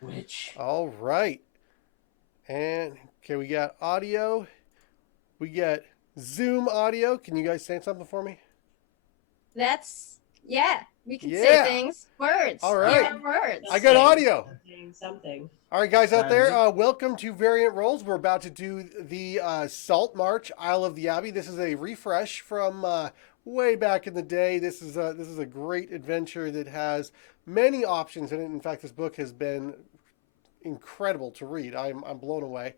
Which All right. And okay, we got audio. We got Zoom audio. Can you guys say something for me? That's yeah. We can say Yeah. things. All Words. Use right. our words. I got something, audio. something. All right, guys out there, Sandy. welcome to Variant Roles. We're about to do the Saltmarsh Isle of the Abbey. This is a refresh from way back in the day. This is a great adventure that has many options in it. In fact, this book has been incredible to read. I'm blown away.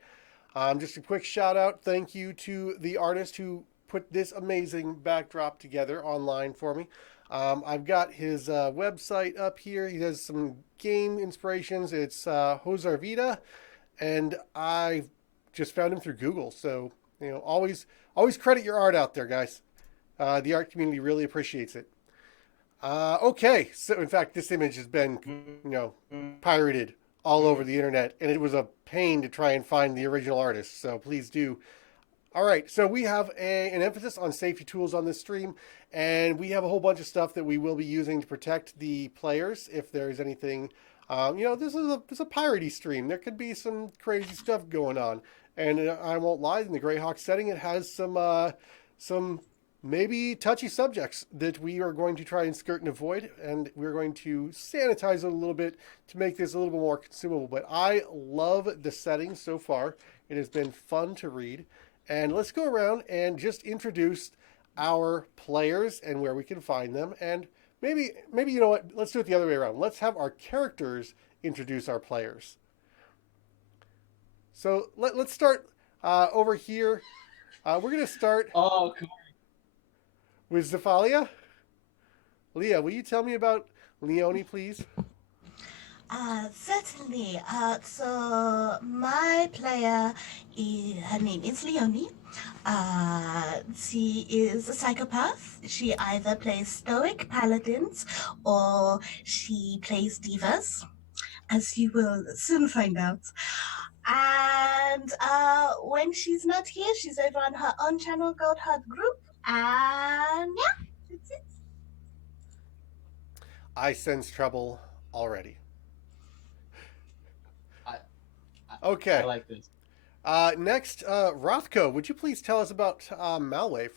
Just a quick shout out, thank you to the artist who put this amazing backdrop together online for me. I've got his website up here. He has some game inspirations. It's Hosarvita, and I just found him through Google. So always credit your art out there, guys. The art community really appreciates it. Okay, so in fact, this image has been pirated all over the internet, and it was a pain to try and find the original artist. So please do. All right, so we have an emphasis on safety tools on this stream, and we have a whole bunch of stuff that we will be using to protect the players if there's anything. This is a piratey stream. There could be some crazy stuff going on, and I won't lie. In the Greyhawk setting, it has some maybe touchy subjects that we are going to try and skirt and avoid, and we're going to sanitize it a little bit to make this a little bit more consumable. But I love the setting so far. It has been fun to read. And let's go around and just introduce our players and where we can find them. And maybe you know what? Let's do it the other way around. Let's have our characters introduce our players. So let's start over here. We're going to start Oh, cool. with Zephalia. Leah, will you tell me about Leonie, please? Certainly. So my player, her name is Leonie. She is a psychopath. She either plays stoic paladins or she plays divas, as you will soon find out. And when she's not here, she's over on her own channel called Hot Group. And yeah, that's it. I sense trouble already. I, I Okay. like this. Next, Rothko, would you please tell us about Malwave?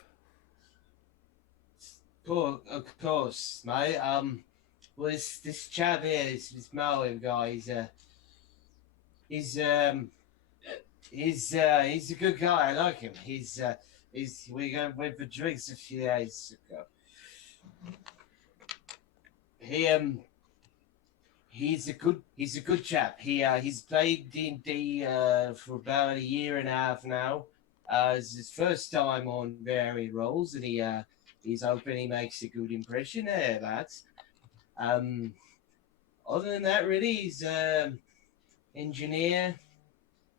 Cool, of course, mate. Well, this chap here, this Maui guy, he's he's a good guy. I like him. He's we went for drinks a few days ago. He he's a good chap. He's played D&D for about a year and a half now. It's his first time on varied roles, and he's hoping he makes a good impression there, lads. Um, Other than that, really, he's engineer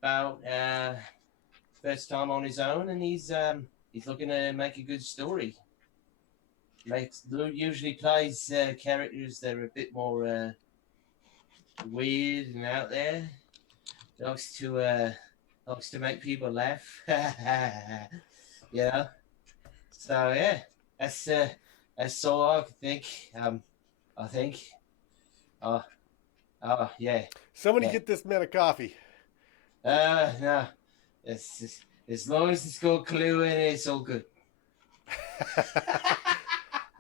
about first time on his own, and he's looking to make a good story. Makes usually plays characters that are a bit more weird and out there. Likes to make people laugh. you know. So yeah, that's that's all I can think. I think. Oh, yeah, Somebody yeah. get this man a coffee. No, it's just, as long as it's got Clue in it, it's all good.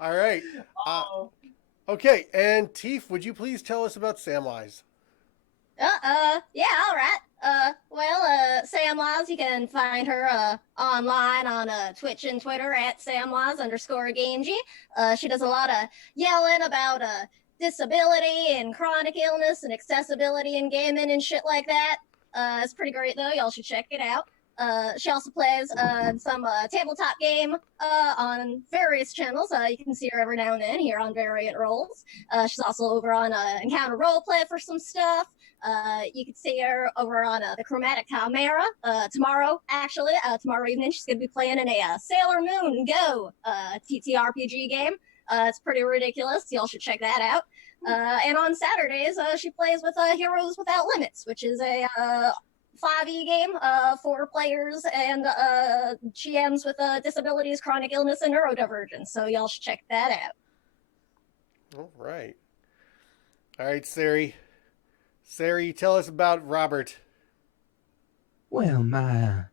All right. Uh, Oh. okay, and Teef, would you please tell us about Samwise? Yeah, all right. Samwise, you can find her online on Twitch and Twitter at Samwise_Gamgee. She does a lot of yelling about disability and chronic illness and accessibility in gaming and shit like that. It's pretty great though. Y'all should check it out. She also plays some tabletop game on various channels. You can see her every now and then here on Variant Roles. She's also over on Encounter Roleplay for some stuff. You can see her over on the Chromatic Chimera tomorrow, actually. Tomorrow evening, she's going to be playing in a Sailor Moon Go TTRPG game. It's pretty ridiculous. Y'all should check that out. And on Saturdays, she plays with Heroes Without Limits, which is a 5e game for players and GMs with disabilities, chronic illness, and neurodivergence. So y'all should check that out. All right. All right, Sari. Sari, tell us about Robert. Well, my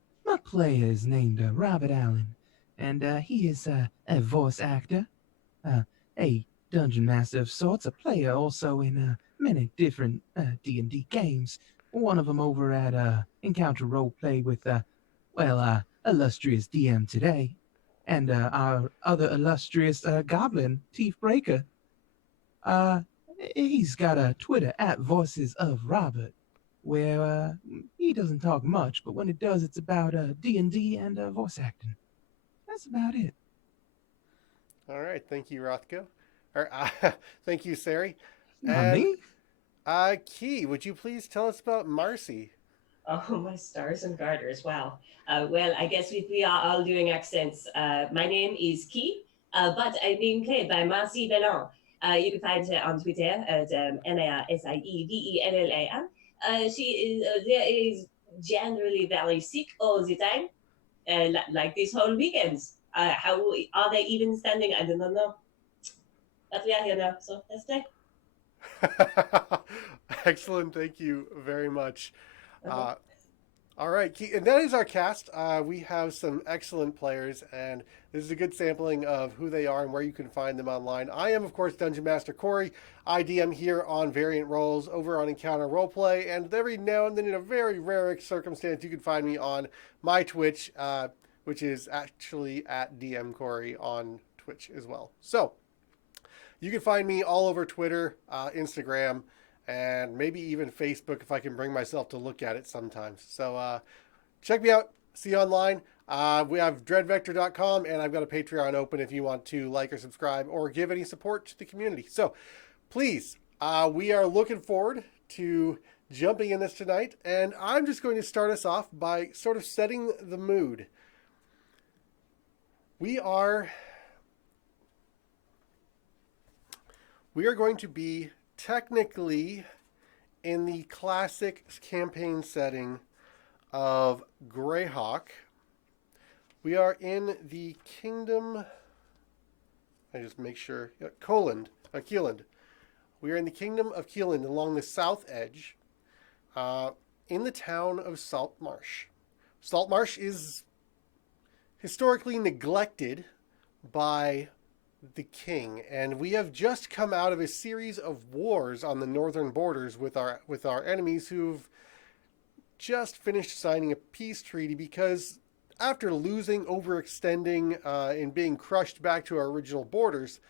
player is named Robert Allen, and he is a voice actor, a dungeon master of sorts, a player also in many different D&D games. One of them over at Encounter Roleplay with, illustrious DM today, and our other illustrious goblin, Teeth Breaker. Uh, he's got a Twitter at Voices of Robert, where he doesn't talk much, but when it does, it's about D&D and voice acting. That's about it. All right, thank you, Rothko. Thank you, Sari. Not me. Key, would you please tell us about Marcy? Oh, my stars and garters. Wow. Well, I guess we are all doing accents. My name is Key, but I'm being played by Marcy Bellon. You can find her on Twitter at MarcieDellan. She is generally very sick all the time, like this whole weekend. How are they even standing? I don't know. But we are here now, so let's play. Excellent, thank you very much. All right, and that is our cast. We have some excellent players, and this is a good sampling of who they are and where you can find them online. I am, of course, Dungeon Master Corey. I DM here on Variant Roles over on Encounter Roleplay, and every now and then, in a very rare circumstance, you can find me on my Twitch, which is actually at DM Corey on Twitch as well. So you can find me all over Twitter, Instagram, and maybe even Facebook if I can bring myself to look at it sometimes. So check me out. See you online. We have dreadvector.com, and I've got a Patreon open if you want to like or subscribe or give any support to the community. So please, we are looking forward to jumping in this tonight, and I'm just going to start us off by sort of setting the mood. We are going to be technically in the classic campaign setting of Greyhawk. We are in the kingdom, I just make sure, Kieland. We are in the kingdom of Kieland along the south edge, in the town of Saltmarsh. Saltmarsh is historically neglected by the king, and we have just come out of a series of wars on the northern borders with our enemies, who've just finished signing a peace treaty because after losing, overextending, and being crushed back to our original borders,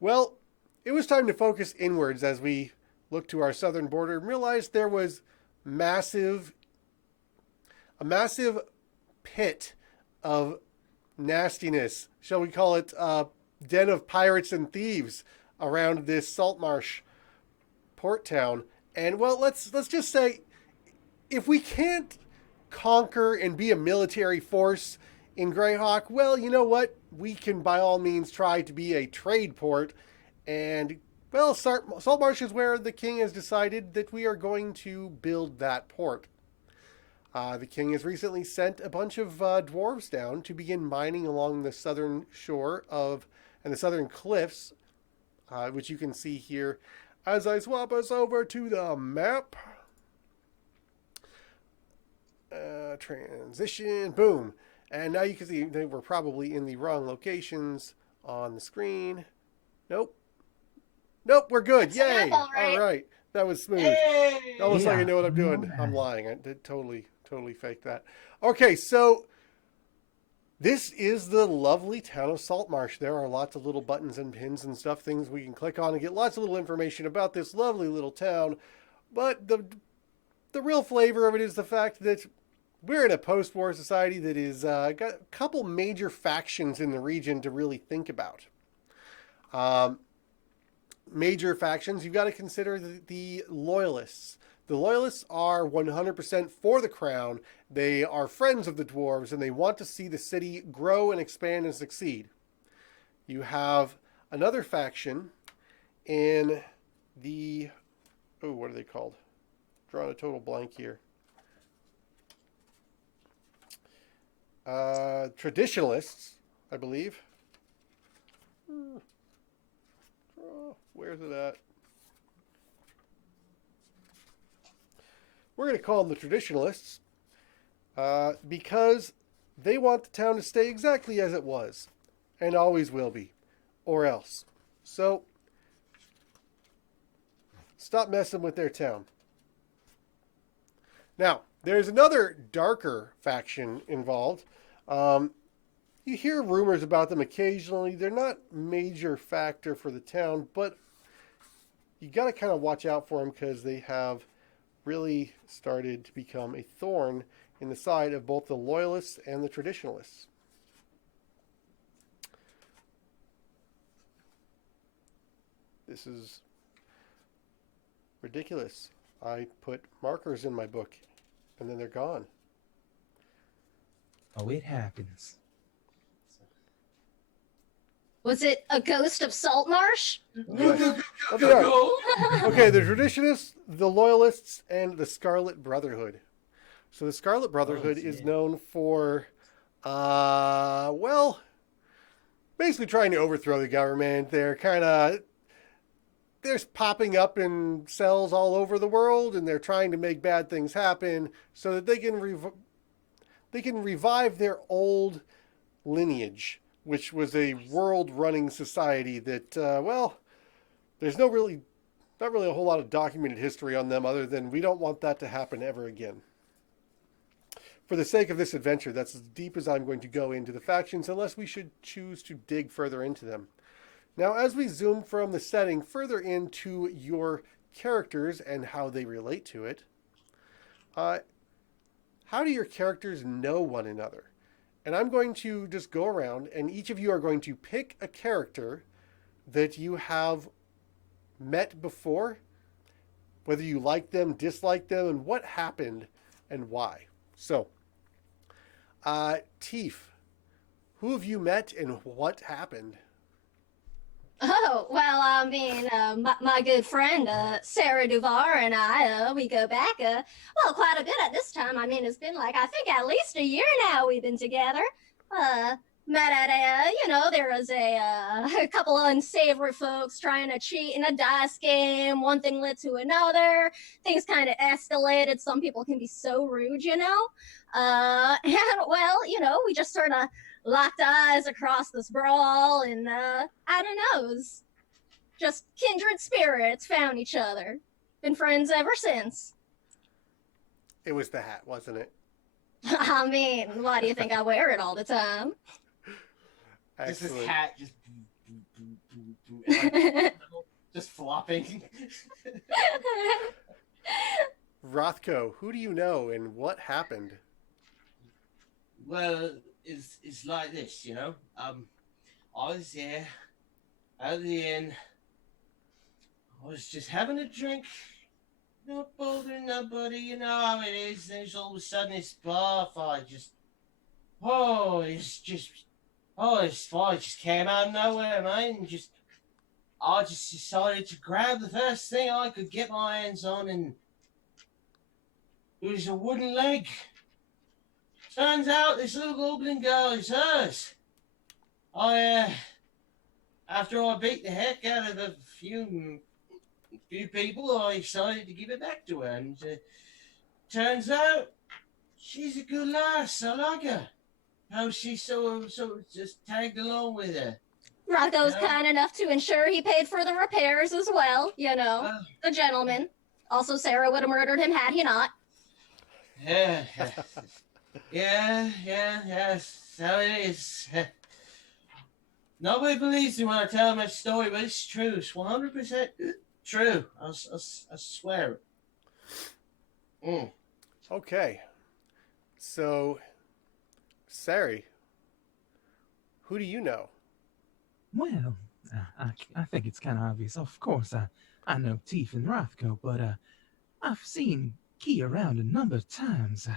well, it was time to focus inwards as we looked to our southern border and realized there was a massive pit of nastiness, shall we call it, den of pirates and thieves around this Saltmarsh port town. And well, let's just say, if we can't conquer and be a military force in Greyhawk, well, you know what? We can by all means try to be a trade port. And well, Saltmarsh is where the king has decided that we are going to build that port. The king has recently sent a bunch of dwarves down to begin mining along the southern shore and the southern cliffs, which you can see here as I swap us over to the map. Transition, boom. And now you can see they were probably in the wrong locations on the screen. Nope, we're good. Yay! All right. That was smooth. Hey! Almost like I know what I'm doing. I'm lying. I did totally fake that. Okay, so this is the lovely town of Saltmarsh. There are lots of little buttons and pins and stuff, things we can click on and get lots of little information about this lovely little town. But the real flavor of it is the fact that we're in a post-war society that is got a couple major factions in the region to really think about. Major factions, you've got to consider the Loyalists. The Loyalists are 100% for the crown. They are friends of the dwarves, and they want to see the city grow and expand and succeed. You have another faction in the... Oh, what are they called? Drawing a total blank here. Traditionalists, I believe. Where's it at? we're going to call them the traditionalists, because they want the town to stay exactly as it was, and always will be, or else. So, stop messing with their town. Now, there's another darker faction involved. You hear rumors about them occasionally. They're not a major factor for the town, but you got to kind of watch out for them because they have really started to become a thorn in the side of both the loyalists and the traditionalists. This is ridiculous. I put markers in my book, and then they're gone. Oh, it happens. Was it a ghost of Saltmarsh? Oh, they are. Okay, the traditionalists, the loyalists, and the Scarlet Brotherhood. So the Scarlet Brotherhood is known for, well, basically trying to overthrow the government. They're popping up in cells all over the world, and they're trying to make bad things happen so that they can revive their old lineage, which was a world-running society that, well, there's not really a whole lot of documented history on them other than we don't want that to happen ever again. For the sake of this adventure, that's as deep as I'm going to go into the factions, unless we should choose to dig further into them. Now, as we zoom from the setting further into your characters and how they relate to it, how do your characters know one another? And I'm going to just go around, and each of you are going to pick a character that you have met before, whether you like them, dislike them, and what happened and why. So, Teef, who have you met and what happened? Oh, well, I mean, my good friend, Sarah Duvar and I, we go back, well, quite a bit at this time. I mean, it's been like, I think at least a year now we've been together. Met at there was a couple of unsavory folks trying to cheat in a dice game. One thing led to another. Things kind of escalated. Some people can be so rude, and well, we just sort of locked eyes across this brawl, and I don't know, it was just kindred spirits found each other. Been friends ever since. It was the hat, wasn't it? I mean, why do you think I wear it all the time? Just Excellent. this hat just flopping. Rothko, who do you know and what happened? Well, it's like this, I was there at the inn. I was just having a drink, not bothering nobody. You know how it is. Then all of a sudden this bar fire this fire just came out of nowhere, man. And I just decided to grab the first thing I could get my hands on, and it was a wooden leg. Turns out this little goblin girl is hers. After I beat the heck out of a few people, I decided to give it back to her. And turns out she's a good lass. I like her. How she so just tagged along with her. Rocco was kind enough to ensure he paid for the repairs as well, the gentleman. Also, Sarah would have murdered him had he not. Yeah. So it is. Nobody believes me when I tell my story, but it's true. It's 100% true. I swear it. Okay. So, Sari, who do you know? Well, I think it's kind of obvious. Of course, I know Teef and Rothko, but I've seen Key around a number of times.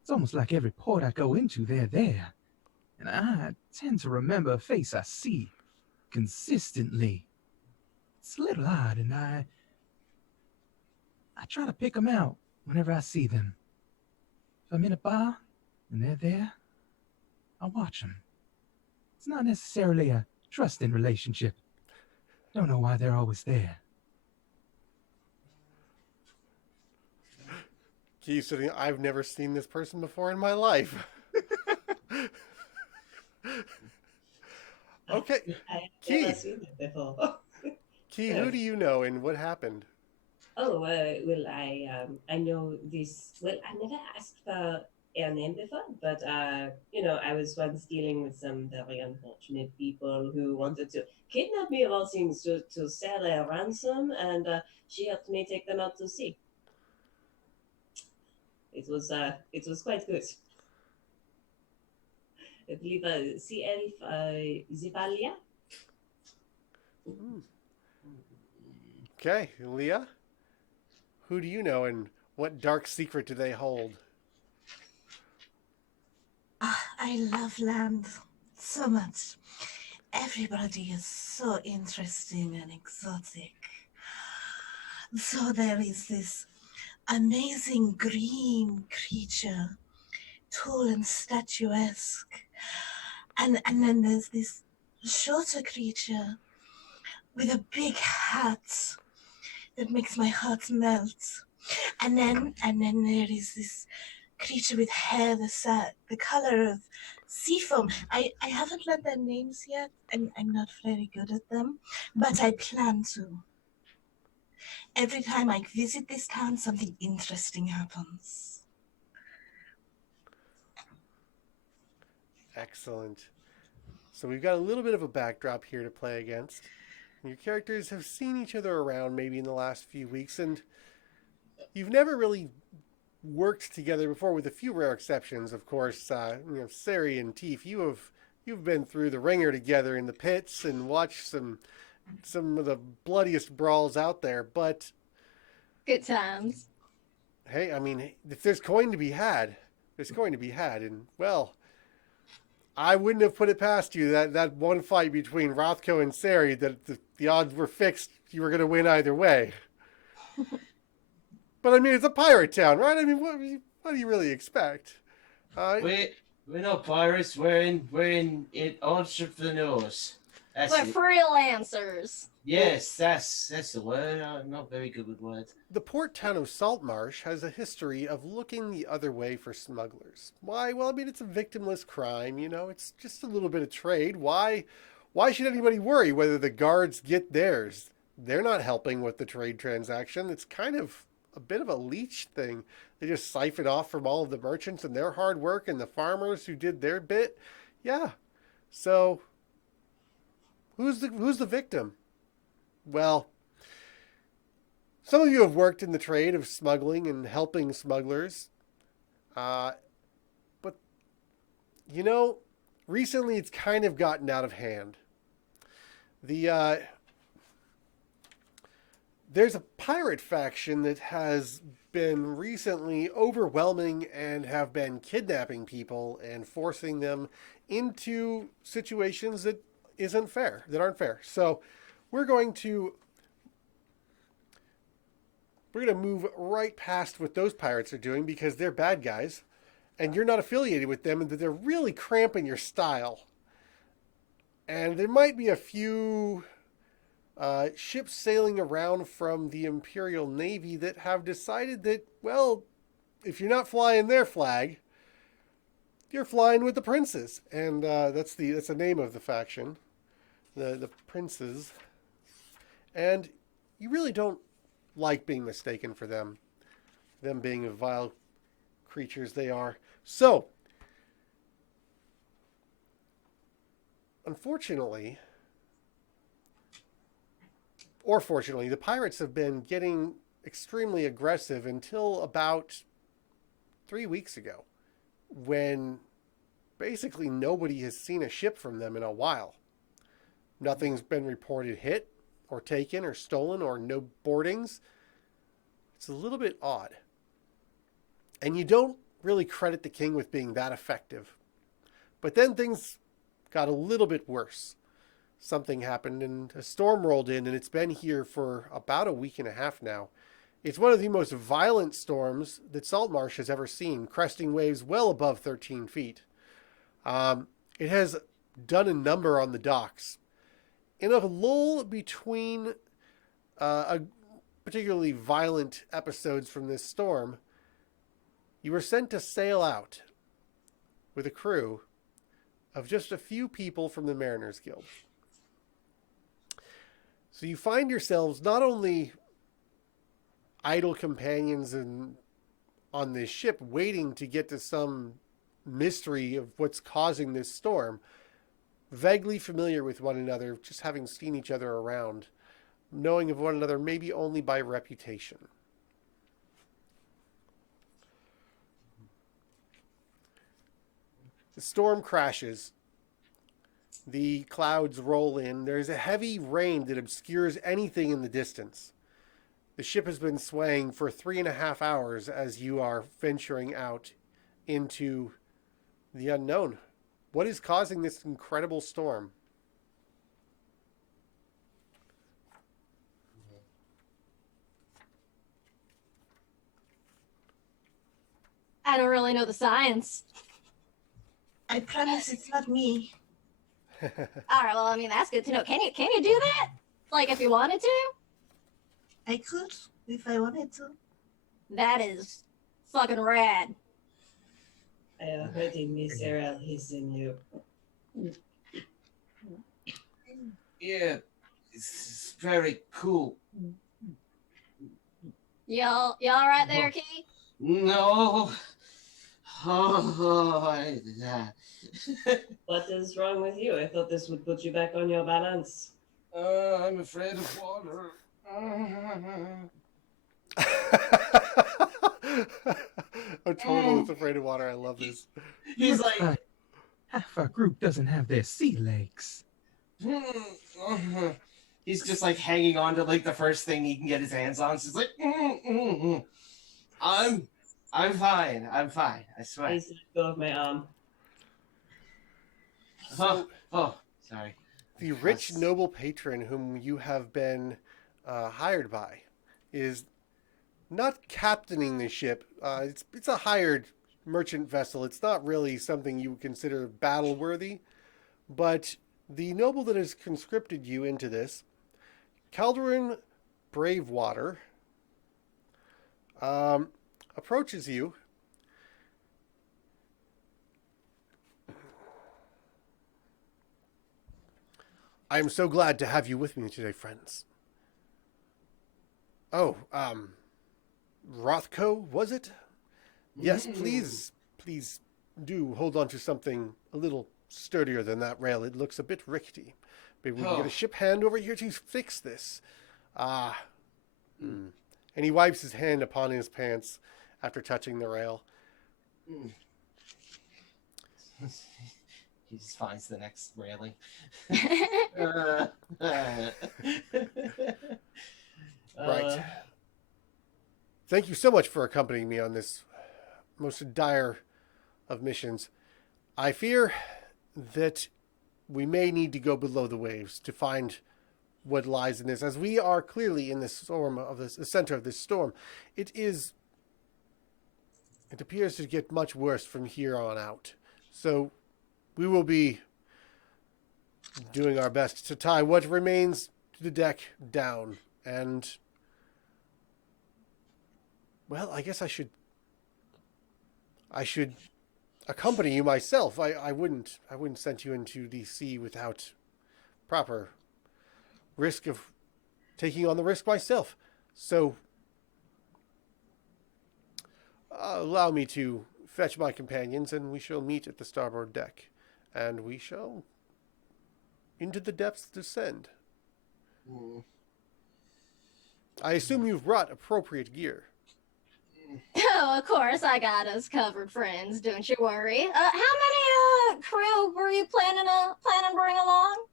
It's almost like every port I go into, they're there. And I tend to remember a face I see consistently. It's a little odd, and I try to pick them out whenever I see them. If I'm in a bar and they're there, I watch them. It's not necessarily a trusting relationship. Don't know why they're always there. Key's sitting. I've never seen this person before in my life. Okay, I've Key. never seen it before. Key, who do you know and what happened? Oh, well, I know this. Well, I never asked for her name before, but I was once dealing with some very unfortunate people who wanted to kidnap me of all things to sell a ransom, and she helped me take them out to sea. It was quite good. I believe sea elf Zivalia. Okay, Leah, who do you know and what dark secret do they hold? I love land so much. Everybody is so interesting and exotic. So there is this amazing green creature, tall and statuesque. And then there's this shorter creature with a big hat that makes my heart melt. And then there is this creature with hair the color of seafoam. I haven't learned their names yet, and I'm not very good at them, but I plan to. Every time I visit this town, something interesting happens. Excellent. So we've got a little bit of a backdrop here to play against. Your characters have seen each other around maybe in the last few weeks, and you've never really worked together before, with a few rare exceptions. Of course, Sari and Teef, you've been through the ringer together in the pits and watched some of the bloodiest brawls out there. But Good times. hey, I mean, if there's coin to be had, there's going to be had, and well, I wouldn't have put it past you that one fight between Rothko and Sari, that the odds were fixed. You were going to win either way. But I mean, it's a pirate town, right? I mean, what do you really expect? We're not pirates. We're in it answered for the nose. That's We're it. freelancers. Yes, that's the word. I'm not very good with words. The port town of Saltmarsh has a history of looking the other way for smugglers. Why? Well, I mean, it's a victimless crime, it's just a little bit of trade. Why should anybody worry whether the guards get theirs? They're not helping with the trade transaction. It's kind of a bit of a leech thing. They just siphon off from all of the merchants and their hard work and the farmers who did their bit. Yeah. So who's the victim? Well, some of you have worked in the trade of smuggling and helping smugglers. But, recently it's kind of gotten out of hand. There's a pirate faction that has been recently overwhelming and have been kidnapping people and forcing them into situations that aren't fair. So we're going to move right past what those pirates are doing, because they're bad guys and you're not affiliated with them, and that they're really cramping your style. And there might be a few ships sailing around from the Imperial Navy that have decided that, well, if you're not flying their flag, you're flying with the princes. And that's the name of the faction, the princes. And you really don't like being mistaken for them being the vile creatures they are. So, unfortunately, or fortunately, the pirates have been getting extremely aggressive until about 3 weeks ago, when basically nobody has seen a ship from them in a while. Nothing's been reported hit or taken or stolen, or no boardings. It's a little bit odd. And you don't really credit the king with being that effective. But then things got a little bit worse. Something happened and a storm rolled in, and it's been here for about a week and a half now. It's one of the most violent storms that Saltmarsh has ever seen, cresting waves well above 13 feet. It has done a number on the docks. In a lull between particularly violent episodes from this storm, You were sent to sail out with a crew of just a few people from the Mariners Guild. So you find yourselves not only idle companions on this ship waiting to get to some mystery of what's causing this storm, vaguely familiar with one another, just having seen each other around, knowing of one another maybe only by reputation. The storm crashes. The clouds roll in. There's a heavy rain that obscures anything in the distance. The ship has been swaying for 3.5 hours as you are venturing out into the unknown. What is causing this incredible storm? I don't really know the science. I promise it's not me. All right, well, I mean, that's good to know. Can you do that? Like, if you wanted to? I could if I wanted to. That is fucking rad. I heard in Miserel, he's in you. Yeah, it's very cool. Y'all right there, Key? No. Oh, What is wrong with you? I thought this would put you back on your balance. I'm afraid of water. A turtle that's afraid of water. I love this. He's like, Half our group doesn't have their sea legs. he's just like hanging on to like the first thing he can get his hands on. So he's like, I'm fine. I swear. Please let go of my arm. Oh, sorry. The rich noble patron whom you have been hired by is not captaining the ship. It's a hired merchant vessel. It's not really something you would consider battle worthy, but the noble that has conscripted you into this, Calderon Bravewater, approaches you. I am so glad to have you with me today, friends. Oh, Rothko, was it? Yes, please do hold on to something a little sturdier than that rail. It looks a bit rickety. Maybe we can get a ship hand over here to fix this. And he wipes his hand upon his pants after touching the rail. He just finds the next railing. Right. Thank you so much for accompanying me on this most dire of missions. I fear that we may need to go below the waves to find what lies in this, as we are clearly in the center of this storm. It appears to get much worse from here on out. So we will be doing our best to tie what remains to the deck down. And, well, I guess I should accompany you myself. I wouldn't send you into the sea without proper risk of taking on the risk myself. So allow me to fetch my companions, and we shall meet at the starboard deck, and we shall into the depths descend. I assume you've brought appropriate gear. Oh, of course, I got us covered, friends. Don't you worry. How many crew were you planning to bring along?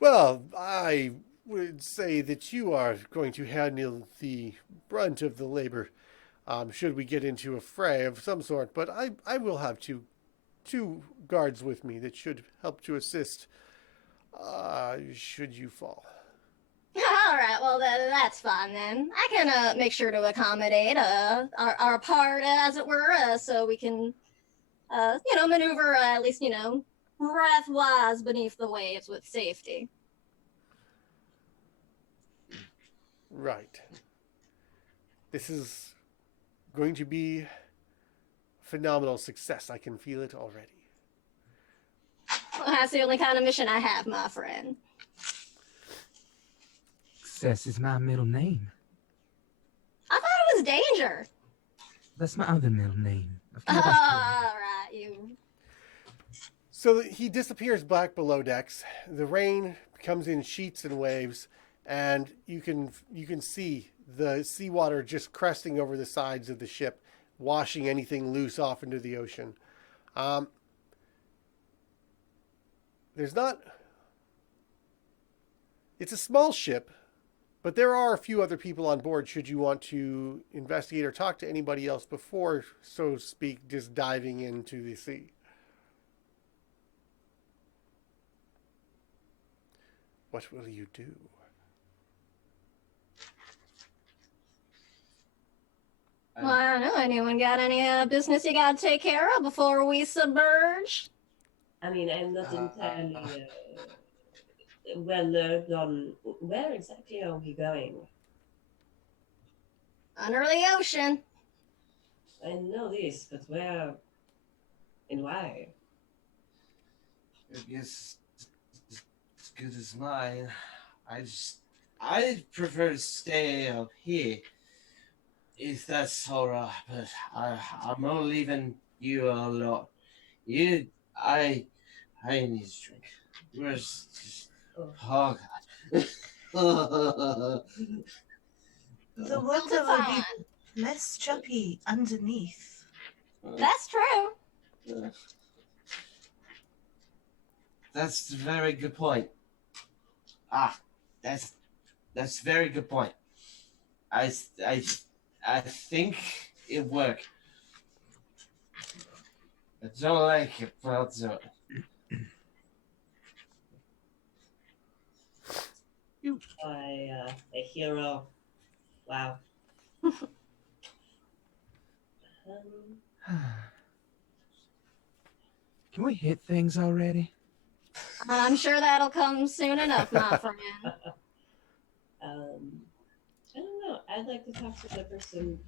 Well, I would say that you are going to handle the brunt of the labor, should we get into a fray of some sort. But I will have two guards with me that should help to assist, should you fall. All right, well, that's fine then. I can make sure to accommodate our part, as it were, so we can, maneuver at least, breath-wise beneath the waves with safety. Right. This is going to be phenomenal success. I can feel it already. Well, that's the only kind of mission I have, my friend. Success is my middle name. I thought it was danger. That's my other middle name. Of All course. right, you. So he disappears back below decks. The rain comes in sheets and waves, and you can see the seawater just cresting over the sides of the ship, washing anything loose off into the ocean. There's not... It's a small ship, but there are a few other people on board should you want to investigate or talk to anybody else before, so to speak, just diving into the sea. What will you do? Well, I don't know. Anyone got any business you gotta take care of before we submerge? I mean, I'm not entirely well learned on where exactly are we going. Under the ocean. I know this, but where and why? I guess as good as mine. I prefer to stay up here, if that's alright. But I'm not leaving you alone. I need a drink. Where's just, oh God. The water will be less choppy underneath. That's true. That's a very good point. That's a very good point. I think it worked. I don't like it, but I'll do it. A hero. Wow. Can we hit things already? I'm sure that'll come soon enough, my friend. I don't know. I'd like to talk to the person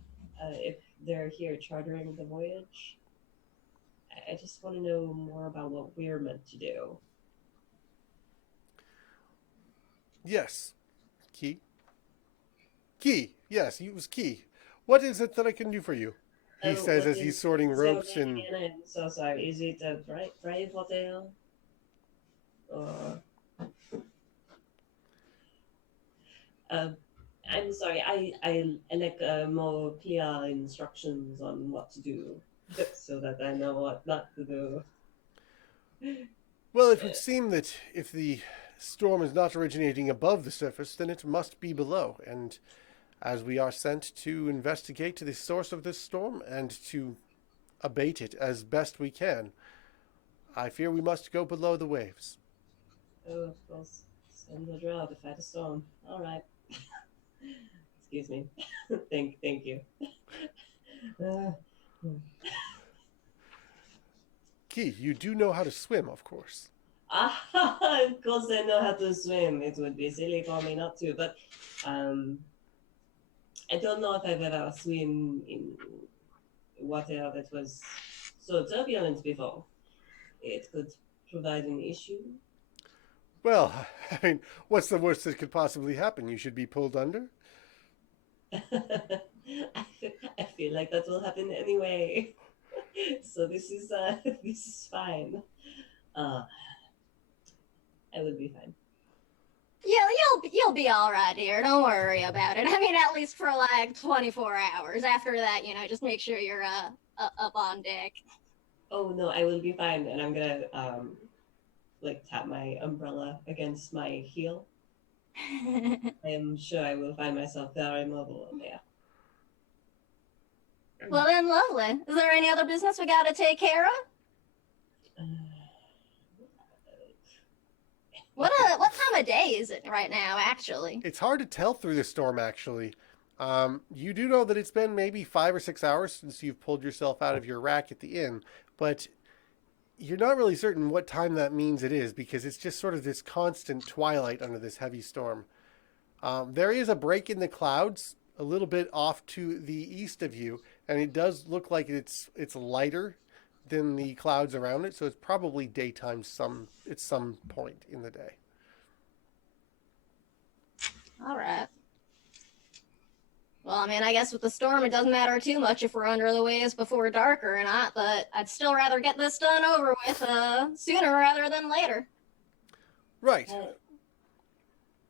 if they're here chartering the voyage. I just want to know more about what we're meant to do. Yes. Key? Key. Yes, it was Key. What is it that I can do for you? He says as he's sorting ropes and... I'm so sorry. Is it a brave hotel? Or... I'm sorry. I like more clear instructions on what to do, so that I know what not to do. Well, it would seem that if the storm is not originating above the surface, then it must be below. And as we are sent to investigate the source of this storm and to abate it as best we can, I fear we must go below the waves. Oh, of course. Send the draw to fight a storm. All right. Excuse me. thank you. Key, you do know how to swim, of course. Of course I know how to swim. It would be silly for me not to, but I don't know if I've ever swim in water that was so turbulent before. It could provide an issue. Well, I mean, what's the worst that could possibly happen? You should be pulled under? I feel like that will happen anyway. So this is fine. I would be fine. You'll be all right, dear. Don't worry about it. I mean, at least for like 24 hours. After that, just make sure you're up on deck. Oh no, I will be fine, and I'm gonna tap my umbrella against my heel. I am sure I will find myself very mobile there. Well then, lovely. Is there any other business we gotta take care of? What time of day is it right now, actually? It's hard to tell through the storm, actually. You do know that it's been maybe 5 or 6 hours since you've pulled yourself out of your rack at the inn, but you're not really certain what time that means it is because it's just sort of this constant twilight under this heavy storm. There is a break in the clouds a little bit off to the east of you, and it does look like it's lighter than the clouds around it, so it's probably daytime at some point in the day. All right. Well, I mean, I guess with the storm, it doesn't matter too much if we're under the waves before dark or not, but I'd still rather get this done over with sooner rather than later. Right.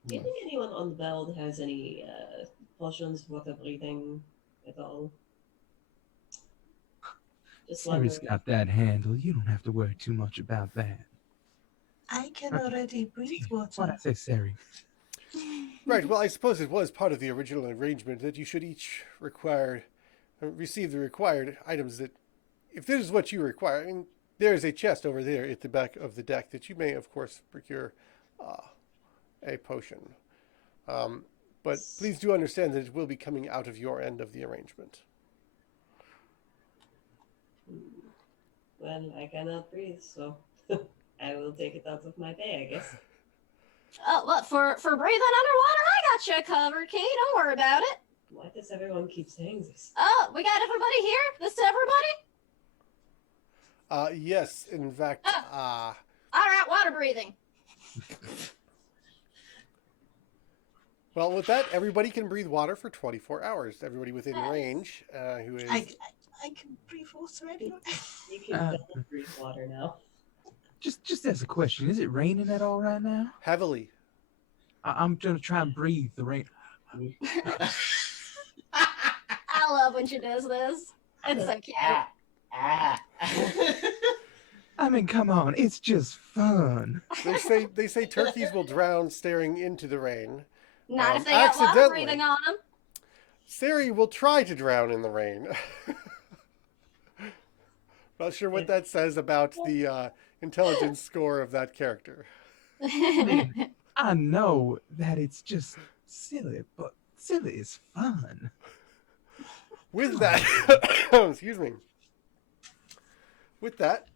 Do you think anyone on the Veld has any potions for water breathing at all? Just Siri's wondering. got that handle. You don't have to worry too much about that. I can already breathe What water. I say, Siri? Right. Well, I suppose it was part of the original arrangement that you should each receive the required items that, if this is what you require. I mean, there is a chest over there at the back of the deck that you may, of course, procure a potion. But please do understand that it will be coming out of your end of the arrangement. Well, I cannot breathe, so I will take it out of my pay, I guess. Oh, well, for breathing underwater, I got you covered, Kate. Don't worry about it. Why does everyone keep saying this? Oh, we got everybody here? This is everybody? Yes, in fact, All right, water breathing. well, with that, everybody can breathe water for 24 hours. Everybody within range who is... I can breathe water anyway. You can double breathe water now. Just as a question, is it raining at all right now? heavily. I'm gonna try and breathe the rain. I love when she does this. It's so cute. I mean, come on, it's just fun. They say turkeys will drown staring into the rain. Not if they got water accidentally. breathing on them. Sari will try to drown in the rain. Not sure what that says about the intelligence score of that character. I know that it's just silly, but silly is fun. With that, excuse me. With that,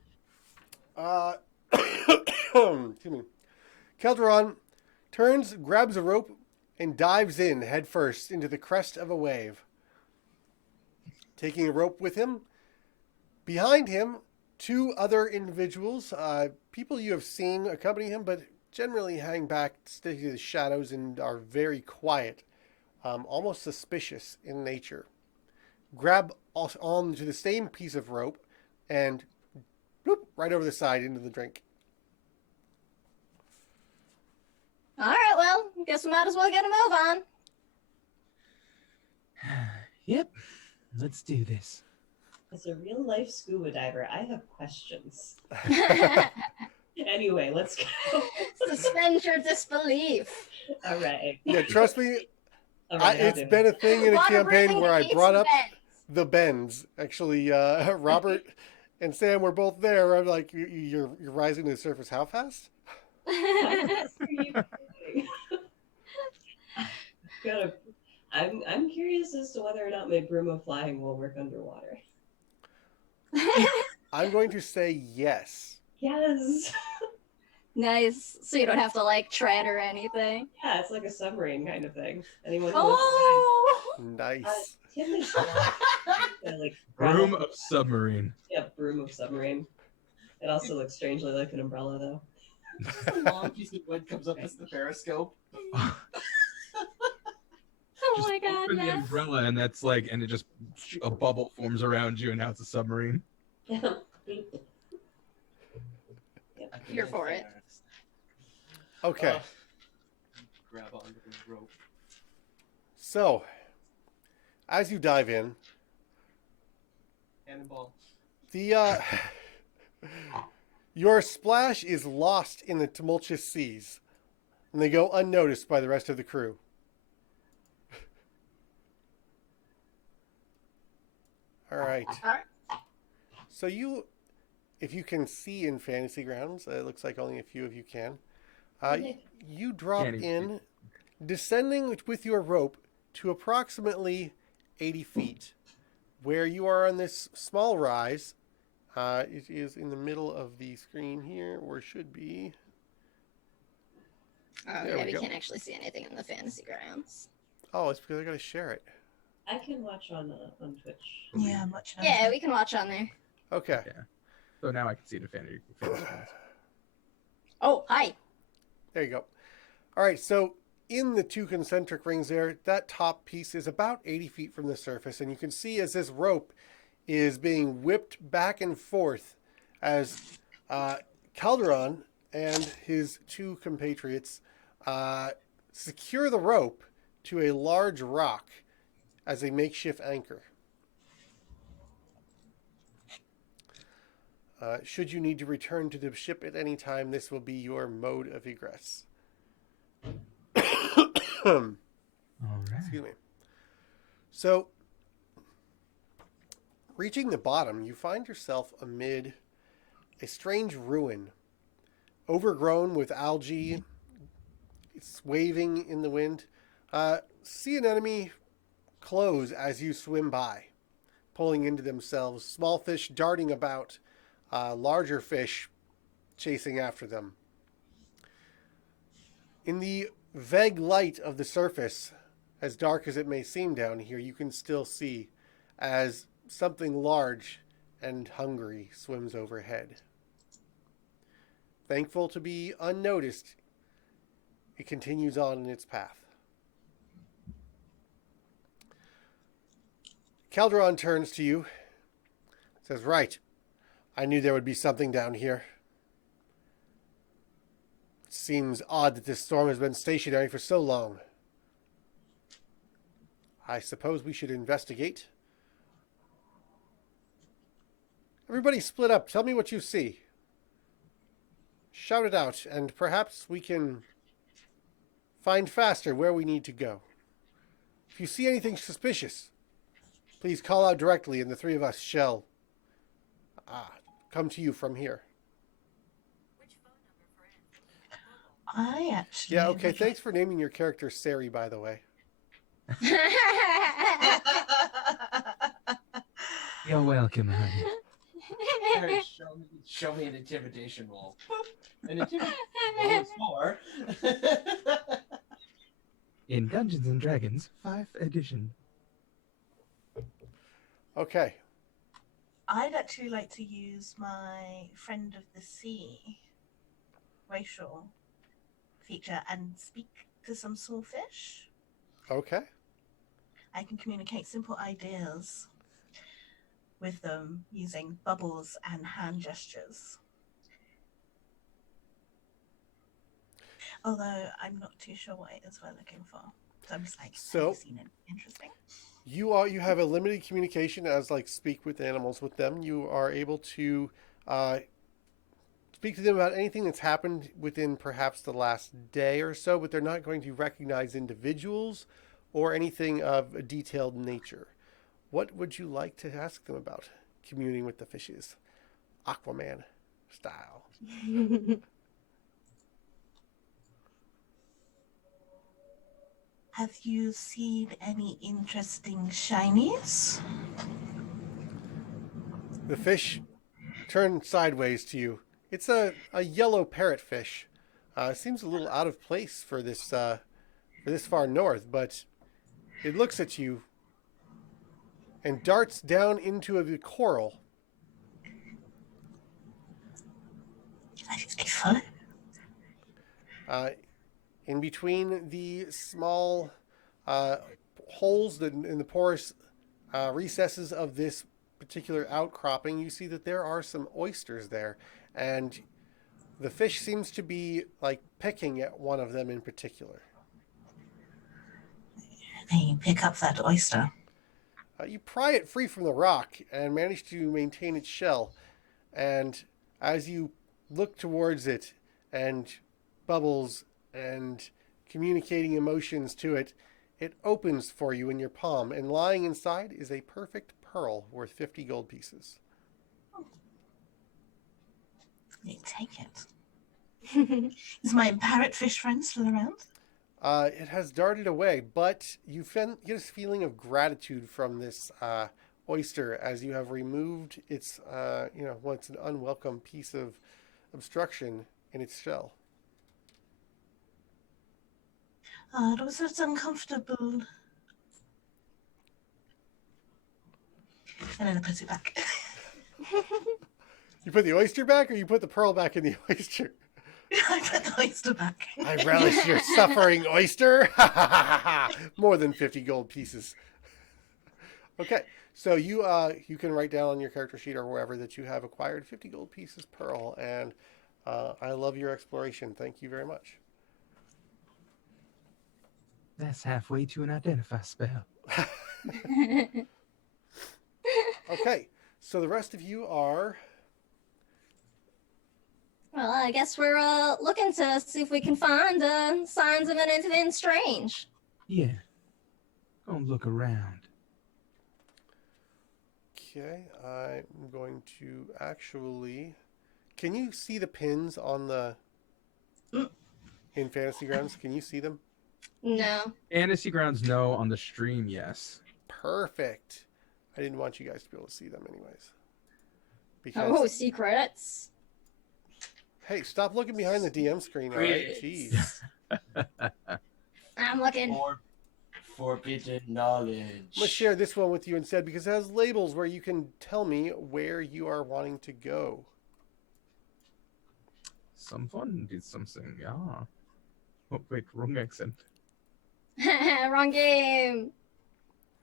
excuse me. Calderon turns, grabs a rope, and dives in headfirst into the crest of a wave. Taking a rope with him, behind him, two other individuals, people you have seen accompany him, but generally hang back, stay to the shadows, and are very quiet, almost suspicious in nature. Grab onto the same piece of rope and bloop, right over the side into the drink. All right, well, guess we might as well get a move on. Yep, let's do this. As a real life scuba diver, I have questions. Anyway, let's go. Suspend your disbelief. All right. Yeah, trust me, All right, it's been a thing in a Water campaign breathing where I needs brought up beds. the bends. Actually, Robert and Sam were both there. I'm like, you're rising to the surface how fast? I'm curious as to whether or not my broom of flying will work underwater. I'm going to say yes. Yes. Nice. So you don't have to like tread or anything. Yeah, it's like a submarine kind of thing. Anyone who Oh. Nice. Tim is like Room of submarine. Yeah, broom of submarine. It also looks strangely like an umbrella, though. Just a long piece of wood comes up as the periscope. Oh Just my god, open the yes. umbrella, and that's like, and it just a bubble forms around you, and now it's a submarine. Here for it. Okay. Grab onto the rope. So, as you dive in, Cannonball. the your splash is lost in the tumultuous seas, and they go unnoticed by the rest of the crew. All right. So you, if you can see in Fantasy Grounds, it looks like only a few of you can. You drop Can't even in, descending with your rope to approximately 80 feet, where you are on this small rise. It is in the middle of the screen here, or should be. Oh, There yeah, we we go. can't actually see anything in the fantasy grounds. Oh, it's because I got to share it. I can watch on Twitch. Yeah, much. Yeah, we can watch on there. Okay. Yeah. So now I can see the finish screens. Oh, hi. There you go. All right, so in the two concentric rings there, that top piece is about 80 feet from the surface, and you can see as this rope is being whipped back and forth as Calderon and his two compatriots secure the rope to a large rock as a makeshift anchor. Should you need to return to the ship at any time, this will be your mode of egress. All right. Excuse me. So, reaching the bottom, you find yourself amid a strange ruin, overgrown with algae. It's waving in the wind. See an enemy close as you swim by, pulling into themselves. Small fish darting about, larger fish chasing after them. In the vague light of the surface, as dark as it may seem down here, you can still see as something large and hungry swims overhead. Thankful to be unnoticed, it continues on in its path. Calderon turns to you, says, "Right, I knew there would be something down here. It seems odd that this storm has been stationary for so long. I suppose we should investigate. Everybody split up. Tell me what you see. Shout it out, and perhaps we can find faster where we need to go. If you see anything suspicious, please call out directly, and the three of us shall come to you from here." I actually. Yeah, okay, thanks for naming your character Sari, by the way. You're welcome, honey. Harry, show me an intimidation roll. An intimidation roll is 4. In Dungeons and Dragons 5th edition. Okay. I'd actually like to use my friend of the sea racial feature and speak to some small fish. Okay. I can communicate simple ideas with them using bubbles and hand gestures. Although I'm not too sure what it is we're looking for. So I'm just like, So- have you seen it? Interesting. You have a limited communication as like speak with animals with them. You are able to speak to them about anything that's happened within perhaps the last day or so, but they're not going to recognize individuals or anything of a detailed nature. What would you like to ask them about communing with the fishes? Aquaman style. Have you seen any interesting shinies? The fish turns sideways to you. It's a yellow parrotfish. Seems a little out of place for this far north, but it looks at you and darts down into the coral. I follow. In between the small holes in the porous recesses of this particular outcropping, you see that there are some oysters there, and the fish seems to be like picking at one of them in particular. Then you pick up that oyster. You pry it free from the rock and manage to maintain its shell, and as you look towards it and bubbles and communicating emotions to it, it opens for you in your palm, and lying inside is a perfect pearl worth 50 gold pieces. You take it. Is my parrotfish friend still around? It has darted away, but you get this feeling of gratitude from this oyster as you have removed its, it's an unwelcome piece of obstruction in its shell. Was that uncomfortable? And then I put it back. You put the oyster back, or you put the pearl back in the oyster? I put the oyster back. I relish your suffering, oyster. More than 50 gold pieces. Okay, so you can write down on your character sheet or wherever that you have acquired 50 gold pieces pearl, and I love your exploration. Thank you very much. That's halfway to an identify spell. Okay, so the rest of you are... Well, I guess we're looking to see if we can find signs of anything strange. Yeah. Gonna look around. Okay, I'm going to actually... Can you see the pins on the... In Fantasy Grounds? Can you see them? No. Fantasy Grounds, no. On the stream, yes. Perfect. I didn't want you guys to be able to see them anyways. Oh, secrets. Hey, stop looking behind the DM screen, all right? Jeez. I'm looking. More forbidden knowledge. I'm going to share this one with you instead because it has labels where you can tell me where you are wanting to go. Someone did something, yeah. Oh, wait, wrong accent. Wrong game.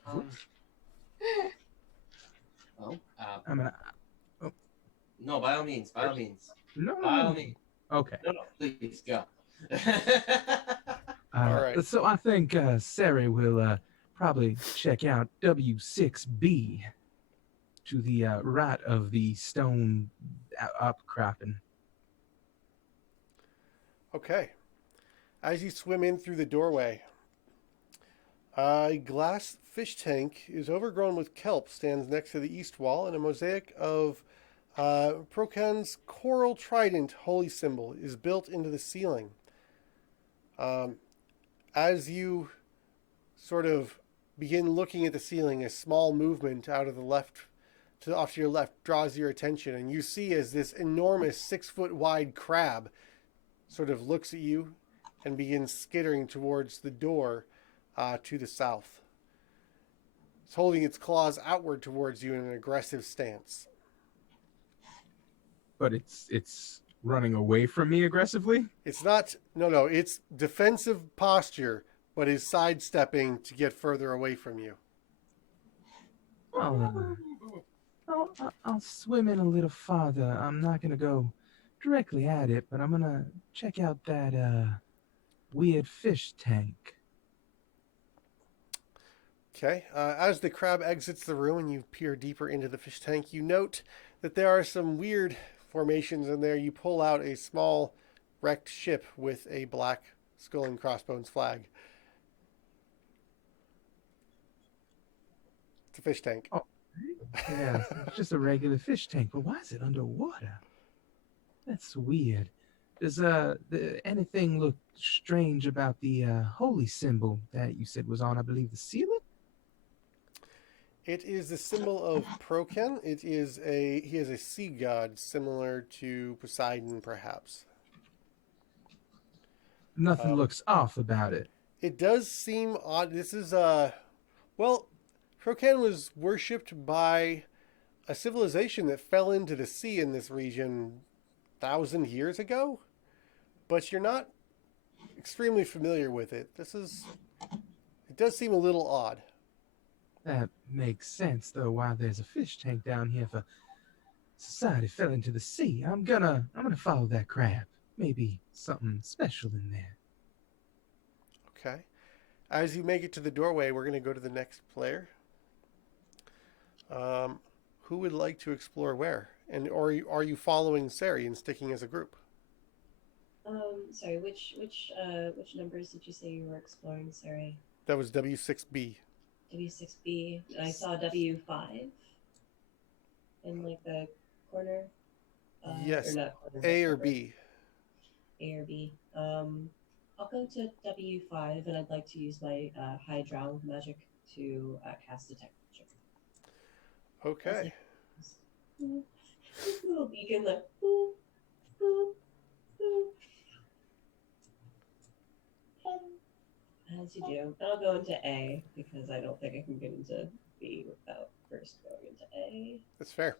I mean, No, by all means, by all means. No, By all means. Okay. No, please, go. All right. So I think Sari will probably check out W6B to the right of the stone upcropping. Okay. As you swim in through the doorway, a glass fish tank is overgrown with kelp, stands next to the east wall, and a mosaic of Procan's coral trident holy symbol is built into the ceiling. As you sort of begin looking at the ceiling, a small movement out of the left to off to your left draws your attention, and you see as this enormous 6-foot wide crab sort of looks at you and begins skittering towards the door to the south. It's holding its claws outward towards you in an aggressive stance. But it's running away from me aggressively? It's not, no, it's defensive posture, but is sidestepping to get further away from you. Well, I'll swim in a little farther. I'm not going to go directly at it, but I'm going to check out that weird fish tank. Okay, as the crab exits the room and you peer deeper into the fish tank, you note that there are some weird formations in there. You pull out a small wrecked ship with a black skull and crossbones flag. It's a fish tank. Oh, yeah, it's just a regular fish tank, but why is it underwater? That's weird. Does anything look strange about the holy symbol that you said was on, I believe, the ceiling? It is the symbol of Procan. He is a sea god similar to Poseidon, perhaps. Nothing looks off about it. It does seem odd. This is well, Procan was worshipped by a civilization that fell into the sea in this region 1,000 years ago, but you're not extremely familiar with it. It does seem a little odd. That makes sense, though. Why there's a fish tank down here for society fell into the sea. I'm gonna follow that crab. Maybe something special in there. Okay. As you make it to the doorway, we're going to go to the next player. Who would like to explore where? And or are you following Sari and sticking as a group? Sorry, which numbers did you say you were exploring? Sorry. That was W6B. W6B. I saw W5 in like the corner. Yes. Or not corner, A or B? A or B. I'll go to W5, and I'd like to use my high drow magic to cast detect magic. Okay. This little beacon, like boop, boop, boop. As you do. And I'll go into A because I don't think I can get into B without first going into A. That's fair.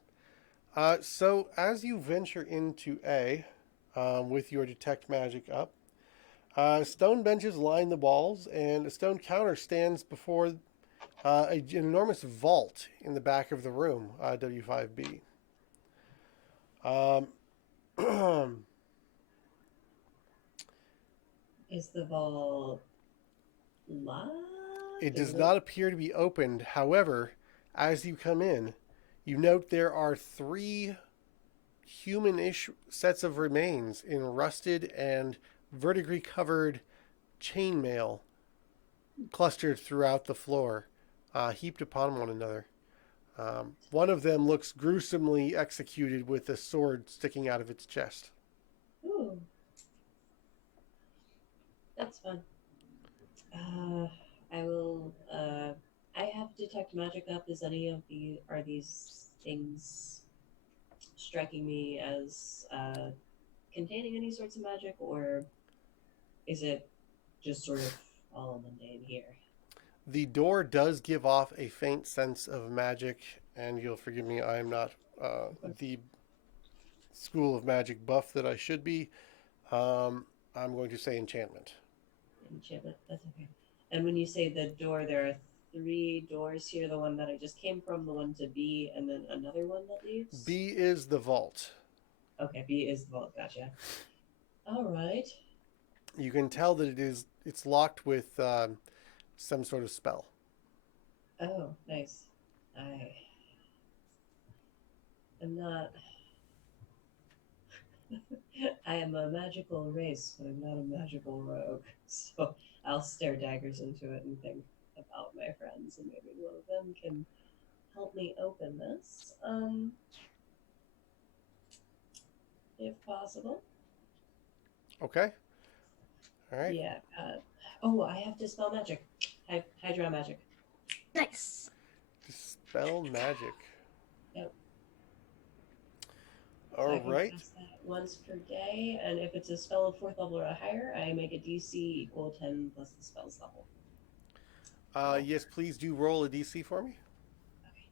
So as you venture into A, with your detect magic up, stone benches line the walls, and a stone counter stands before an enormous vault in the back of the room, W5B. Um, Is the vault locked? it does Is it- not appear to be opened. However, as you come in, you note there are 3 human-ish sets of remains in rusted and verdigris covered chainmail clustered throughout the floor, heaped upon one another. One of them looks gruesomely executed with a sword sticking out of its chest. Ooh. That's fun. I will. I have detect magic up. Is any of are these things striking me as containing any sorts of magic, or is it just sort of all mundane here? The door does give off a faint sense of magic, and you'll forgive me, I am not the school of magic buff that I should be. I'm going to say enchantment. Enchantment. That's okay. And when you say the door, there are 3 doors here. The one that I just came from, the one to B, and then another one that leaves. B is the vault. Okay, B is the vault. Gotcha. All right. You can tell that it's locked with some sort of spell. Oh, nice. I'm not. I am a magical race, but I'm not a magical rogue. So I'll stare daggers into it and think about my friends, and maybe one of them can help me open this, if possible. Okay. All right. Yeah. Oh, I have to spell magic. Hydra magic. Nice. Dispel magic. Yep. All So I can right. cast that once per day, and if it's a spell of 4th level or higher, I make a DC equal 10 plus the spell's level. Yes, please do roll a DC for me. Okay.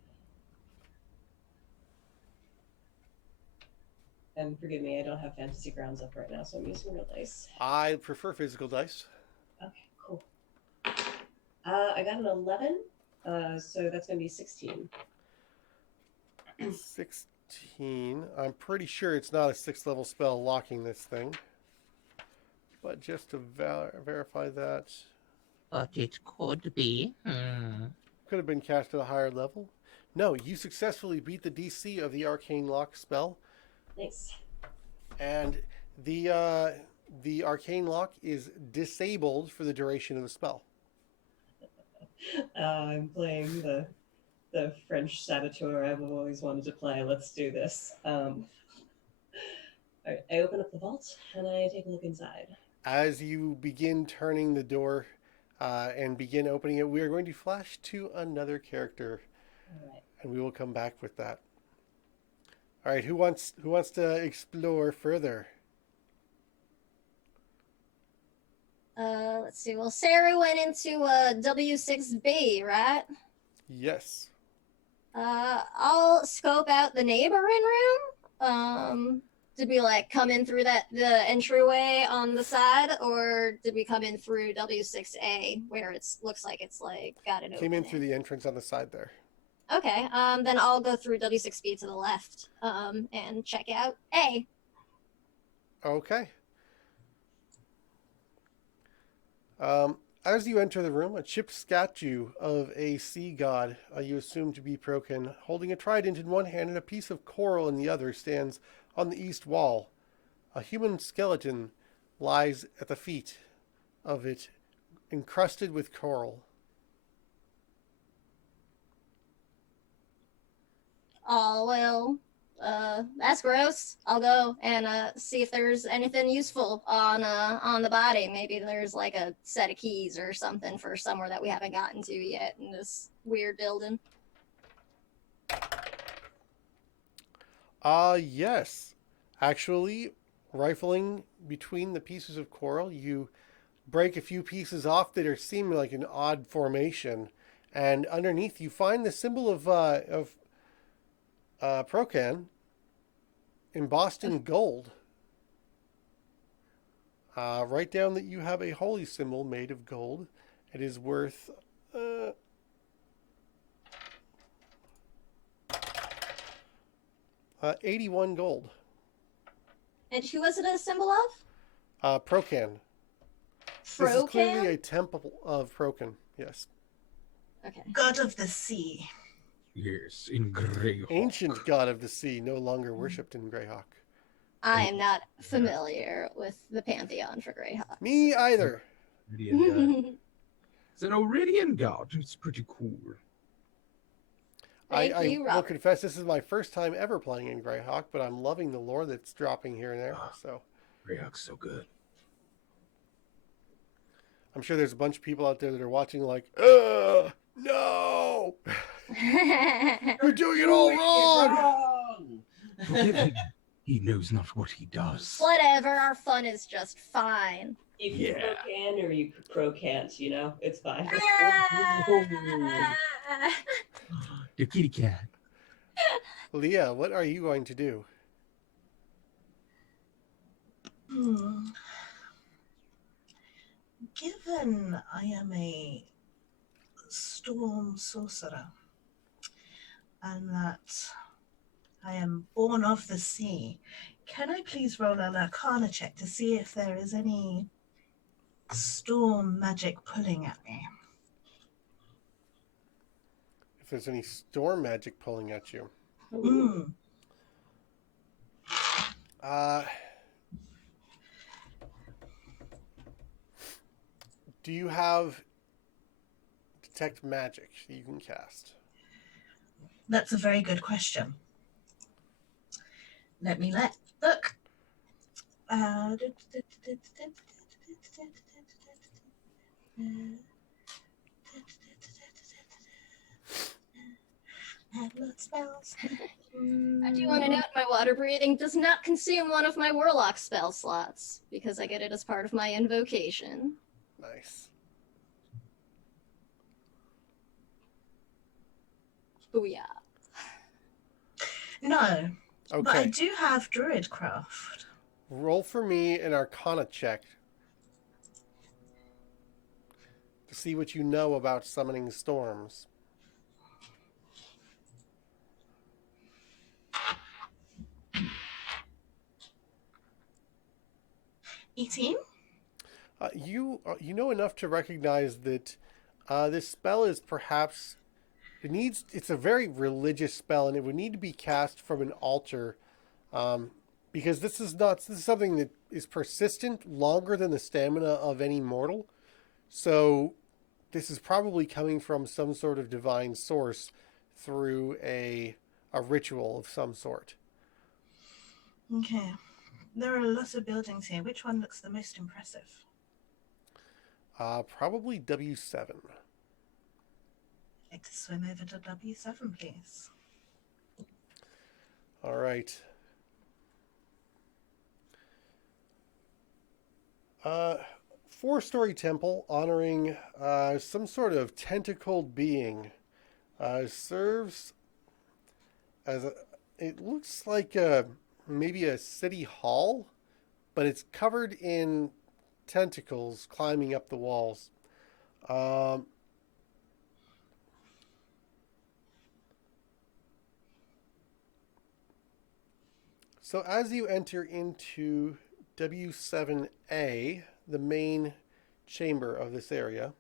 And forgive me, I don't have fantasy grounds up right now, so I'm using real dice. I prefer physical dice. Okay, cool. I got an 11, so that's going to be 16. 16. I'm pretty sure it's not a 6th level spell locking this thing. But just to verify that, But it could be. could have been cast at a higher level. No, you successfully beat the DC of the arcane lock spell, Nice. and the arcane lock is disabled for the duration of the spell. I'm playing the French saboteur I've always wanted to play. Let's do this. All right, I open up the vault and I take a look inside. As you begin turning the door and begin opening it, we are going to flash to another character, All right. and we will come back with that. All right, who wants to explore further? Let's see. Well, Sarah went into W6B, right? Yes. I'll scope out the neighboring room. Did we like come in through the entryway on the side, or did we come in through W6A where looks like it's like got it Came in opening? through the entrance on the side there. Okay. Then I'll go through W6B to the left. And check out A. Okay. As you enter the room, a chipped statue of a sea god you assume to be Prokin, holding a trident in one hand and a piece of coral in the other, stands on the east wall. A human skeleton lies at the feet of it, encrusted with coral. Oh, well, that's gross. I'll go and see if there's anything useful on the body. Maybe there's like a set of keys or something for somewhere that we haven't gotten to yet in this weird building. Yes. Actually, rifling between the pieces of coral, you break a few pieces off that are seeming like an odd formation, and underneath you find the symbol of Procan, embossed in gold. Write down that you have a holy symbol made of gold. It is worth 81 gold. And who was it a symbol of? Procan. This is clearly Frocan? a temple of Procan. Yes. Okay. God of the sea. Yes, in Greyhawk. Ancient god of the sea, no longer worshipped in Greyhawk. I am not familiar with the pantheon for Greyhawks. Me either. Iridian god. It's an Iridian god. It's pretty cool. Thank I you, will Robert. confess this is my first time ever playing in Greyhawk, but I'm loving the lore that's dropping here and there. So Greyhawk's so good. I'm sure there's a bunch of people out there that are watching like, no! You're doing it all wrong! Forgive him. He knows not what he does. Whatever, our fun is just fine. You can Yeah. pro-can or you pro-can't, you know? It's fine. The kitty cat. Leah, what are you going to do? Given I am a storm sorcerer and that I am born of the sea, can I please roll an arcana check to see if there is any storm magic pulling at me? If there's any storm magic pulling at you. Mm. Do you have detect magic you can cast? That's a very good question. Let me look. Spells. I do want to note my water breathing does not consume one of my warlock spell slots because I get it as part of my invocation. Nice. Booyah. No, but I Okay. do have Druidcraft. Roll for me an arcana check to see what you know about summoning storms. $18? You know enough to recognize that this spell is perhaps it's a very religious spell, and it would need to be cast from an altar, because this is something that is persistent longer than the stamina of any mortal. So this is probably coming from some sort of divine source through a ritual of some sort. Okay. There are lots of buildings here. Which one looks the most impressive? Probably W7. I'd like to swim over to W7, please. All right. Four-story temple honoring some sort of tentacled being. Serves as it looks like maybe a city hall, but it's covered in tentacles climbing up the walls. So as you enter into W7A, the main chamber of this area,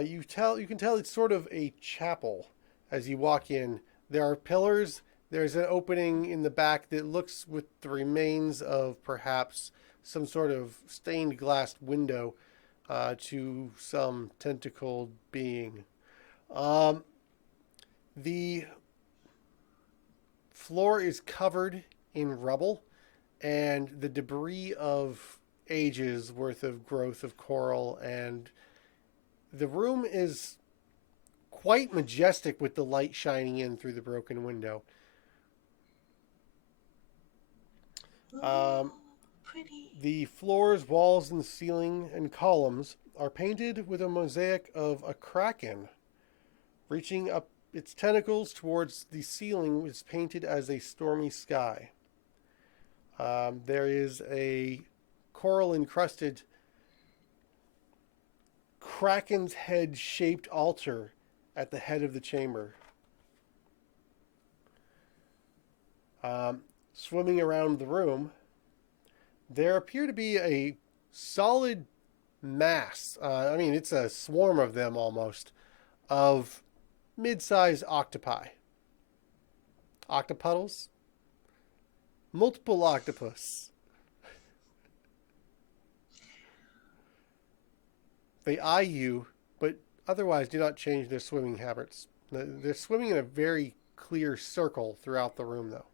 you can tell it's sort of a chapel. As you walk in, there are pillars. There's an opening in the back that looks with the remains of perhaps some sort of stained glass window to some tentacled being. The floor is covered in rubble and the debris of ages worth of growth of coral, and the room is quite majestic with the light shining in through the broken window. Pretty. The floors, walls, and ceiling and columns are painted with a mosaic of a kraken reaching up its tentacles towards the ceiling is painted as a stormy sky. There is a coral-encrusted kraken's head-shaped altar at the head of the chamber. Swimming around the room, there appear to be a solid mass. It's a swarm of them almost, of mid-sized octopi. Octopuddles? Multiple octopus. They eye you, but otherwise do not change their swimming habits. They're swimming in a very clear circle throughout the room, though.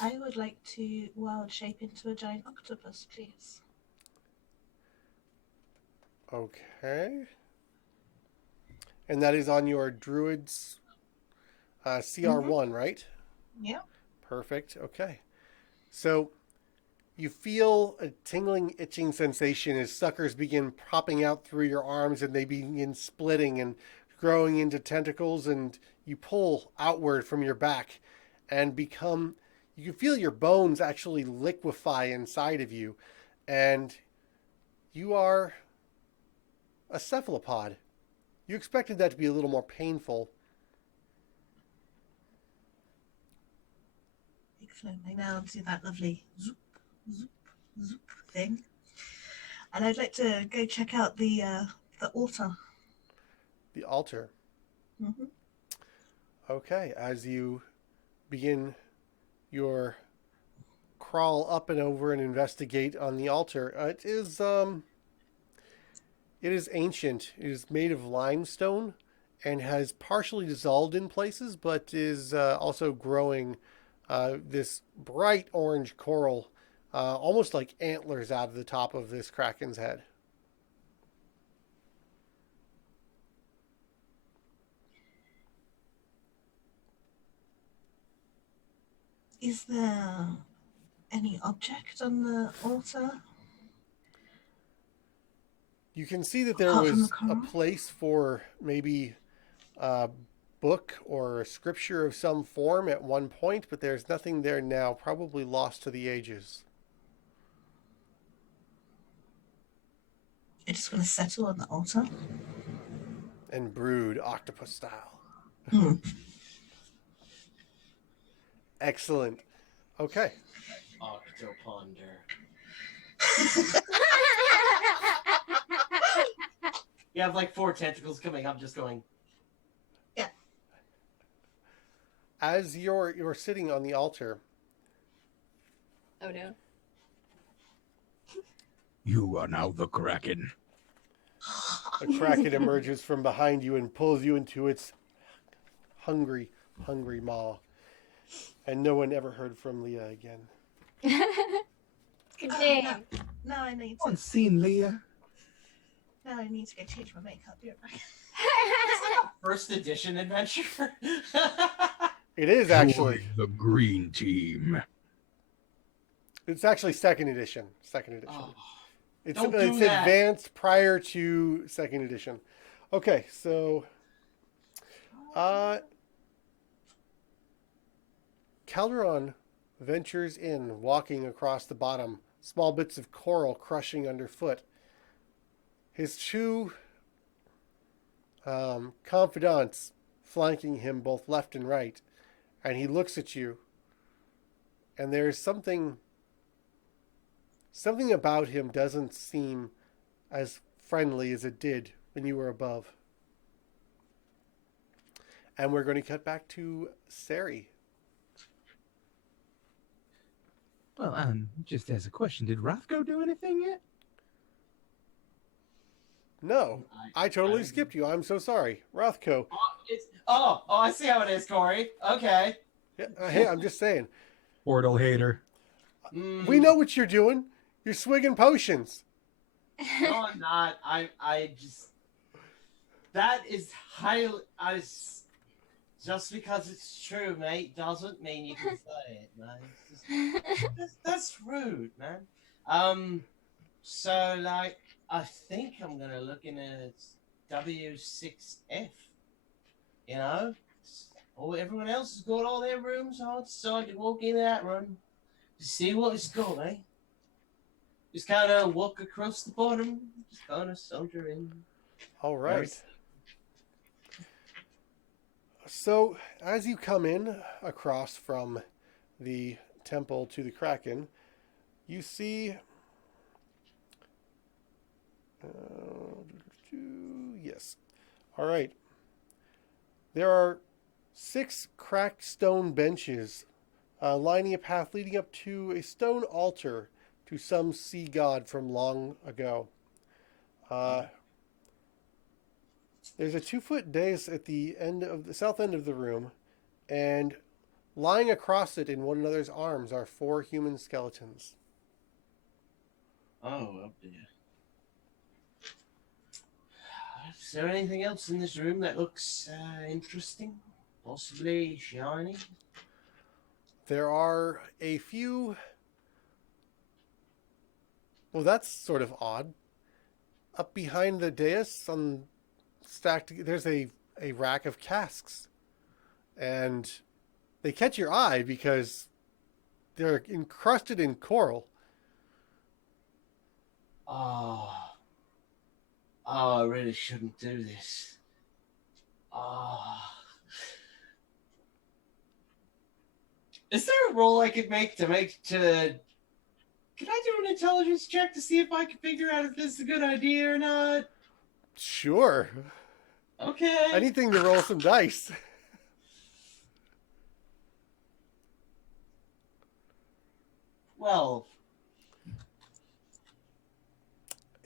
I would like to wild shape into a giant octopus, please. Okay. And that is on your druid's CR1, right? Yeah. Perfect. Okay. So you feel a tingling, itching sensation as suckers begin popping out through your arms, and they begin splitting and growing into tentacles, and you pull outward from your back and you can feel your bones actually liquefy inside of you, and you are a cephalopod. You expected that to be a little more painful. Excellent. I now do that lovely zoop, zoop, zoop thing. And I'd like to go check out the altar. The altar. Mm-hmm. Okay, as you begin your crawl up and over and investigate on the altar, it is ancient. It is made of limestone and has partially dissolved in places, but is also growing this bright orange coral, almost like antlers out of the top of this kraken's head. Is there any object on the altar? You can see that there Apart from was the a coral? place for maybe a book or a scripture of some form at one point, but there's nothing there now, probably lost to the ages. You're just going to settle on the altar? And brood octopus style. Hmm. Excellent. Okay. Octoponder. You have like 4 tentacles coming up, just going. Yeah. As you're sitting on the altar, Oh no. You are now the Kraken. a kraken emerges from behind you and pulls you into its hungry maw. And no one ever heard from Leah again. Good name. Now I need to. Unseen Leah. Now I need to go change my makeup. You're right. First edition adventure. It is actually. Join the green team. It's actually second edition. Oh, It's don't do it's that. advanced prior to second edition. Okay, so Calderon ventures in, walking across the bottom, small bits of coral crushing underfoot. His 2 confidants flanking him both left and right, and he looks at you, and there's something about him doesn't seem as friendly as it did when you were above. And we're going to cut back to Sari. Well, just as a question, did Rothko do anything yet? No, I totally skipped you. I'm so sorry. Rothko. I see how it is, Corey. Okay. Yeah, hey, I'm just saying. Portal hater. We know what you're doing. You're swigging potions. No, I'm not. I just. That is highly. Just because it's true, mate, doesn't mean you can say it, man. That's rude, man. So, like, I think I'm gonna look in a W6F. You know, everyone else has got all their rooms. I decided to walk into that room to see what it's got, eh? Just kind of walk across the bottom, just kind of saunter in. All right. So, as you come in across from the temple to the Kraken, you see. Yes. All right. There are 6 cracked stone benches lining a path leading up to a stone altar to some sea god from long ago. There's a 2-foot dais at the south end of the room, and lying across it in one another's arms are 4 human skeletons. Oh, up there. Is there anything else in this room that looks interesting? Possibly shiny? There are a few. Well, that's sort of odd. Up behind the dais, there's a rack of casks, and they catch your eye because they're encrusted in coral. I really shouldn't do this. Is there a roll I could make to can I do an intelligence check to see if I can figure out if this is a good idea or not? Sure. Okay. Anything to roll some dice. Well,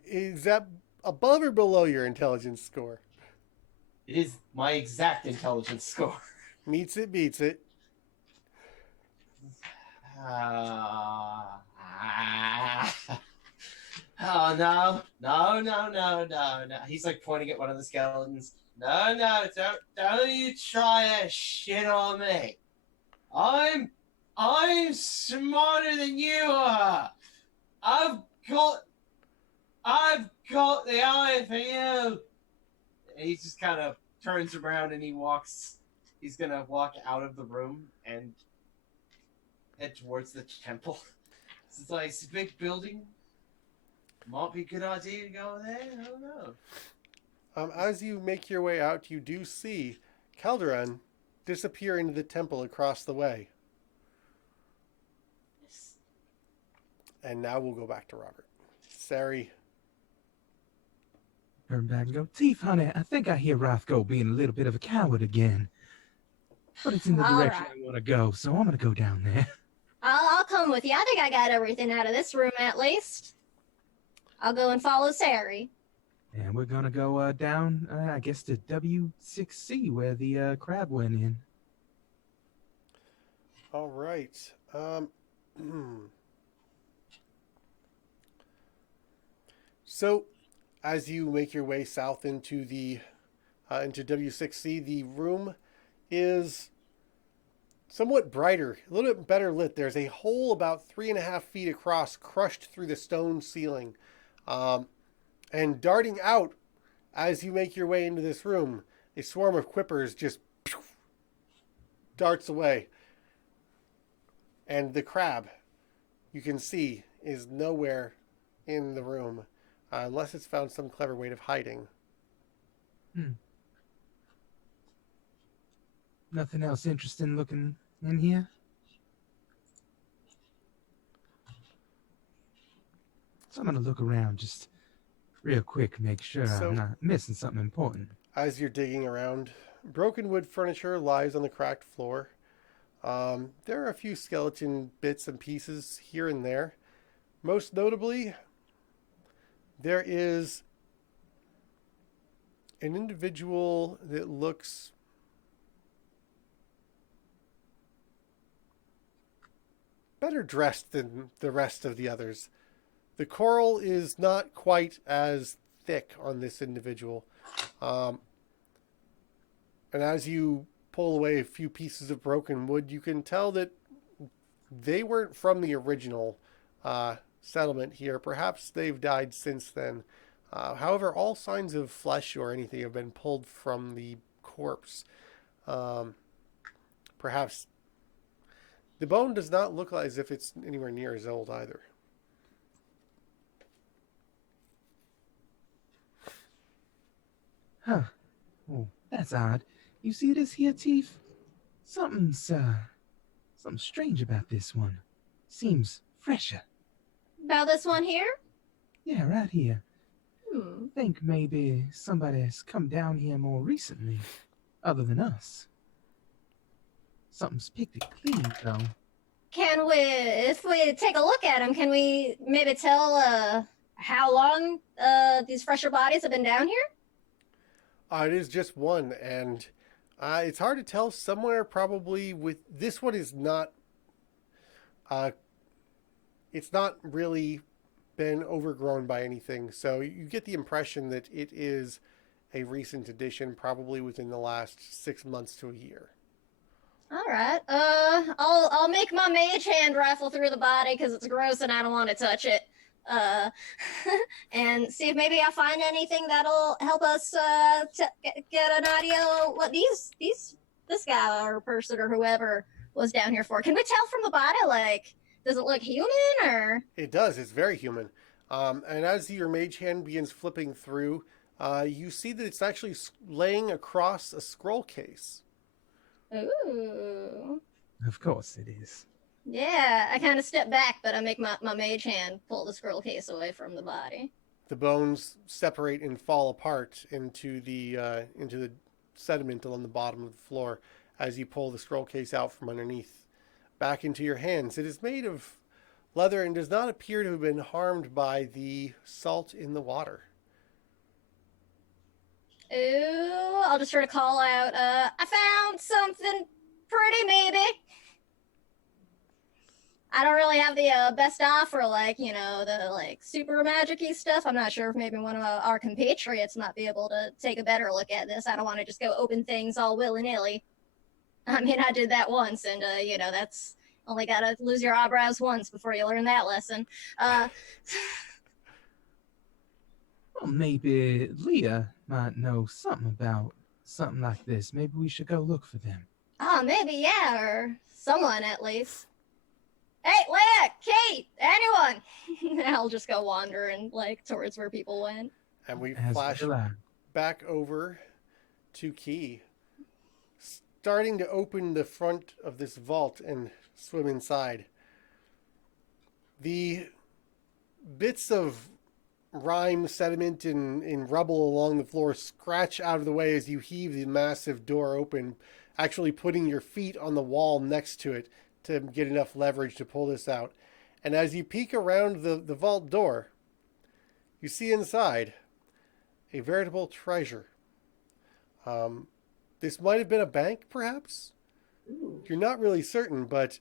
is that above or below your intelligence score? it is my exact intelligence score. Meets it, beats it. Oh, no. He's like pointing at one of the skeletons. No, don't you try that shit on me. I'm smarter than you are. I've got the eye for you. And he just kind of turns around and he's gonna walk out of the room and head towards the temple. It's a big building. Might be a good idea to go there. I don't know. As you make your way out, you do see Calderon disappear into the temple across the way. Yes. And now we'll go back to Robert. Sari. Turn back and go, Teeth, honey, I think I hear Rothko being a little bit of a coward again. But it's in the All direction right. I want to go, so I'm going to go down there. I'll come with you. I think I got everything out of this room at least. I'll go and follow Sari. And we're going to go down, I guess, to W6C, where the crab went in. All right. So, as you make your way south into into W6C, the room is somewhat brighter, a little bit better lit. There's a hole about 3.5 feet across, crushed through the stone ceiling. And darting out as you make your way into this room, a swarm of quippers just darts away. And the crab, you can see, is nowhere in the room, unless it's found some clever way of hiding. Nothing else interesting looking in here? So I'm going to look around just real quick, make sure I'm not missing something important. As you're digging around, broken wood furniture lies on the cracked floor. There are a few skeleton bits and pieces here and there. Most notably, there is an individual that looks better dressed than the rest of the others. The coral is not quite as thick on this individual. And as you pull away a few pieces of broken wood, you can tell that they weren't from the original settlement here. Perhaps they've died since then. However, all signs of flesh or anything have been pulled from the corpse. Um, Perhaps the bone does not look as if it's anywhere near as old either. Huh. Oh, that's odd. You see this here teeth? Something strange about this one. Seems fresher. About this one here? Yeah, right here. Hmm. Think maybe somebody's come down here more recently, other than us. Something's picked it clean, though. Can we, if we take a look at them, can we maybe tell how long these fresher bodies have been down here? It is just one, and it's hard to tell. Somewhere probably with this one is not. It's not really been overgrown by anything, so you get the impression that it is a recent addition, probably within the last 6 months to a year. All right. I'll make my mage hand rifle through the body because it's gross and I don't want to touch it. And see if maybe I find anything that'll help us get an idea of what this guy or person or whoever was down here for. Can we tell from the body? Like, does it look human or? It does. It's very human. And as your mage hand begins flipping through, you see that it's actually laying across a scroll case. Ooh. Of course it is. Yeah, I kind of step back, but I make my mage hand pull the scroll case away from the body. The bones separate and fall apart into the sediment along the bottom of the floor as you pull the scroll case out from underneath, back into your hands. It is made of leather and does not appear to have been harmed by the salt in the water. Ooh, I'll just sort of call out, I found something pretty, maybe. I don't really have the best offer, like, the, like, super magic-y stuff. I'm not sure if maybe one of our compatriots might be able to take a better look at this. I don't want to just go open things all willy-nilly. I mean, I did that once, and, that's only got to lose your eyebrows once before you learn that lesson. Well, maybe Leah might know something about something like this. Maybe we should go look for them. Oh, maybe, yeah, or someone at least. Hey, Leah, Kate, anyone? I'll just go wandering, like, towards where people went. And we As flash will I. back over to Key, starting to open the front of this vault and swim inside. The bits of rime, sediment, and rubble along the floor scratch out of the way as you heave the massive door open, actually putting your feet on the wall next to it to get enough leverage to pull this out. And as you peek around the vault door, you see inside a veritable treasure. This might have been a bank, perhaps? Ooh. You're not really certain, but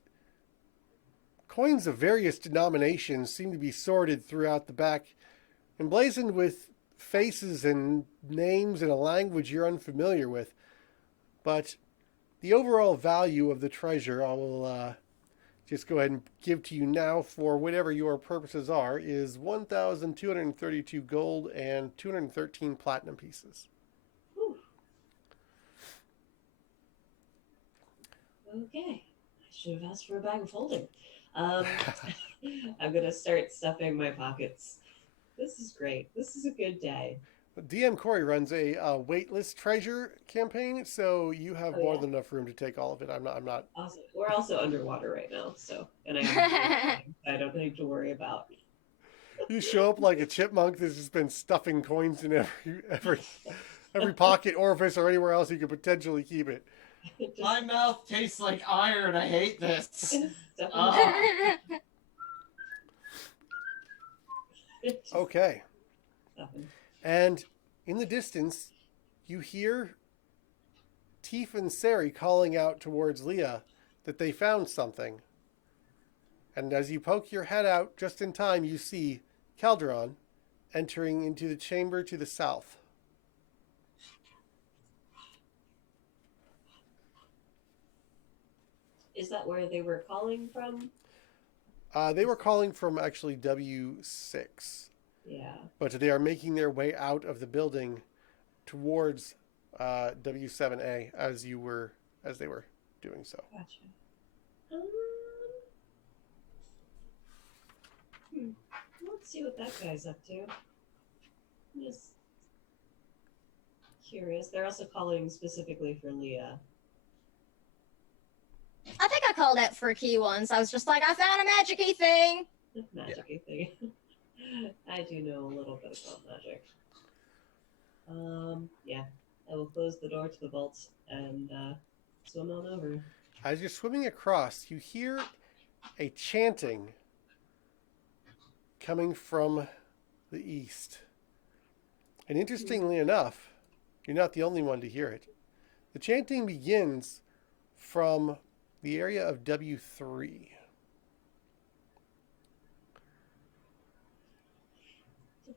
coins of various denominations seem to be sorted throughout the back, emblazoned with faces and names in a language you're unfamiliar with. But the overall value of the treasure, I will just go ahead and give to you now for whatever your purposes are, is 1,232 gold and 213 platinum pieces. Ooh. Okay. I should have asked for a bag of holding. I'm going to start stuffing my pockets. This is great. This is a good day. DM Corey runs a weightless treasure campaign, so you have Oh, more yeah? than enough room to take all of it. I'm not. Awesome. We're also underwater right now, and I don't need to worry about. You show up like a chipmunk that's just been stuffing coins in every pocket, orifice, or anywhere else you could potentially keep it. My mouth tastes like iron. I hate this. Okay. And in the distance, you hear Teef and Sari calling out towards Leah that they found something. And as you poke your head out just in time, you see Calderon entering into the chamber to the south. Is that where they were calling from? They were calling from actually W6. Yeah. But they are making their way out of the building towards W7A as they were doing so. Gotcha. Let's see what that guy's up to. I'm just curious. They're also calling specifically for Leah. I think I called that for key once. I was just like, I found a magic-y thing. Magic-y thing. I do know a little bit about magic. Yeah. I will close the door to the vaults and swim on over. As you're swimming across, you hear a chanting coming from the east. And interestingly enough, you're not the only one to hear it. The chanting begins from the area of W3.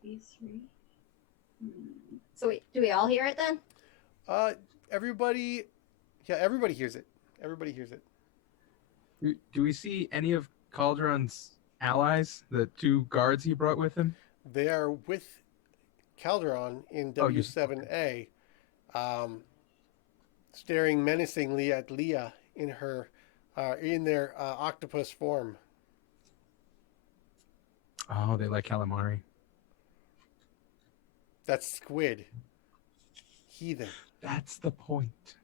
W3. So do we all hear it then? Everybody hears it. Everybody hears it. Do we see any of Calderon's allies, the 2 guards he brought with him? They are with Calderon in W7A, staring menacingly at Leah in their octopus form. Oh, they like calamari. That's squid. Heathen. That's the point.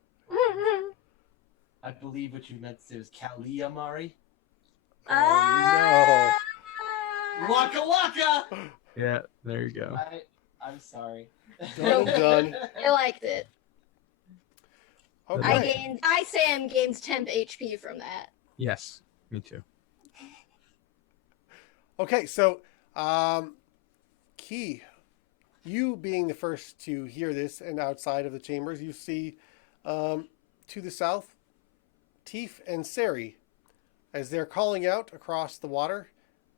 I believe what you meant to say was calamari. Oh Waka waka! Yeah, there you go. I'm sorry. no! Done. I liked it. Okay. Sam gains temp HP from that. Yes, me too. Okay, so Key, you being the first to hear this and outside of the chambers, you see to the south, Teef and Sari, as they're calling out across the water,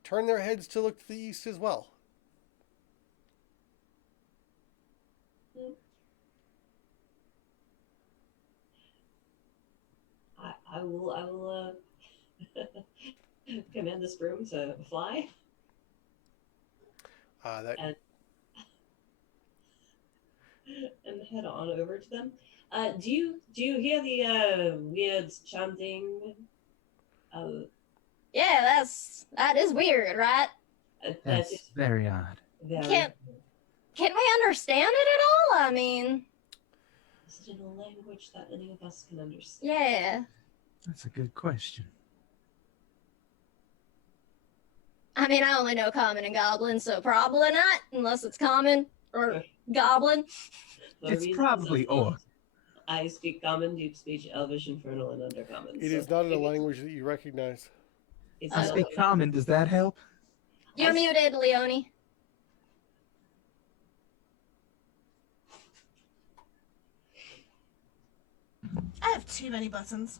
turn their heads to look to the east as well. I will command this broom to fly. And head on over to them. Do you hear the weird chanting? Yeah, that is weird, right? That That's is very odd. very. Can we understand it at all? I mean, Is it in a language that any of us can understand? yeah. That's a good question. I mean, I only know Common and Goblin, so probably not, unless it's Common or Goblin. The It's reason probably is that Orc. I speak Common, Deep Speech, Elvish, Infernal, and Undercommon. It is not in a language that you recognize. It's I not speak Common. Does that help? You're muted, Leone. I have too many buttons.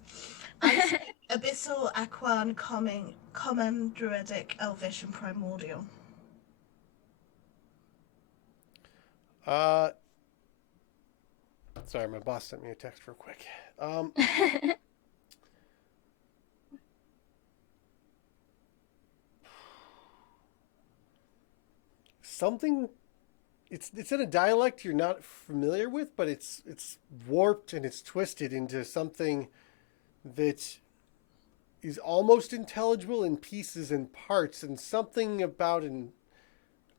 I speak Abyssal, Aquan, Common, Druidic, Elvish, and Primordial. Sorry, my boss sent me a text real quick. Something, it's in a dialect you're not familiar with, but it's warped and it's twisted into something that is almost intelligible in pieces and parts, and something about an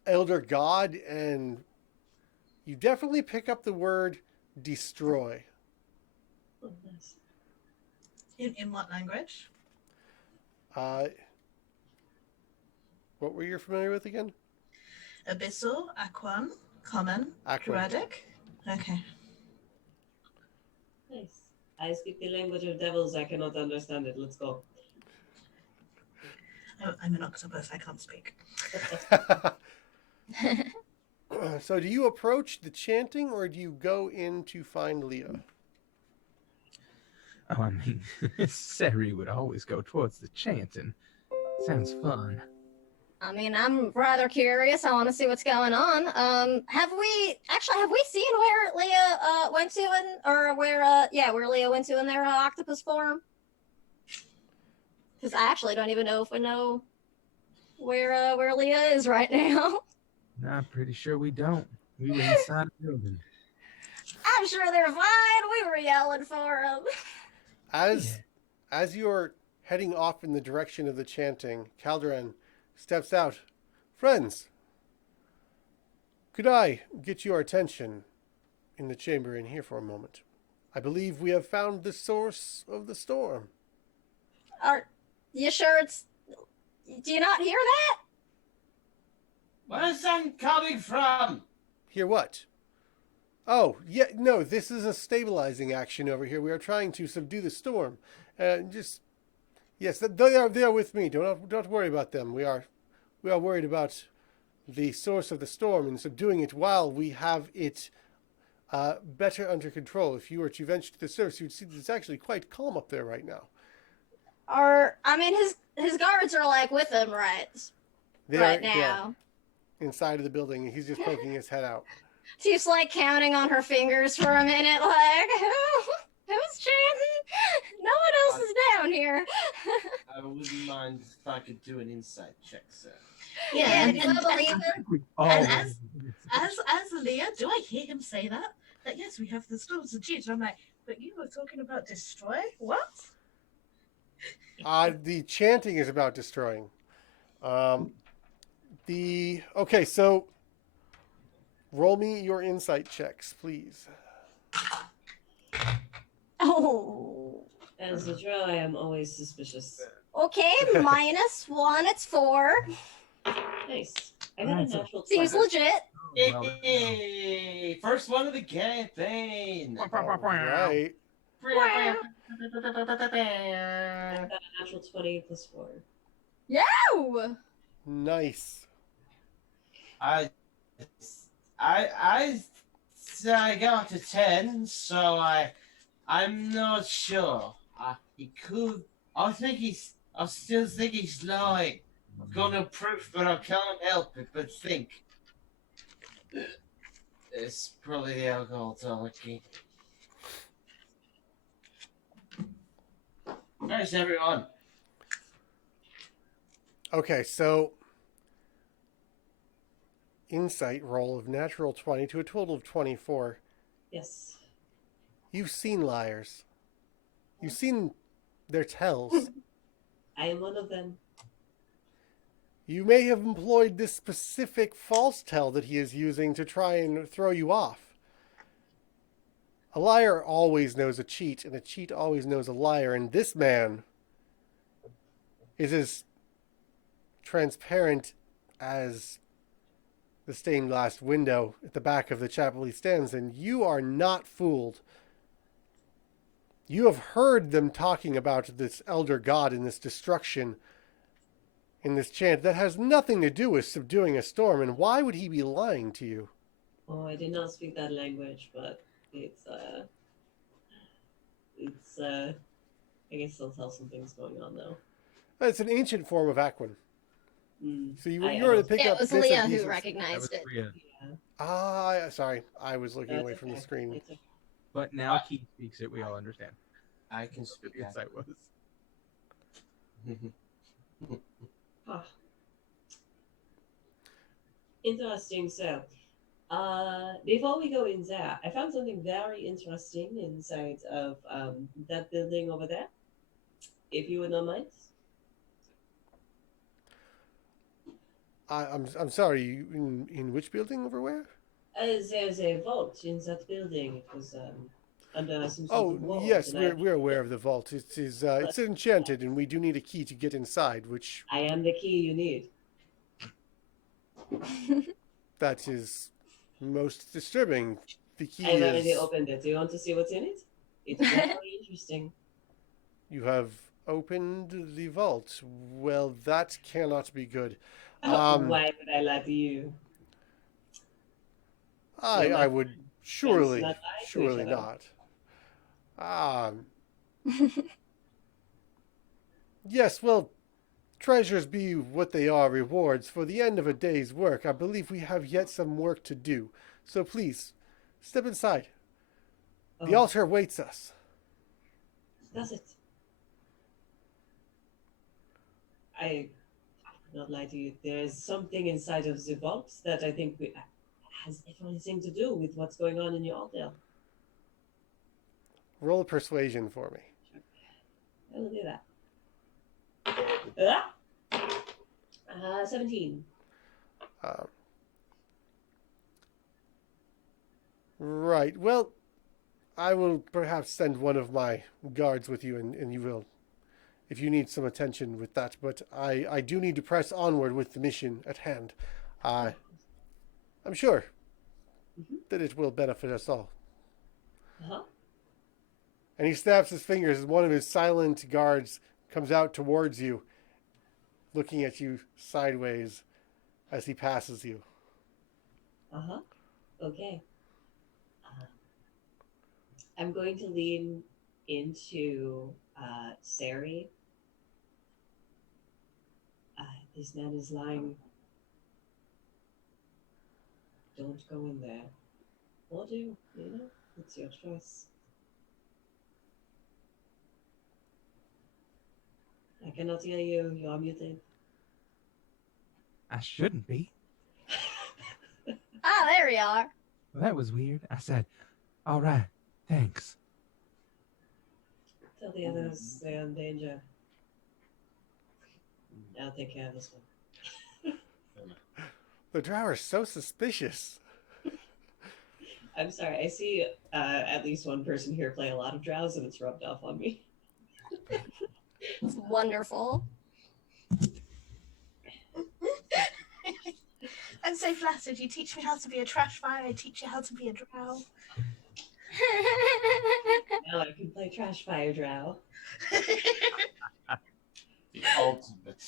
elder god, and you definitely pick up the word destroy. Oh, nice. In what language? What were you familiar with again? Abyssal, Aquan, Common, Druidic. Okay. Nice. I speak the language of devils. I cannot understand it. Let's go. I'm an octopus. I can't speak. So do you approach the chanting or do you go in to find Leah? Oh, I mean, Sari would always go towards the chanting. Sounds fun. I mean, I'm rather curious. I want to see what's going on. Have we seen where Leah went to where Leah went to in their octopus form? Because I actually don't even know if we know where Leah is right now. I'm pretty sure we don't. We were inside the building. I'm sure they're fine. We were yelling for them. As you're heading off in the direction of the chanting, Calderon steps out. Friends, could I get your attention in the chamber in here for a moment? I believe we have found the source of the storm. Are you sure it's... Do you not hear that? Where's that coming from? Hear what? Oh, yeah, no, this is a stabilizing action over here. We are trying to subdue the storm. Yes, they are with me. Don't worry about them. We are worried about the source of the storm and subduing it while we have it better under control. If you were to venture to the surface, you'd see that it's actually quite calm up there right now. His guards are like with him right now. Inside of the building, and he's just poking his head out. She's like counting on her fingers for a minute, like, who's chanting? No one else is down here. I wouldn't mind if I could do an insight check, sir. Yeah, and, do you believe him? and as Leah, do I hear him say that? That yes, we have the storms of Jude. I'm like, but you were talking about destroy? What? The chanting is about destroying. Okay, so roll me your insight checks, please. Oh. As a draw, I am always suspicious. Okay, -1, it's 4. Nice. I got a natural 20. Seems legit. Hey, first one of the campaign. Right. I got a natural 20 plus 4. Oh! Nice. I got to 10, so I'm not sure. He could. I still think he's lying. I've got no proof, but I can't help it but think. It's probably the alcohol talking. Nice, everyone. Okay, so insight roll of natural 20 to a total of 24. Yes. You've seen liars. You've seen their tells. I am one of them. You may have employed this specific false tell that he is using to try and throw you off. A liar always knows a cheat, and a cheat always knows a liar, and this man is as transparent as the stained glass window at the back of the chapel he stands in. You are not fooled. You have heard them talking about this elder god and this destruction in this chant. That has nothing to do with subduing a storm, and why would he be lying to you? Oh, I did not speak that language, but it's I guess I'll tell some things going on though. It's an ancient form of Aquan. So you I were to don't- pick Yeah, up it was bits Leah and who pieces. recognized it. Yeah. Sorry, I was looking That's away from the okay. screen. It's okay. But now Keith speaks it, we all understand I can what speak the insight was. Ah. Interesting. So, before we go in there, I found something very interesting inside of that building over there. If you would not mind. I'm sorry. In which building over where? There's a vault in that building. It was under some sort Oh of wall. yes, we're aware of the vault. It's enchanted, and we do need a key to get inside. Which I am the key you need. that is most disturbing. The key I've already is opened it. Do you want to see what's in it? It's very interesting. you have opened the vault. Well, that cannot be good. Why would I lie to you? I would surely not lie to each other. not. Yes, well, treasures be what they are, rewards. For the end of a day's work, I believe we have yet some work to do. So please, step inside. The Oh, altar waits us. does it? Not lie to you. There's something inside of the vault that I think has everything to do with what's going on in your hotel. Roll a persuasion for me. I will do that. 17. Right. Well, I will perhaps send one of my guards with you, and you will, if you need some attention with that. But I do need to press onward with the mission at hand. I'm sure that it will benefit us all. Uh-huh. And he snaps his fingers as one of his silent guards comes out towards you, looking at you sideways as he passes you. Uh-huh. Okay. I'm going to lean into Sari. This man is lying. Don't go in there. Or do, you know? It's your choice. I cannot hear you. You are muted. I shouldn't be. Ah, there you are. Well, that was weird. I said, all right, thanks. Tell the others they're in danger. I'll take care of this one. The drow are so suspicious. I'm sorry. I see at least one person here play a lot of drows, and it's rubbed off on me. It's wonderful. I'm so flattered. You teach me how to be a trash fire. I teach you how to be a drow. Now I can play Trash Fire Drow. The ultimate.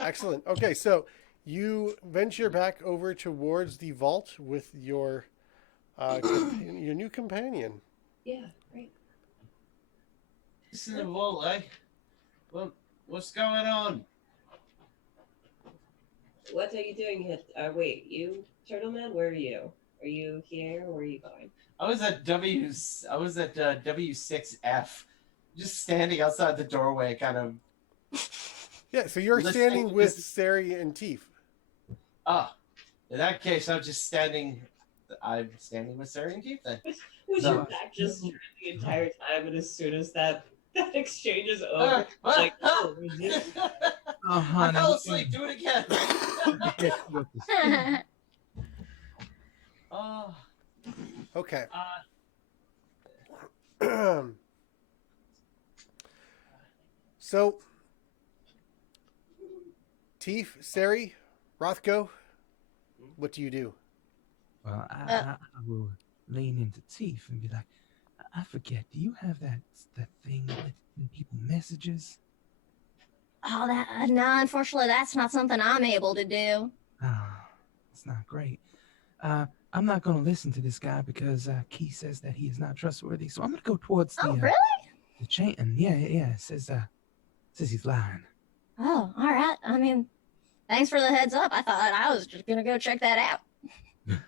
Excellent. Okay, so you venture back over towards the vault with your your new companion. Yeah, great. It's in the vault, eh? Well, what's going on? What are you doing here? Wait, you, Turtle Man, where are you? Are you here or where are you going? I was at W6F, just standing outside the doorway, kind of. Yeah, so you're Listening standing to with this- Sari and Teef. Ah, in that case, I'm just standing. I'm standing with Sarah and Keith then. Was No. your back just turned the entire time, and as soon as that exchange is over, it's like, oh, we did it. Oh, I honey. fell asleep. Do it again. Oh, Okay. uh, So, Teef, Sari, Rothko, what do you do? Well, I will lean into Teef and be like, I forget, do you have that thing that send people messages? Oh, that no, unfortunately, that's not something I'm able to do. Oh, it's not great. I'm not going to listen to this guy because Keith says that he is not trustworthy. So I'm going to go towards Oh, the really? the chain. And yeah, it says he's lying. Oh, all right. I mean, thanks for the heads up. I thought I was just gonna go check that out.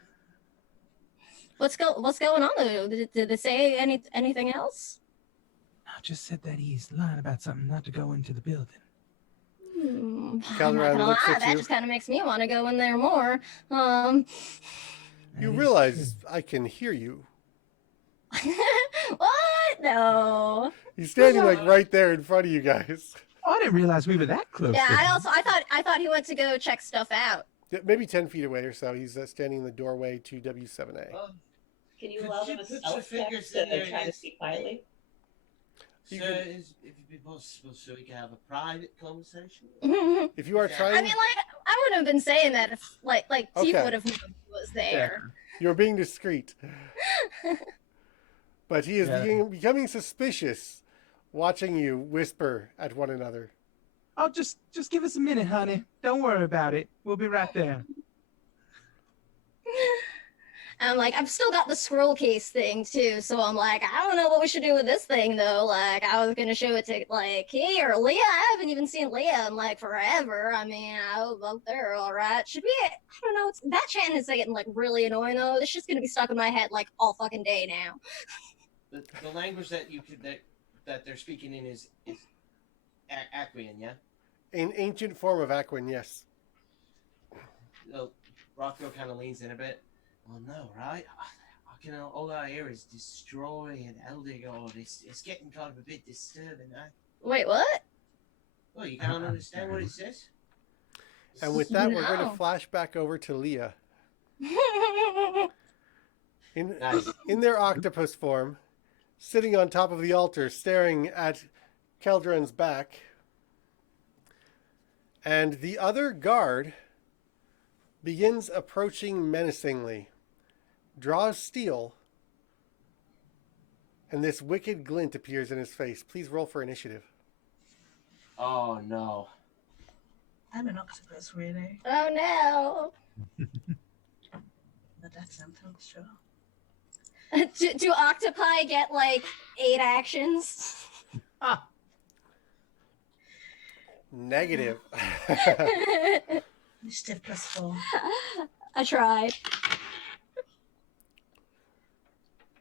What's going on though? Did they say anything else? I just said that he's lying about something, not to go into the building. I'm Calderon not gonna looks lie, at that you. just kind of makes me want to go in there more. You That is realize true. I can hear you. What? No. He's standing like right there in front of you guys. Oh, I didn't realize we were that close. Yeah, to him. I thought he went to go check stuff out. Yeah, maybe 10 feet away or so. He's standing in the doorway to W7A. Can you Could allow you them a put your stealth check fingers in to there try to and- speak quietly? So, You can- if it'd be possible, so we can have a private conversation. I If you are Yeah. trying, mean, like, I wouldn't have been saying that if, like Teef Okay. would have known he was there. you're being discreet. But he is Yeah. becoming suspicious, watching you whisper at one another. Oh, just give us a minute, honey. Don't worry about it. We'll be right there. I'm like, I've still got the scroll case thing too, so I'm like, I don't know what we should do with this thing though. Like, I was gonna show it to like Key or Leah. I haven't even seen Leah in like forever. I mean, I hope they're all right. Should we? I don't know. That chant is getting like really annoying though. This shit's gonna be stuck in my head like all fucking day now. The language that you could that they're speaking in is Aquian, yeah. An ancient form of Aquin, yes. Rocco kind of leans in a bit. Well, no, right? All I hear is destroy and Elder God. It's getting kind of a bit disturbing, eh? Wait, what? Well, you can't understand what it says? And with that, we're going to No. flash back over to Leah. Nice. In their octopus form, sitting on top of the altar, staring at Keldron's back. And the other guard begins approaching menacingly, draws steel, and this wicked glint appears in his face. Please roll for initiative. Oh, no. I'm an octopus, really. Oh no. The death sentence, sure. Do octopi get like 8 actions? Negative. Initiative +4. I tried.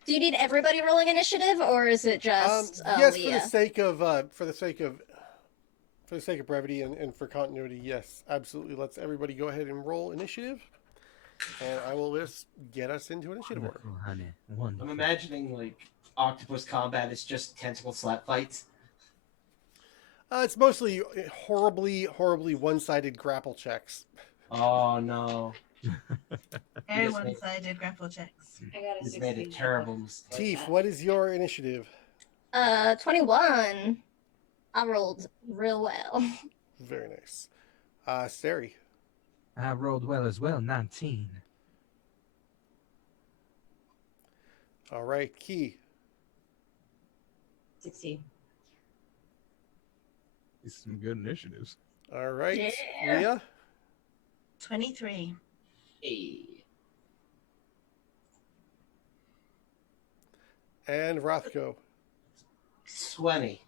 Do you need everybody rolling initiative, or is it just Yes, Leah? for the sake of brevity and for continuity, yes, absolutely. Let's everybody go ahead and roll initiative, and I will just get us into initiative order. Wonderful, honey. Wonderful. I'm imagining, like, octopus combat is just tentacle slap fights. It's mostly horribly one-sided grapple checks. Oh, no. Very just made- one-sided grapple checks. I got a He's made a 16. terrible mistake. Teef, what is your initiative? 21. I rolled real well. Very nice. Sari. I rolled well as well, 19. All right, Key. 16. These are some good initiatives. All right, Yeah. Leah. 23. Hey. And Rothko. 20.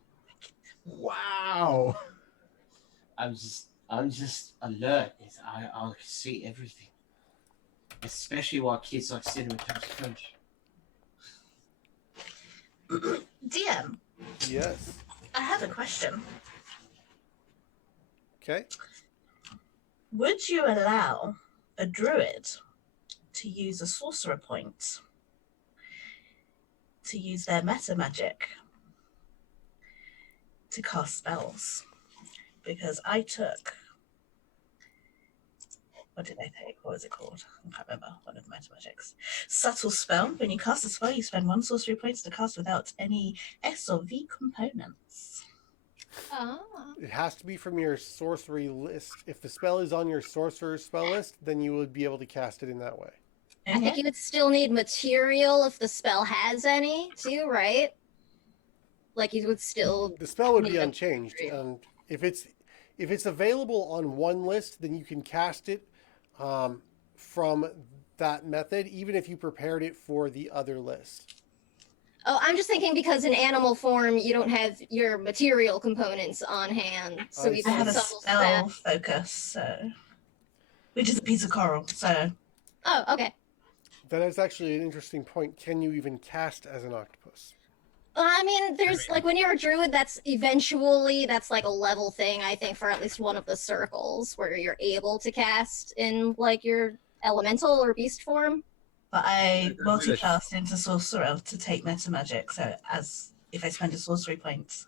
Wow. I'm just alert. I see everything. Especially while kids like cinnamon toast crunch. DM, Yes. I have a question. Okay. Would you allow a druid to use a sorcerer point to use their meta magic to cast spells? Because I took, what did I take? What was it called? I can't remember. One of the meta magics. Subtle spell. When you cast a spell, you spend 1 sorcery point to cast without any S or V components. Oh. It has to be from your sorcery list. If the spell is on your sorcerer's spell list, then you would be able to cast it in that way. I think you would still need material if the spell has any, too, right? Like you would still. The spell would be Yeah. unchanged, and if it's available on one list, then you can cast it from that method, even if you prepared it for the other list. Oh, I'm just thinking because in animal form you don't have your material components on hand, so I you see. I can have a subtle spell focus, so which is a piece of coral. So Oh, okay. That is actually an interesting point. Can you even cast as an octopus? Well, I mean, there's like when you're a druid, that's like a level thing, I think, for at least one of the circles where you're able to cast in like your elemental or beast form. but I multicast into sorcerer to take meta magic. So as if I spend a sorcery point.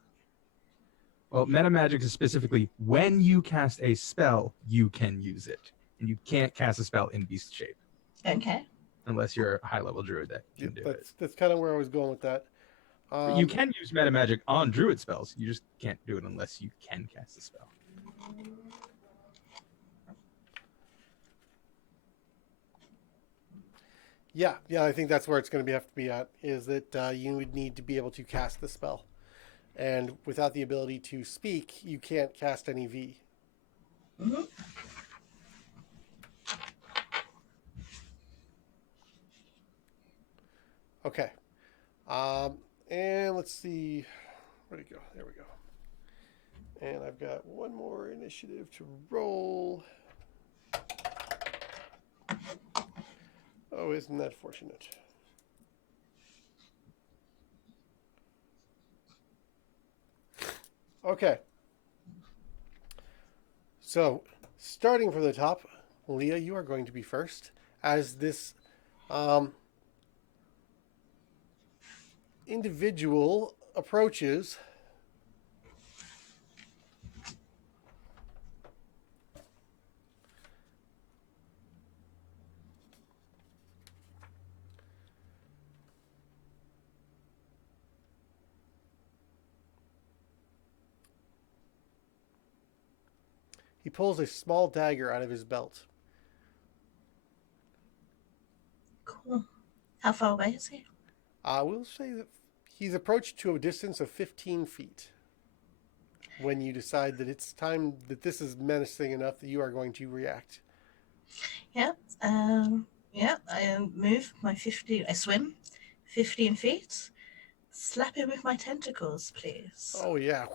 Well, meta magic is specifically when you cast a spell, you can use it. And you can't cast a spell in beast shape Okay. unless you're a high level druid that can do it. That's kind of where I was going with that. But you can use meta magic on druid spells. You just can't do it unless you can cast a spell. Yeah, I think that's where it's going to have to be at, is that you would need to be able to cast the spell. And without the ability to speak, you can't cast any V. Mm-hmm. Okay. And let's see. Where'd it go? There we go. And I've got one more initiative to roll. Oh, isn't that fortunate? Okay. So, starting from the top, Leah, you are going to be first. As this individual approaches, he pulls a small dagger out of his belt. Cool. How far away is he? I will say that he's approached to a distance of 15 feet. When you decide that it's time that this is menacing enough that you are going to react. Yeah. I move my 15. I swim 15 feet. Slap him with my tentacles, please. Oh, yeah.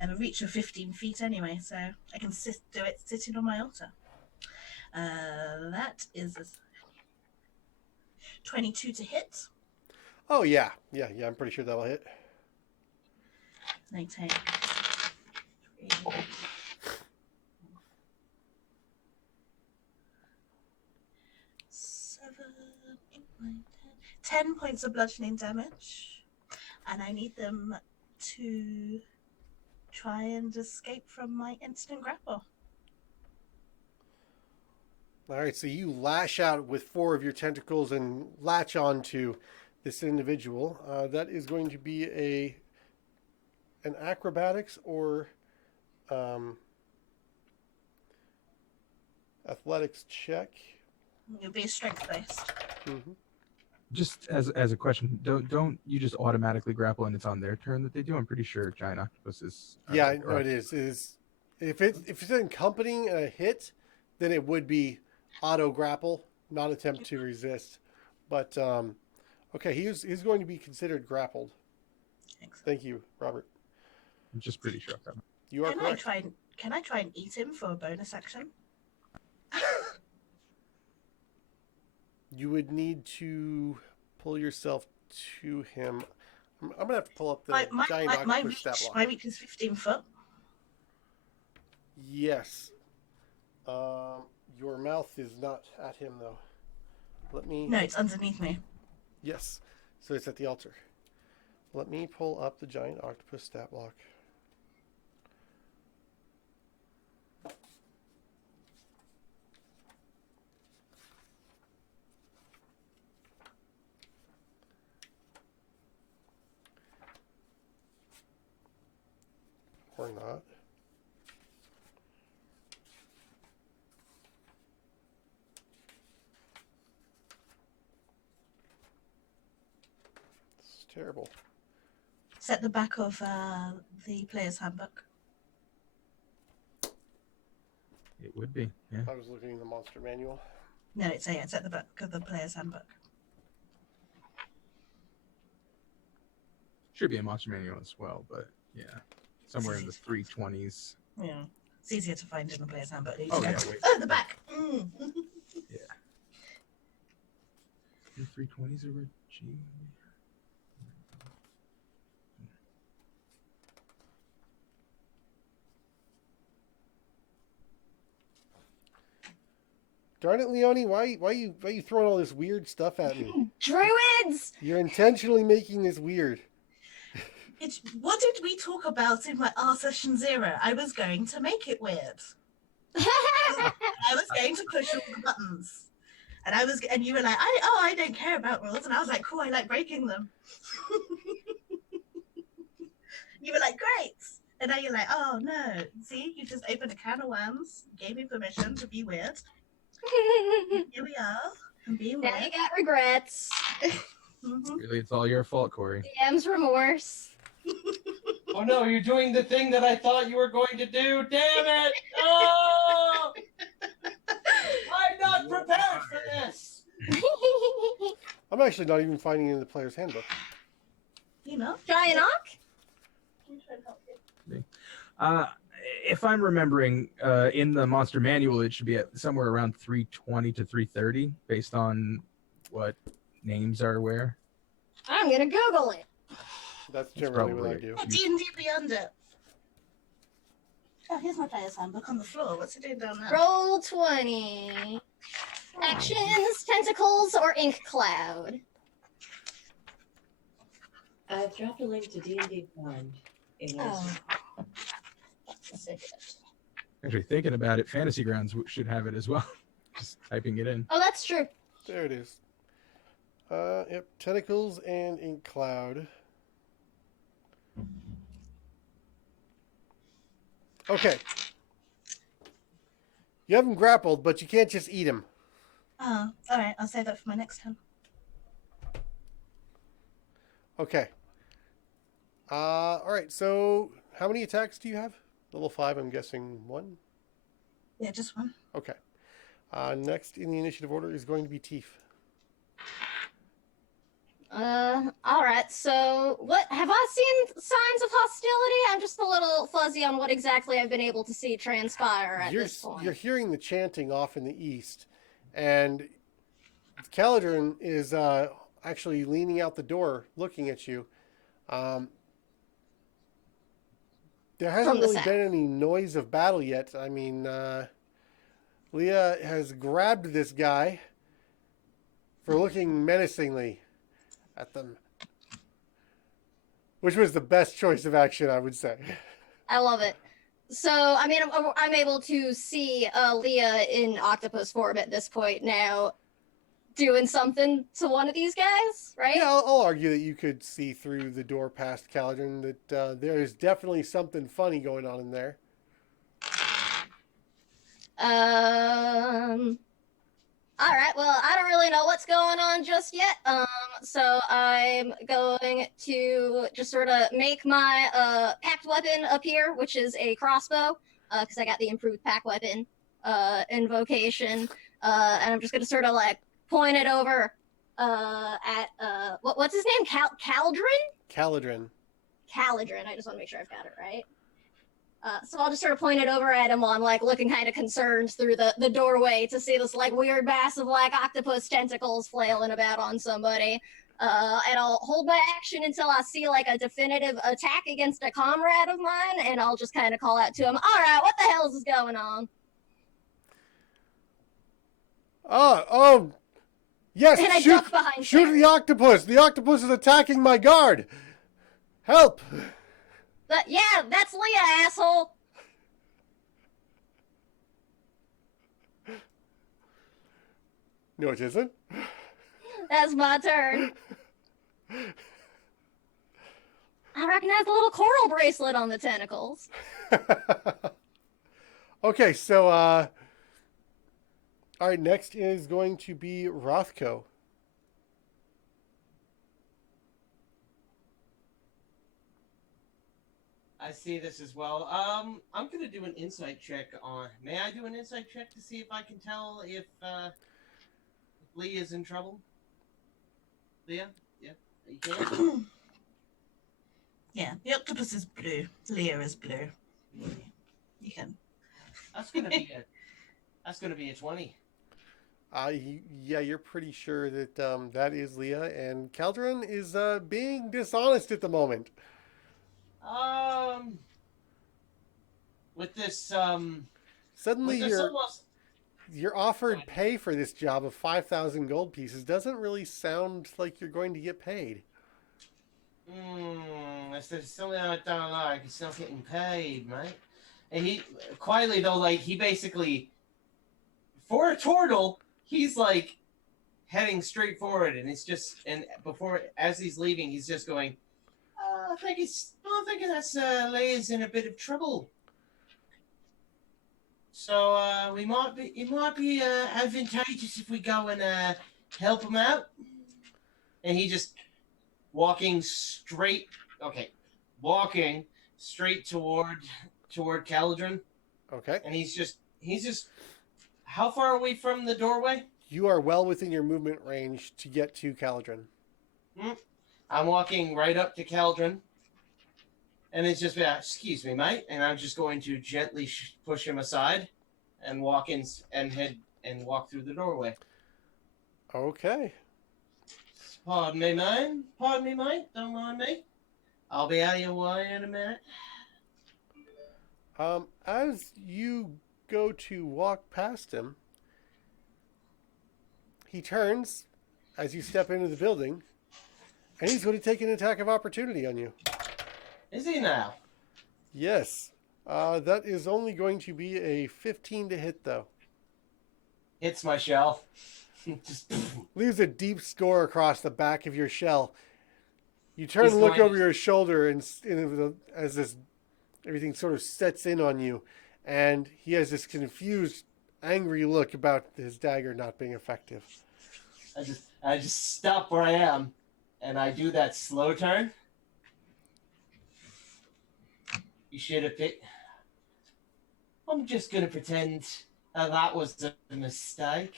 And a reach of 15 feet anyway, so I can do it sitting on my altar. That is a 22 to hit. Oh, yeah. Yeah, I'm pretty sure that'll hit. I take 3, 7, 8, 9, 10 points of bludgeoning damage. And I need them to try and escape from my instant grapple. All right, so you lash out with 4 of your tentacles and latch onto this individual. That is going to be an acrobatics or athletics check. It'll be strength based. Mm-hmm. Just as a question, don't you just automatically grapple and it's on their turn that they do? I'm pretty sure giant octopus is. Yeah, no, it is. It is. If it's accompanying a hit, then it would be auto grapple, not attempt to resist. But okay, he's going to be considered grappled. Excellent. Thank you, Robert. I'm just pretty sure. You are correct. Can I try and eat him for a bonus action? You would need to pull yourself to him. I'm gonna have to pull up the giant octopus stat block. My reach is 15 foot. Yes. Your mouth is not at him though. Let me. No, it's underneath me. Yes. So it's at the altar. Let me pull up the giant octopus stat block. Or not. It's terrible. It's at the back of the player's handbook. It would be, yeah. I was looking in the monster manual. No, it's at the back of the player's handbook. Should be a monster manual as well, but yeah, somewhere in the 320s. Yeah, it's easier to find in the player's handbook. Oh yeah, wait. Oh, the back. Yeah. The 320s over G. Darn it, Leonie! Why you throwing all this weird stuff at me? Druids! You're intentionally making this weird. What did we talk about in my R session 0? I was going to make it weird. I was going to push all the buttons, and you were like, I don't care about rules, and I was like, cool, I like breaking them. You were like, great, and now you're like, oh no, see, you just opened a can of worms, gave me permission to be weird. Here we are, and being Now weird. you got regrets. Really, it's all your fault, Corey. DM's remorse. Oh no, you're doing the thing that I thought you were going to do. Damn it! Oh! I'm not prepared for this. I'm actually not even finding it in the player's handbook. You know, Giant Ock? I'm trying to help you. If I'm remembering, in the monster manual, it should be at somewhere around 320 to 330, based on what names are where. I'm gonna Google it. That's generally what I probably- do. D&D Beyond it. Oh, here's my player's handbook on the floor. What's it doing down there? Roll 20. Actions, tentacles, or ink cloud. I've dropped a link to D&D Beyond. Oh. Actually, thinking about it, Fantasy Grounds should have it as well. Just typing it in. Oh, that's true. There it is. Yep, tentacles and ink cloud. Okay. You have him grappled, but you can't just eat him. Oh, all right. I'll save that for my next turn. Okay. All right. So, how many attacks do you have? Level 5, I'm guessing 1. Yeah, just one. Okay. Next in the initiative order is going to be Teef. All right. So, what have I seen signs of hostility? I'm just a little fuzzy on what exactly I've been able to see transpire at this point. You're hearing the chanting off in the east, and Caladrin is actually leaning out the door, looking at you. There hasn't really been any noise of battle yet. I mean, Leah has grabbed this guy for looking menacingly at them, which was the best choice of action, I would say. I love it. So, I mean, I'm able to see Leah in octopus form at this point now, doing something to one of these guys, right? Yeah, I'll argue that you could see through the door past Caladrin that there is definitely something funny going on in there. All right, well, I don't really know what's going on just yet. So I'm going to just sort of make my packed weapon appear, which is a crossbow, because I got the improved pack weapon invocation. And I'm just going to sort of like point it over at what's his name? Caladrin? Caladrin. I just want to make sure I've got it right. So I'll just sort of point it over at him while I'm like looking kind of concerned through the doorway to see this like weird mass of like octopus tentacles flailing about on somebody. And I'll hold my action until I see like a definitive attack against a comrade of mine, and I'll just kind of call out to him, all right, what the hell is going on? Oh, yes, And I duck behind shoot Terry. the octopus. The octopus is attacking my guard. Help. Yeah, that's Leah, asshole. No, it isn't. That's my turn. I recognize the little coral bracelet on the tentacles. Okay, so, all right, next is going to be Rothko. I see this as well. I'm gonna do an insight check on. May I do an insight check to see if I can tell if Leah's in trouble? Leah, yeah, you can. Yeah, the octopus is blue. Leah is blue. You can. That's gonna be a 20. Yeah, you're pretty sure that that is Leah, and Caldron is being dishonest at the moment. With this Suddenly with this almost, you're offered pay for this job of 5,000 gold pieces. Doesn't really sound like you're going to get paid. there's something I don't like. It's not getting paid, mate. And he quietly though, like he basically, for a turtle, he's like heading straight forward, and it's just, and before as he's leaving, he's just going, I think that's Leia's in a bit of trouble. So it might be advantageous if we go and help him out. And he just walking straight toward Caladrin. Okay. And he's just how far away from the doorway? You are well within your movement range to get to Caladrin. I'm walking right up to Caladrin. And it's just, excuse me, mate. And I'm just going to gently push him aside and walk in and walk through the doorway. Okay. Pardon me, mate. Don't mind me. I'll be out of your way in a minute. As you go to walk past him, he turns as you step into the building, and he's going to take an attack of opportunity on you. Is he now? Yes. That is only going to be a 15 to hit, though. Hits my shell. Just Leaves a deep score across the back of your shell. You turn He's and look going over to- your shoulder, and as this everything sort of sets in on you, and he has this confused, angry look about his dagger not being effective. I just stop where I am, and I do that slow turn. You should have picked. I'm just gonna pretend that was a mistake.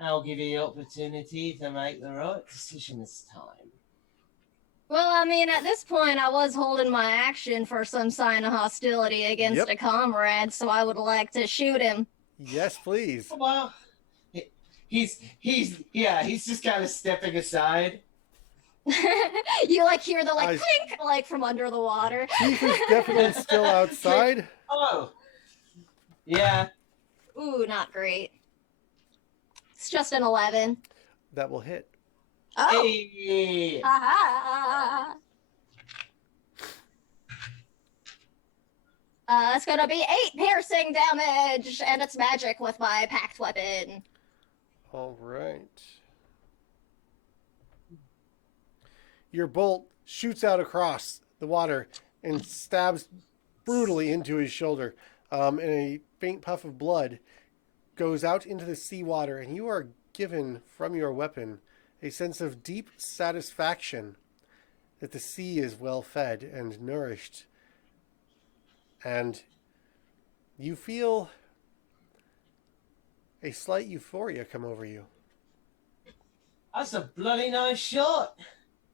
I'll give you the opportunity to make the right decision this time. Well, I mean, at this point, I was holding my action for some sign of hostility against Yep. a comrade, so I would like to shoot him. Yes, please. Well, he's just kind of stepping aside. You like hear the I- clink like from under the water. Chief is definitely still outside. Oh, yeah. Ooh, not great. It's just an 11. That will hit. Oh. Hey. Ha it's gonna be 8 piercing damage, and it's magic with my packed weapon. All right. Your bolt shoots out across the water and stabs brutally into his shoulder. And a faint puff of blood goes out into the seawater, and you are given from your weapon a sense of deep satisfaction that the sea is well fed and nourished. And you feel a slight euphoria come over you. That's a bloody nice shot.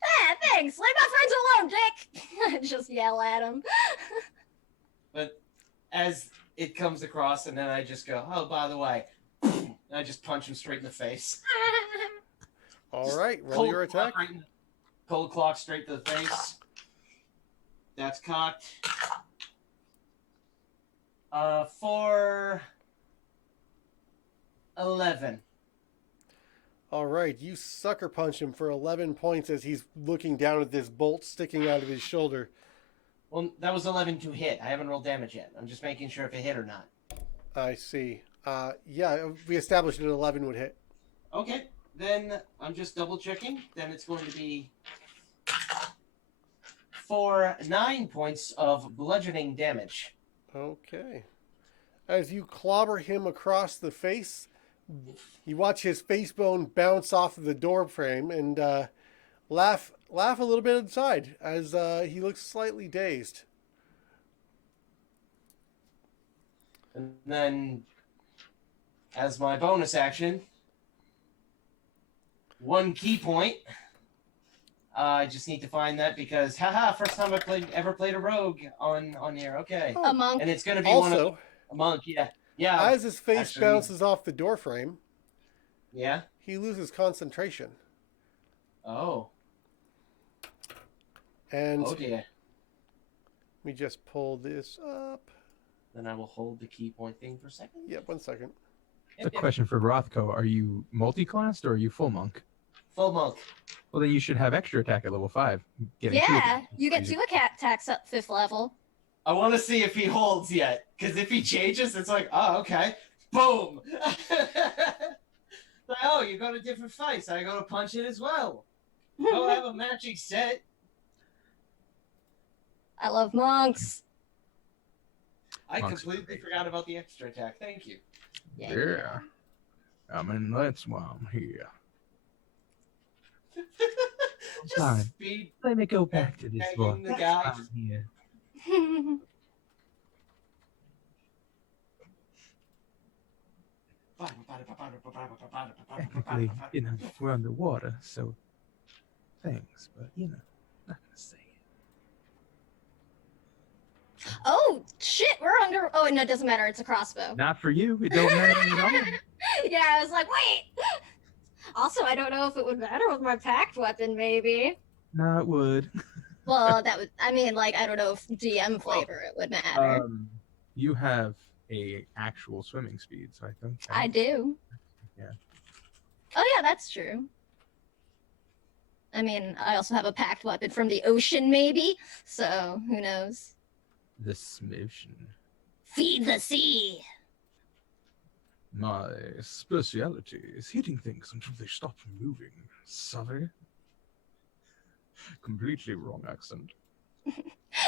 Ah, thanks. Leave my friends alone, Dick. Just yell at him. But as it comes across, and then I just go, oh, by the way, and I just punch him straight in the face. All right, roll Cold your attack. clock cold clock straight to the face. That's cocked. For 11. All right, you sucker punch him for 11 points as he's looking down at this bolt sticking out of his shoulder. Well, that was 11 to hit. I haven't rolled damage yet. I'm just making sure if it hit or not. I see. Yeah, we established that 11 would hit. Okay, then I'm just double checking. Then it's going to be for 9 points of bludgeoning damage. Okay. As you clobber him across the face, you watch his face bone bounce off of the door frame and laugh a little bit inside as he looks slightly dazed. And then, as my bonus action, 1 key point. I just need to find that because, haha, first time I ever played a rogue on here. Okay. A monk. And it's going to be one of Also, a monk, yeah. Yeah. as his face actually- bounces off the door frame, Yeah. he loses concentration. Oh. And Oh dear. let me just pull this up. Then I will hold the key point thing for a second. Yep, 1 second. A question for Rothko: are you multi-classed or are you full monk? Full monk. Well, then you should have extra attack at level 5. Getting two Yeah, attacks. you get 2 attacks at 5th level. I want to see if he holds yet, because if he changes, it's like, oh, okay, boom. Like, oh, you got a different face. I got to punch it as well. Don't have a magic set. I love monks. I Monks are completely great. forgot about the extra attack. Thank you. Yeah. I mean, that's why I'm here. Just Fine. speed. Let me go back to this Begging one. the guy. I'm here. Technically, you know, we're underwater, so thanks, but you know, not gonna say it. Oh, shit, we're under. Oh, no, it doesn't matter. It's a crossbow. Not for you. It don't matter at all. Yeah, I was like, wait. Also, I don't know if it would matter with my packed weapon, maybe. No, it would. Well, that would. I mean, like, I don't know if DM flavor it would matter. You have a actual swimming speed, so I think I do. Yeah. Oh yeah, that's true. I mean, I also have a packed weapon from the ocean, maybe. So who knows? the Smivtion. Feed the sea. My speciality is hitting things until they stop moving. Sorry. Completely wrong accent.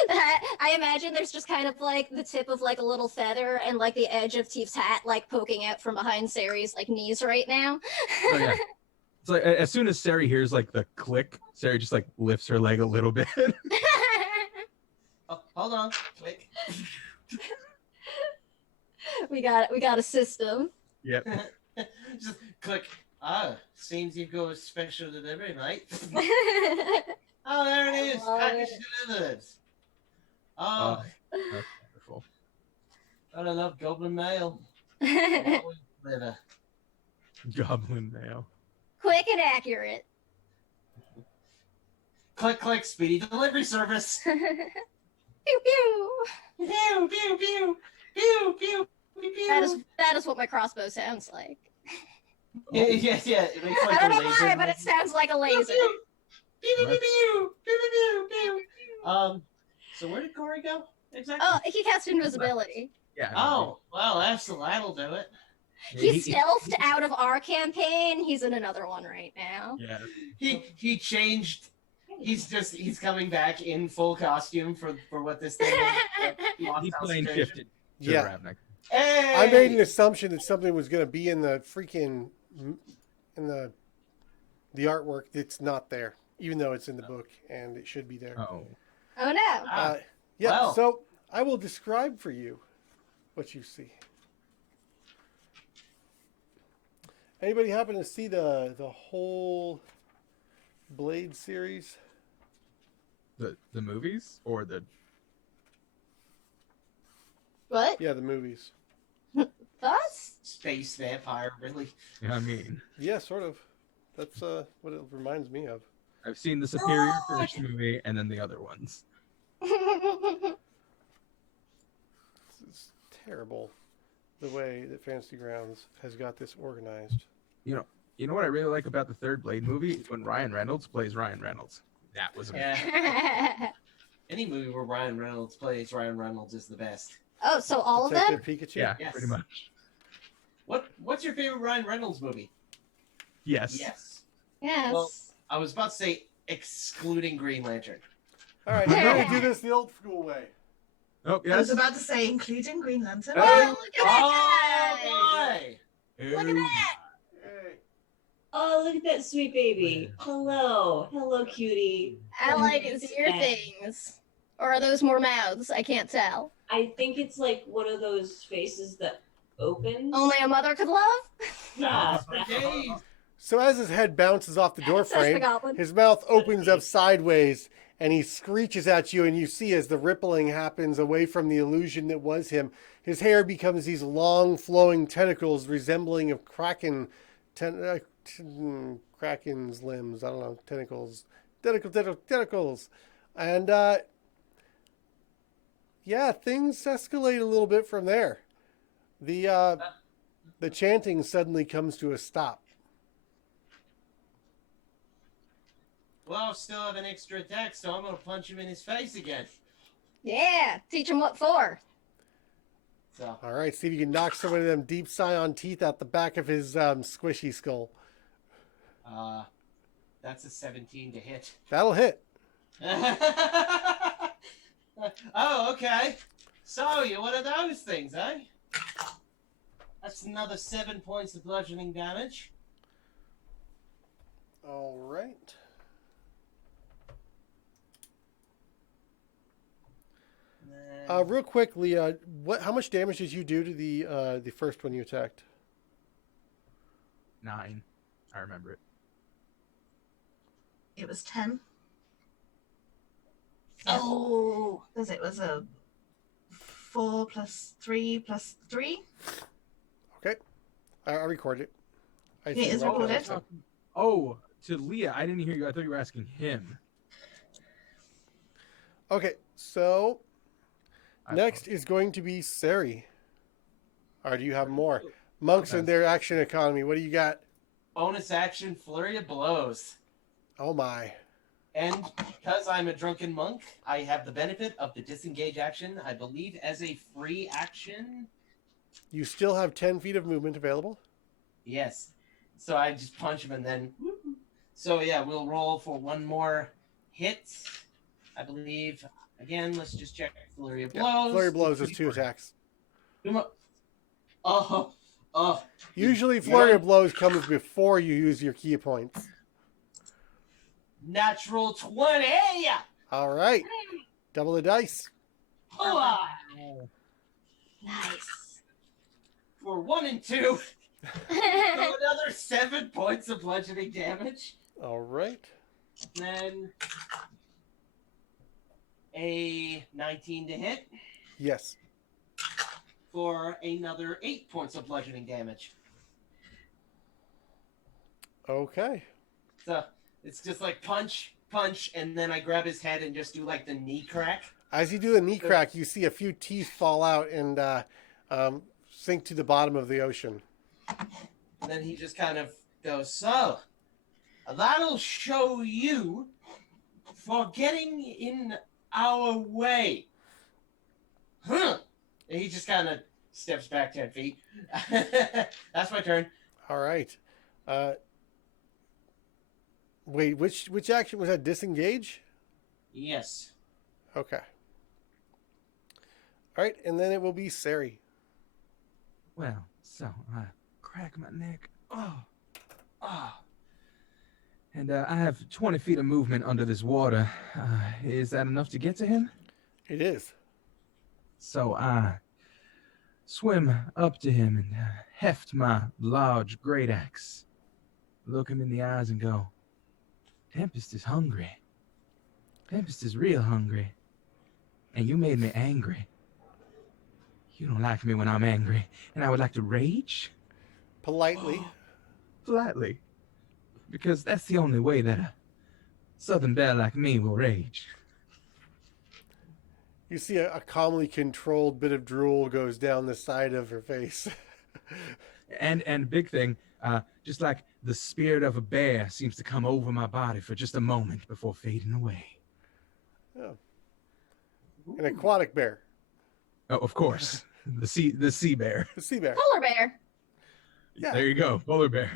I imagine there's just kind of like the tip of like a little feather and like the edge of Tief's hat like poking out from behind Sari's like knees right now. Oh yeah. It's like as soon as Sari hears like the click, Sari just like lifts her leg a little bit. Oh, hold on. Click. we got a system. Yep. Just click. Oh, seems you've got a special delivery, mate. Oh, there it is. Package delivered. Oh, That's wonderful. God, I love goblin mail. Goblin liver. Goblin mail. Quick and accurate. Click, click, speedy delivery service. Pew pew. Pew, pew, pew, pew, pew, pew, pew. That is what my crossbow sounds like. Yeah. It makes like I don't a know laser why, but it noise. sounds like a laser. Pew, pew, pew, pew, pew, pew, pew, pew. So where did Corey go exactly? Oh, he cast invisibility. Yeah. Oh, well, that'll do it. He stealthed out of our campaign. He's in another one right now. Yeah. He changed. He's coming back in full costume for what this thing is. He plane shifted to Yeah. Ravnik. Hey! I made an assumption that something was going to be in the freaking in the artwork that's not there, even though it's in the book and it should be there. Oh. Oh no. Yeah. Wow. So I will describe for you what you see. Anybody happen to see the whole Blade series? The movies or the What? Yeah, the movies. Us? Space vampire, really? I mean, Yeah, sort of. That's what it reminds me of. I've seen the Superior first movie and then the other ones. It's terrible the way that Fantasy Grounds has got this organized. You know what I really like about the third Blade movie is when Ryan Reynolds plays Ryan Reynolds. That was amazing. Yeah. Any movie where Ryan Reynolds plays Ryan Reynolds is the best. Oh, so all of them? Detective Pikachu? Yeah, Yes. pretty much. What's your favorite Ryan Reynolds movie? Yes. Yes. Yes. Well, I was about to say excluding Green Lantern. All right, you're going to do this the old school way. Oh, I was yes. about to say, including Green Lantern. Oh, look at that Oh guy! my! Look at that! Hey. Oh, look at that sweet baby. Hello, cutie. I like his ear things. Or are those more mouths? I can't tell. I think it's like one of those faces that opens. Only a mother could love? Yeah. Days. So as his head bounces off the door Says the frame, goblin. his mouth opens up sideways, and he screeches at you, and you see as the rippling happens away from the illusion that was him, his hair becomes these long, flowing tentacles resembling of kraken's limbs. I don't know, tentacles. Tentacles. And, yeah, things escalate a little bit from there. The chanting suddenly comes to a stop. Well, I still have an extra attack, so I'm gonna punch him in his face again. Yeah, teach him what for. So All right, see if you can knock some of them deep scion teeth out the back of his squishy skull. that's a 17 to hit. That'll hit. Oh, okay. So you're one of those things, eh? That's another 7 points of bludgeoning damage. All right. And then- Real quick, Leah, how much damage did you do to the first one you attacked? 9. I remember it. It was 10. Oh. Because it was a 4 plus 3 plus 3. Okay, I recorded it. I Yeah, it's see right now, recorded. so- Oh, to Leah, I didn't hear you. I thought you were asking him. Okay, so next is going to be Sari. Or do you have more? Monks and their action economy. What do you got? Bonus action, flurry of blows. Oh my. And because I'm a drunken monk, I have the benefit of the disengage action, I believe, as a free action. You still have 10 feet of movement available. Yes. So I just punch him and then... So yeah, we'll roll for one more hit, I believe. Again, let's just check flurry of blows. Yeah, flurry of blows is 2 attacks. Oh. Usually flurry of blows comes before you use your key points. Natural 20! All right. Double the dice. Oh, Nice. for 1 and 2. So another 7 points of bludgeoning damage. All right. Then a 19 to hit Yes. for another 8 points of bludgeoning damage. Okay. So it's just like punch, and then I grab his head and just do like the knee crack. As you do the knee crack, you see a few teeth fall out and sink to the bottom of the ocean. And then he just kind of goes, so, that'll show you for getting in our way. Huh. And he just kind of steps back 10 feet. That's my turn. All right. Wait, which action was that? Disengage? Yes. Okay. All right, and then it will be Sari. Well, so I crack my neck. And I have 20 feet of movement under this water. Is that enough to get to him? It is. So I swim up to him and heft my large great axe, look him in the eyes and go, Tempest is hungry. Tempest is real hungry. And you made me angry. You don't like me when I'm angry, and I would like to rage? Politely. Politely. Because that's the only way that a southern belle like me will rage. You see a calmly controlled bit of drool goes down the side of her face. And big thing, just like the spirit of a bear seems to come over my body for just a moment before fading away. Oh. An aquatic bear. Oh, of course. The sea bear. The sea bear. Polar bear. Yeah. There you go, polar bear.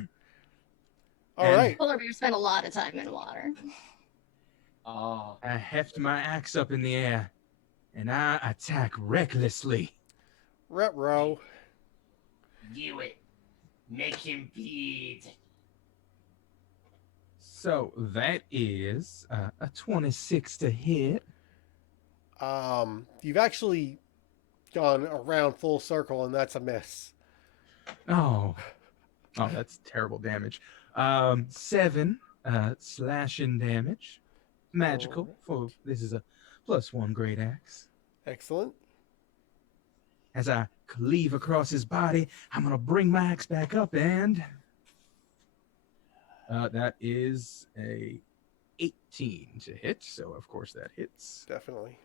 All And right. Polar bears spend a lot of time in water. Oh. I heft my axe up in the air, and I attack recklessly. Retro. Do it. Make him bleed. So that is a 26 to hit. You've actually gone around full circle, and that's a miss. Oh, that's terrible damage. 7 slashing damage. Magical. For this is a +1 great axe. Excellent. As I cleave across his body, I'm gonna bring my axe back up, and that is a 18 to hit. So of course that hits. Definitely.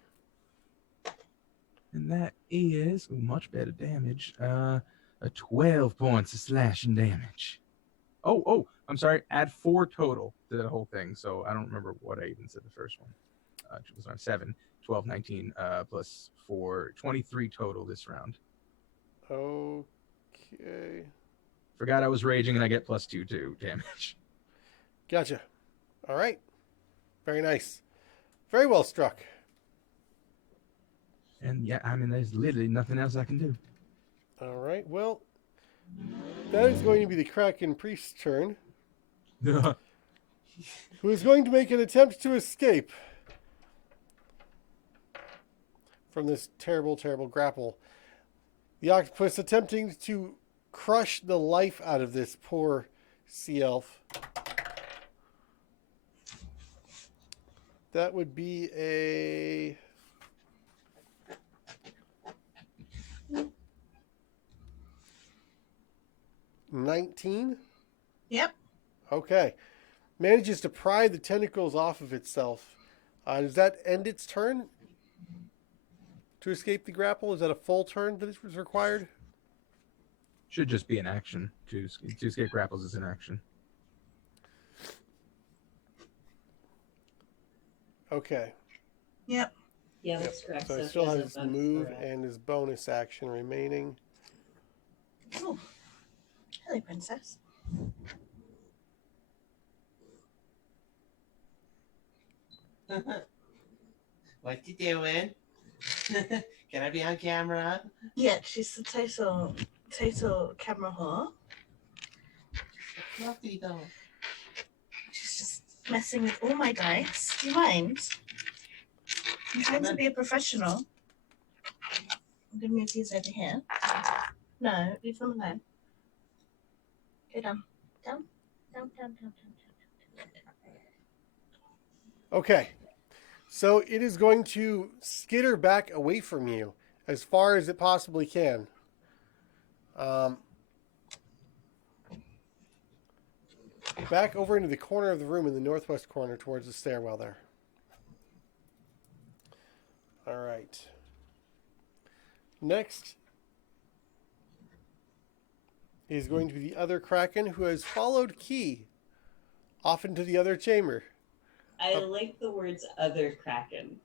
And that is much better damage. A 12 points of slashing damage. Oh, I'm sorry. Add 4 total to the whole thing. So I don't remember what I even said the first one. It was on 7, 12, 19, plus 4, 23 total this round. Okay. Forgot I was raging and I get +2 to damage. Gotcha. All right. Very nice. Very well struck. And yeah, I mean, there's literally nothing else I can do. All right. Well, that is going to be the Kraken Priest's turn, who is going to make an attempt to escape from this terrible, terrible grapple. The octopus attempting to crush the life out of this poor sea elf. That would be a 19. Yep. Okay. Manages to pry the tentacles off of itself. Does that end its turn? to escape the grapple? Is that a full turn that is required? Should just be an action. To escape grapples is an action. Okay. Yep. Yeah, that's correct. So he she still has has a his bonus move for, and his bonus action remaining. Oh. Hello, princess. What you doing? Can I be on camera? Yeah, she's the total camera whore. Fluffy though. She's just messing with all my dice. Do you mind? I'm trying to be a professional. I'm gonna move these over here. No, leave them alone. Go down. Down. Down, down, down, down, down. Okay. So it is going to skitter back away from you as far as it possibly can. Back over into the corner of the room in the northwest corner towards the stairwell there. All right. Next is going to be the other Kraken who has followed Key off into the other chamber. I like the words "other Kraken."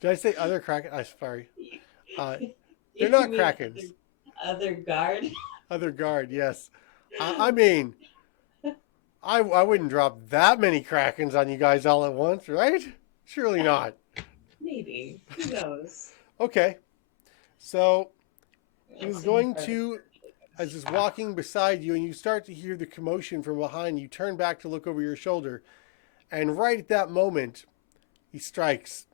Did I say other Kraken? I'm sorry. They're You not mean Krakens. Other guard. Other guard, yes. I mean, I wouldn't drop that many Krakens on you guys all at once, right? Surely not. Maybe. Who knows? Okay. So he's going to, as he's walking beside you and you start to hear the commotion from behind, you turn back to look over your shoulder. And right at that moment, he strikes.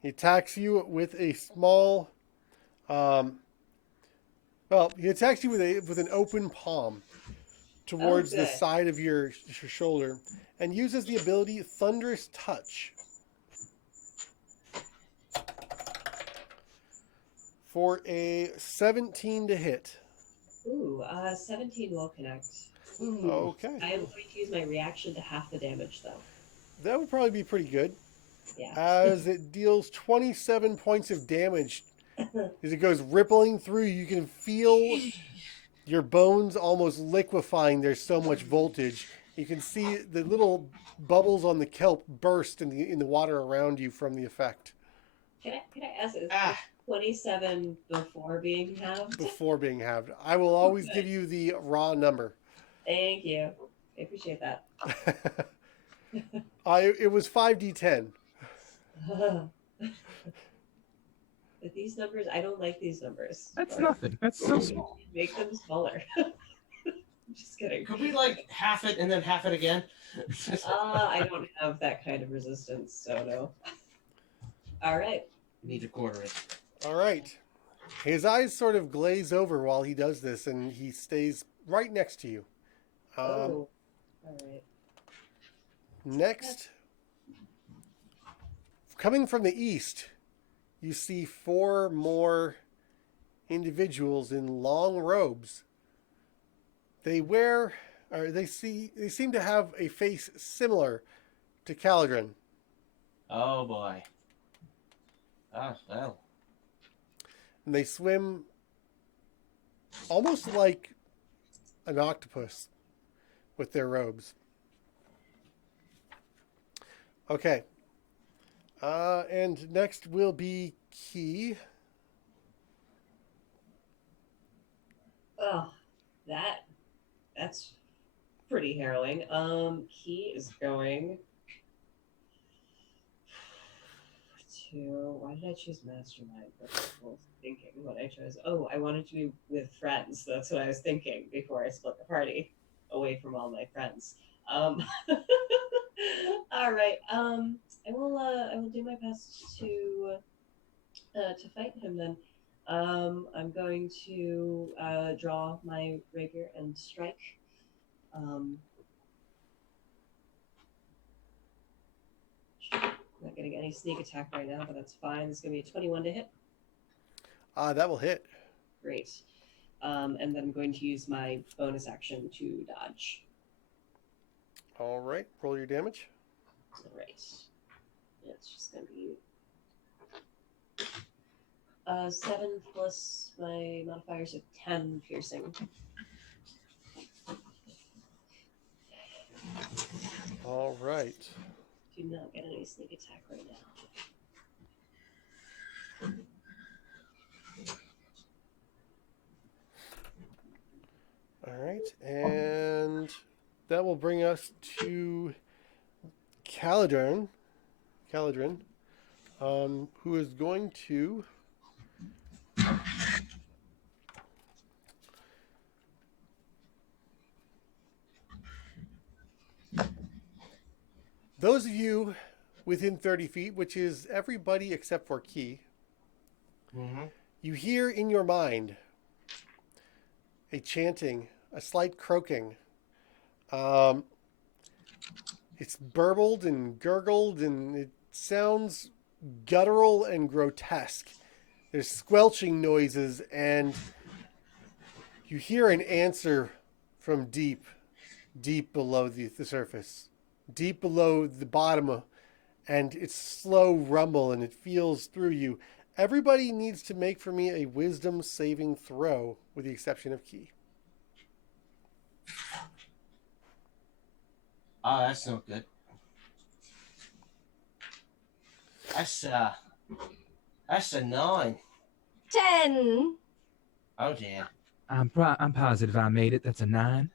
He attacks you with a small, he attacks you with an open palm towards the side of your shoulder and uses the ability Thunderous Touch for a 17 to hit. Ooh, 17 will connect. Okay. I am going to use my reaction to half the damage, though. That would probably be pretty good. Yeah. As it deals 27 points of damage. As it goes rippling through, you can feel your bones almost liquefying. There's so much voltage. You can see the little bubbles on the kelp burst in the water around you from the effect. Can I ask, is 27 before being halved? Before being halved. I will always give you the raw number. Thank you. I appreciate that. It was 5d10. But these numbers, I don't like these numbers. That's nothing. That's so small. Make them smaller. I'm just kidding. Could we like half it and then half it again? I don't have that kind of resistance, so no. All right. Need to quarter it. All right. His eyes sort of glaze over while he does this, and he stays right next to you. All right. Next, coming from the east, you see 4 more individuals in long robes. They seem to have a face similar to Caladrin. Oh boy. Ah, well. And they swim almost like an octopus with their robes. Okay. And next will be Key. Oh, that's pretty harrowing. He is going to. Why did I choose Mastermind? That's what I was thinking when I chose. Oh, I wanted to be with friends. That's what I was thinking before I split the party away from all my friends. All right. I will do my best to fight him then. I'm going to draw my rapier and strike. Not getting any sneak attack right now, but that's fine. It's going to be a 21 to hit. That will hit. Great. And then I'm going to use my bonus action to dodge. All right. Roll your damage. All right. It's just going to be 7 plus my modifiers of 10 piercing. All right. Do not get any sneak attack right now. All right, and that will bring us to Caladrin, who is going to those of you within 30 feet, which is everybody except for Key, you hear in your mind a chanting, a slight croaking. It's burbled and gurgled, and it sounds guttural and grotesque. There's squelching noises, and you hear an answer from deep below the surface, deep below the bottom, and it's slow rumble, and it feels through you. Everybody needs to make for me a wisdom saving throw, with the exception of Key. Oh, that's not good. That's a 9. 10. Oh dear. I'm positive I made it. That's a 9.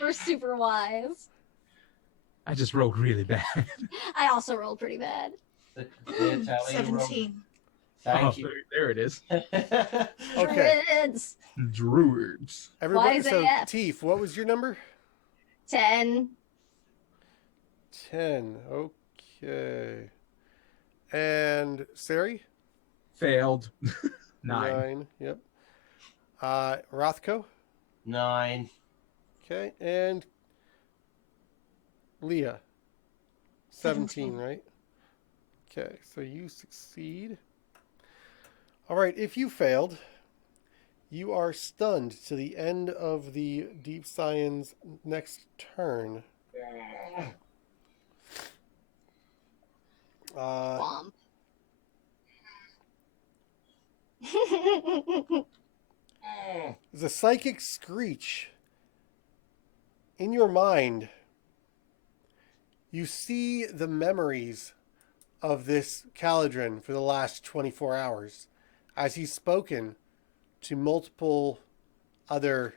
We're super wise. I just rolled really bad. I also rolled pretty bad. Tally, 17. Thank you. There it is. Okay. Druids. Druids. Everybody, Wise so AF. Teef, what was your number? 10. 10. Okay. And Sari? Failed. 9. 9. Yep. Rothko? 9. Okay. And Leah? 17, right? Okay. So you succeed. All right. If you failed, you are stunned to the end of the Deep Science next turn. Womp. There's a psychic screech in your mind. You see the memories of this Caladrin for the last 24 hours as he's spoken to multiple other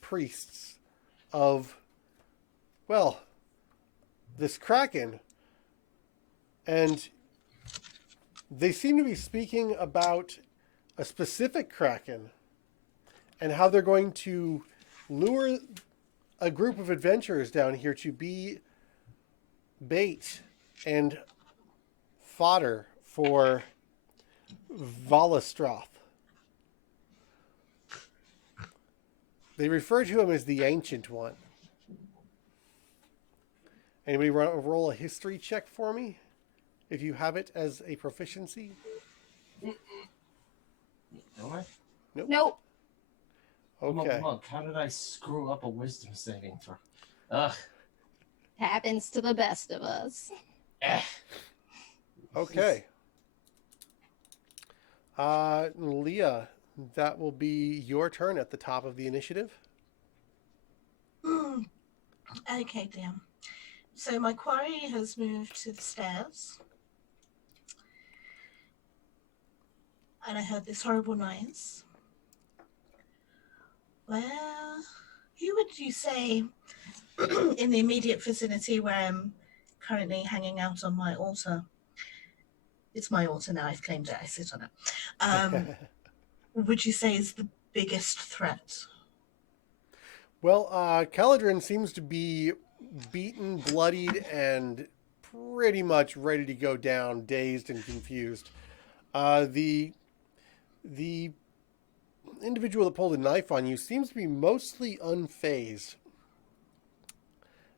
priests of, well, this Kraken. And they seem to be speaking about a specific Kraken and how they're going to lure a group of adventurers down here to be bait and fodder for Volastroth. They refer to him as the Ancient One. Anybody roll a history check for me? If you have it as a proficiency? Don't I? Nope. Okay. Monk, how did I screw up a wisdom saving throw? Ugh. Happens to the best of us. Eh. Okay. Leah, that will be your turn at the top of the initiative. Okay, damn. So my quarry has moved to the stairs. And I heard this horrible noise. Well, who would you say in the immediate vicinity where I'm currently hanging out on my altar? It's my altar now, I've claimed it, I sit on it. Would you say is the biggest threat? Well, Caladrin seems to be beaten, bloodied, and pretty much ready to go down, dazed and confused. The individual that pulled a knife on you seems to be mostly unfazed.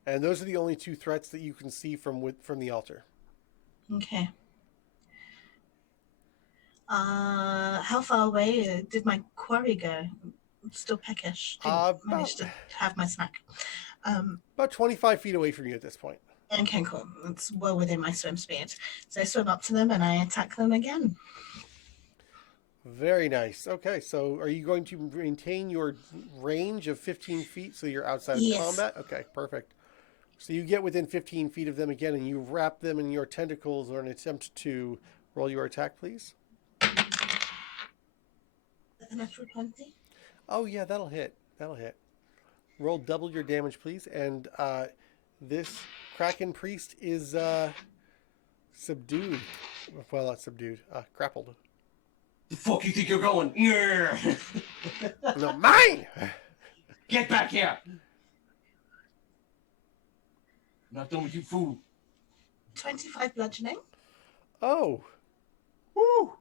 And those are the only two threats that you can see from the altar. Okay. How far away did my quarry go? I'm still peckish. Didn't manage to have my snack. About 25 feet away from you at this point. Okay, cool. It's well within my swim speed. So I swim up to them and I attack them again. Very nice. Okay, so are you going to maintain your range of 15 feet so you're outside of Yes. combat? Okay, perfect. So you get within 15 feet of them again and you wrap them in your tentacles or an attempt to roll your attack, please. With a natural 20. Oh, yeah, that'll hit. That'll hit. Roll double your damage, please. And this Kraken Priest is subdued. Well, not subdued. Grappled. The fuck you think you're going? Yeah. No, mine! Get back here! I'm not done with you, fool. 25 bludgeoning. Oh. Woo!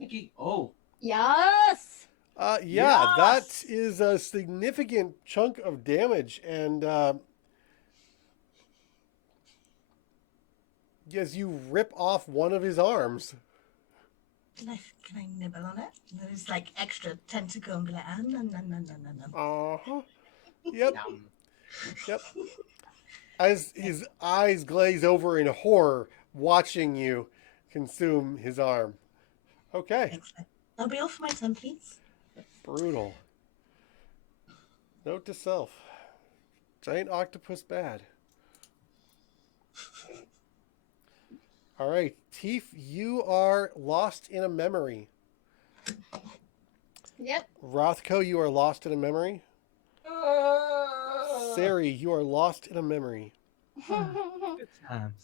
Mickey. Oh. Yes. Yeah, Yes! that is a significant chunk of damage. And as you rip off one of his arms. Can I nibble on it? There's like extra tentacle and be like, no. Uh-huh. Yep. Yum. Yep. As his eyes glaze over in horror, watching you consume his arm. Okay. Excellent. That'll be all for my turn, please. Brutal. Note to self. Giant octopus bad. All right. Teef, you are lost in a memory. Yep. Rothko, you are lost in a memory. Sari, you are lost in a memory. Good times.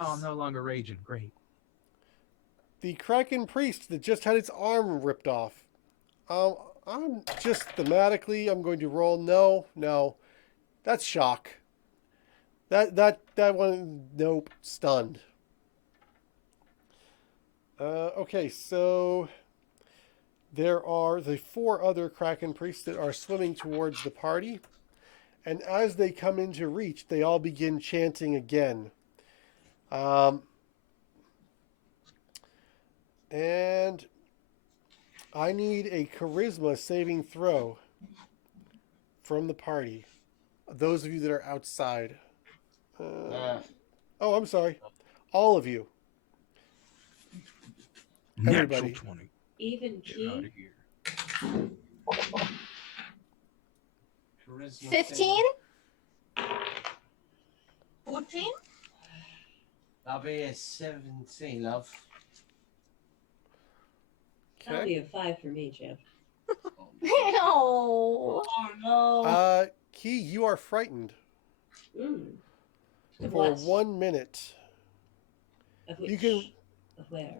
Oh, I'm no longer raging. Great. The Kraken Priest that just had its arm ripped off. I'm just thematically, I'm going to roll. No. That's shock. That one, nope, stunned. Okay, so there are the 4 other Kraken Priests that are swimming towards the party. And as they come into reach, they all begin chanting again. And I need a charisma saving throw from the party. Those of you that are outside. Oh, I'm sorry. All of you. Everybody. Natural 20. Even Get out of key. here. Charisma 15. 14? I'll be a 17, love. That'll be a 5 for me, champ. No. Oh no! Key, you are frightened Of for what? 1 minute Of which? You can- Of where?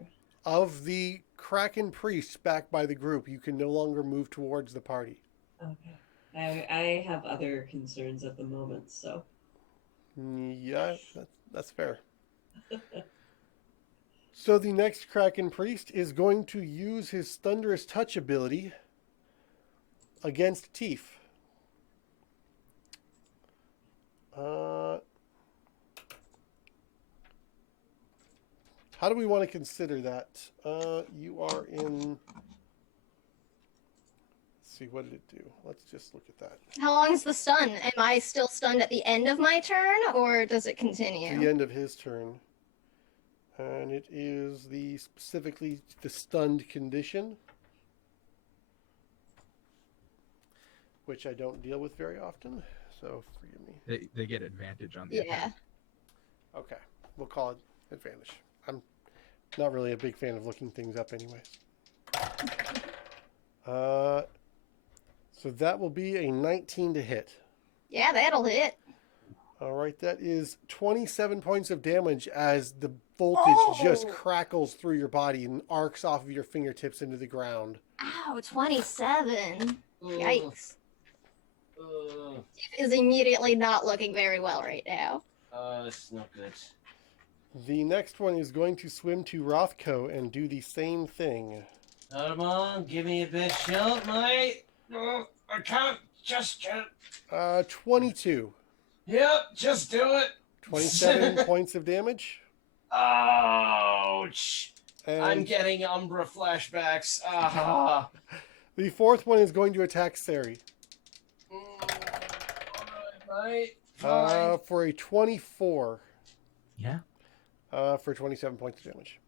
of the Kraken Priest back by the group. You can no longer move towards the party. Okay. I have other concerns at the moment, so. Yeah, that's fair. So the next Kraken Priest is going to use his Thunderous Touch ability against Teef. How do we want to consider that? You are in... Let's see, what did it do? Let's just look at that. How long is the stun? Am I still stunned at the end of my turn, or does it To continue? the end of his turn. And it is specifically the stunned condition, which I don't deal with very often, so forgive me. They get advantage on the Yeah. attack. Okay, we'll call it advantage. I'm not really a big fan of looking things up anyways. So that will be a 19 to hit. Yeah, that'll hit. All right, that is 27 points of damage as the voltage just crackles through your body and arcs off of your fingertips into the ground. Ow, 27. Yikes. Ugh. Is immediately not looking very well right now. It's not good. The next one is going to swim to Rothko and do the same thing. Come on, give me a bit of shot, mate. No, I can't. Just can't. 22. Yep, just do it. 27 points of damage. Ouch! I'm And getting Umbra flashbacks. Ah. the 4th one is going to attack Sari. Alright, mate. For a 24. Yeah. For 27 points of damage.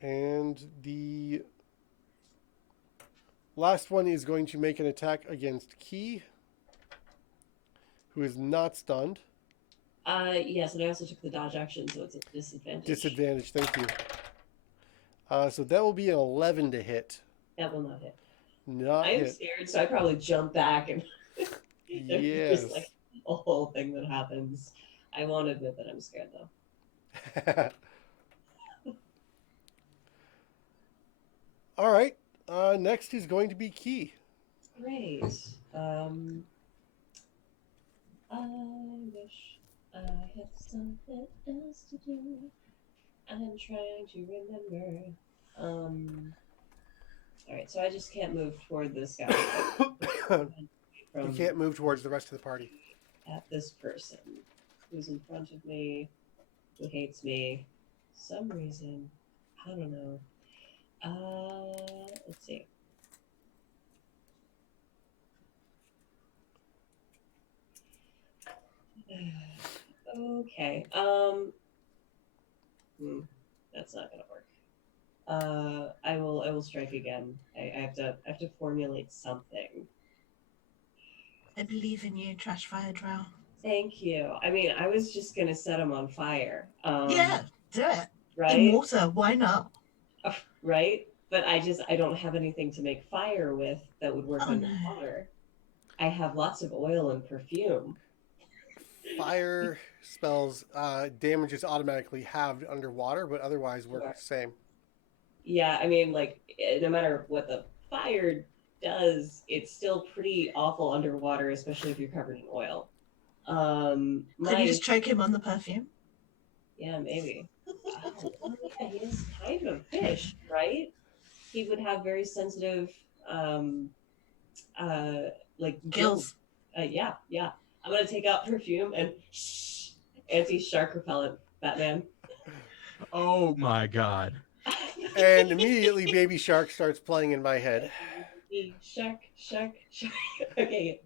And the last one is going to make an attack against Key, who is not stunned. Yes, and I also took the dodge action, so it's a disadvantage. Disadvantage, thank you. So that will be an 11 to hit. That will not hit. Not I'm hit. scared, so I probably jump back and Yes. there's like a whole thing that happens. I won't admit that I'm scared though. All right. Next is going to be Key. Great. I wish I had something else to do. I'm trying to remember. All right, so I just can't move toward this guy. You can't move towards the rest of the party. At this person who's in front of me, who hates me, some reason. I don't know. Let's see. Okay. That's not gonna work. I will strike again. I have to formulate something. I believe in you, Trash Fire Drow. Thank you. I mean, I was just gonna set him on fire. Yeah, do it. Right. In water, why not? Right. But I don't have anything to make fire with that would work underwater. I have lots of oil and perfume. Fire spells damage is automatically halved underwater, but otherwise work the same. Yeah, I mean, like, no matter what the fire does, it's still pretty awful underwater, especially if you're covered in oil. Could you just choke him on the perfume? Yeah, maybe. Oh, yeah, he is kind of a fish, right? He would have very sensitive, like gills. Yeah. I'm gonna take out perfume and anti-shark repellent, Batman. Oh my god. And immediately Baby Shark starts playing in my head. Shark. Okay,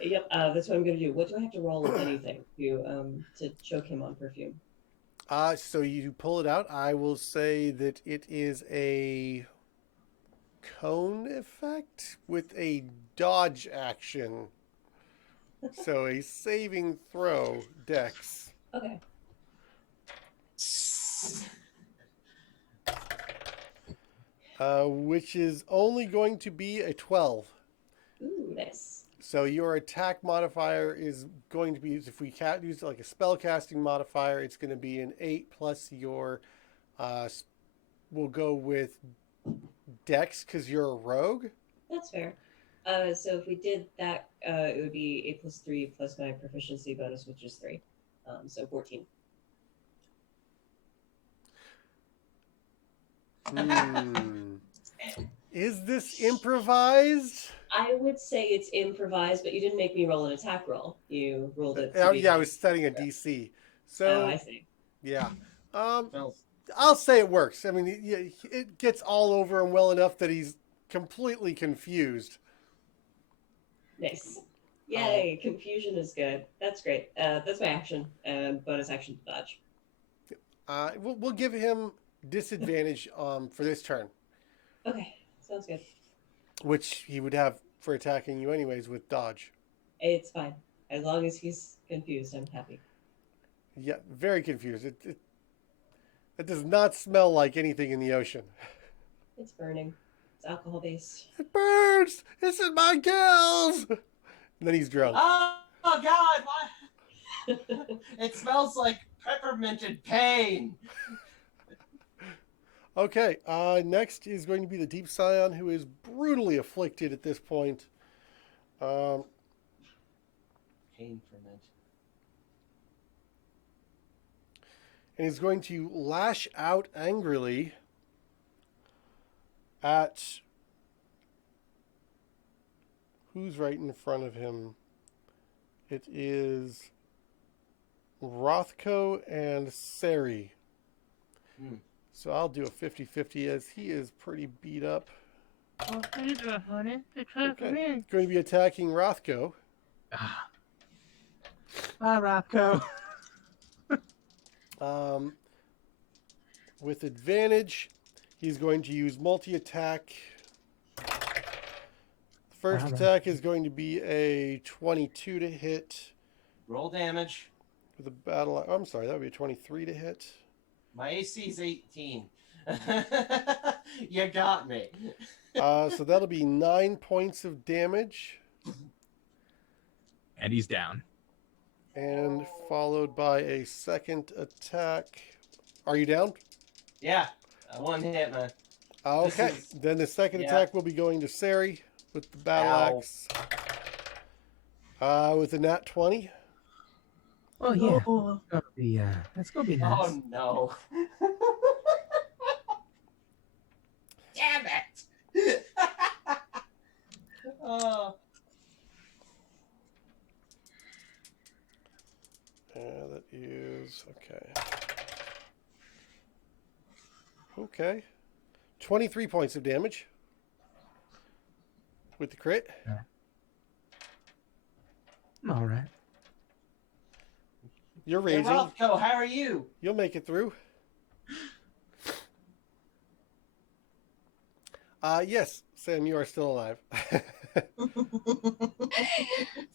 yep, that's what I'm gonna do. What do I have to roll, if anything, to choke him on perfume? So you pull it out. I will say that it is a cone effect with a dodge action. So a saving throw, Dex. Okay. Which is only going to be a 12. Ooh, nice. So your attack modifier is going to be, if we use like a spell casting modifier, it's going to be an 8 plus your, we'll go with Dex because you're a rogue. That's fair. So if we did that, it would be 8 plus 3 plus my proficiency bonus, which is 3. So 14. Is this improvised? I would say it's improvised, but you didn't make me roll an attack roll. You rolled it. Yeah, I was setting a DC. So I see. Yeah. I'll say it works. I mean, it gets all over him well enough that he's completely confused. Nice. Yay, confusion is good. That's great. That's my action, and bonus action to dodge. We'll give him disadvantage for this turn. Okay, sounds good. Which he would have for attacking you anyways with dodge. It's fine. As long as he's confused, I'm happy. Yeah, very confused. It does not smell like anything in the ocean. It's burning. It's alcohol based. It burns! It's in my gills! And then he's drunk. Oh God! What? It smells like pepperminted pain. Okay, next is going to be the Deep Scion, who is brutally afflicted at this point. Pain ferment. And he's going to lash out angrily at who's right in front of him. It is Rothko and Sari. So I'll do a 50-50 as he is pretty beat up. Oh, hey there, honey. Okay. Going to be attacking Rothko. Ah. Bye, Rocco. With advantage, he's going to use multi-attack. First Alright. attack is going to be a 22 to hit. Roll damage. With a battle. Oh, I'm sorry, that would be a 23 to hit. My AC is 18. You got me. So that'll be 9 points of damage. And he's down. And followed by a second attack. Are you down? Yeah, one hit, man. Okay. This is- Then the second yeah. attack will be going to Sari with the battle Ow. axe. With a nat 20. Oh, yeah. Oh, That's gonna be nice. Oh no. Damn it. Oh. That is okay. Okay. 23 points of damage. With the crit. I'm all right. You're Hey, raging. Rothko, how are you? You'll make it through. Yes, Sam, you are still alive.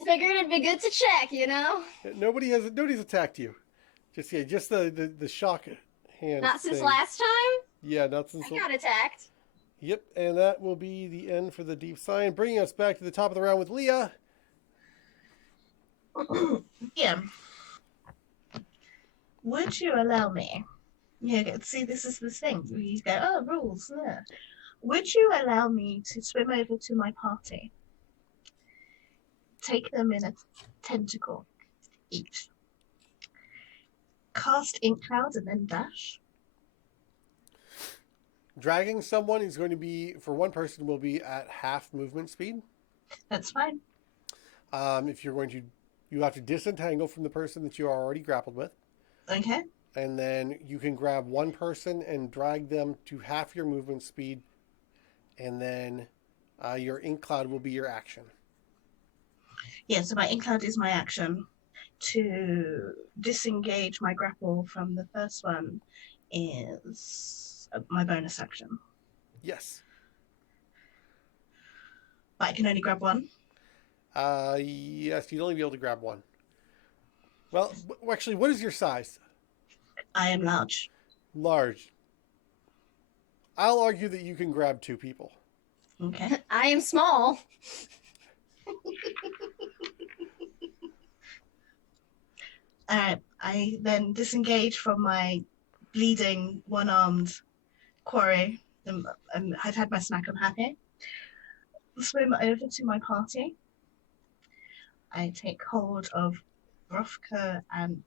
Figured it'd be good to check, you know? Nobody's attacked you. Just the shock hand. Not since thing. last time? Yeah, not since. I got attacked. Yep, and that will be the end for the deep sign, bringing us back to the top of the round with Leah. yeah. Would you allow me? Yeah, see, this is the thing. You go, oh, rules. Yeah. Would you allow me to swim over to my party? Take them in a tentacle each. Cast ink cloud and then dash. Dragging someone is going to be, for one person, will be at half movement speed. That's fine. If you're going to, you have to disentangle from the person that you are already grappled with. Okay. And then you can grab one person and drag them to half your movement speed. And then your ink cloud will be your action. Yeah, so my ink cloud is my action. To disengage my grapple from the first one is my bonus action. Yes. But I can only grab one. Yes, you'd only be able to grab one. Well, actually, what is your size? I am large. Large. I'll argue that you can grab two people. Okay. I am small. Alright, I then disengage from my bleeding, one-armed quarry. I've had my snack, I'm happy. Swim over to my party. I take hold of Rofka and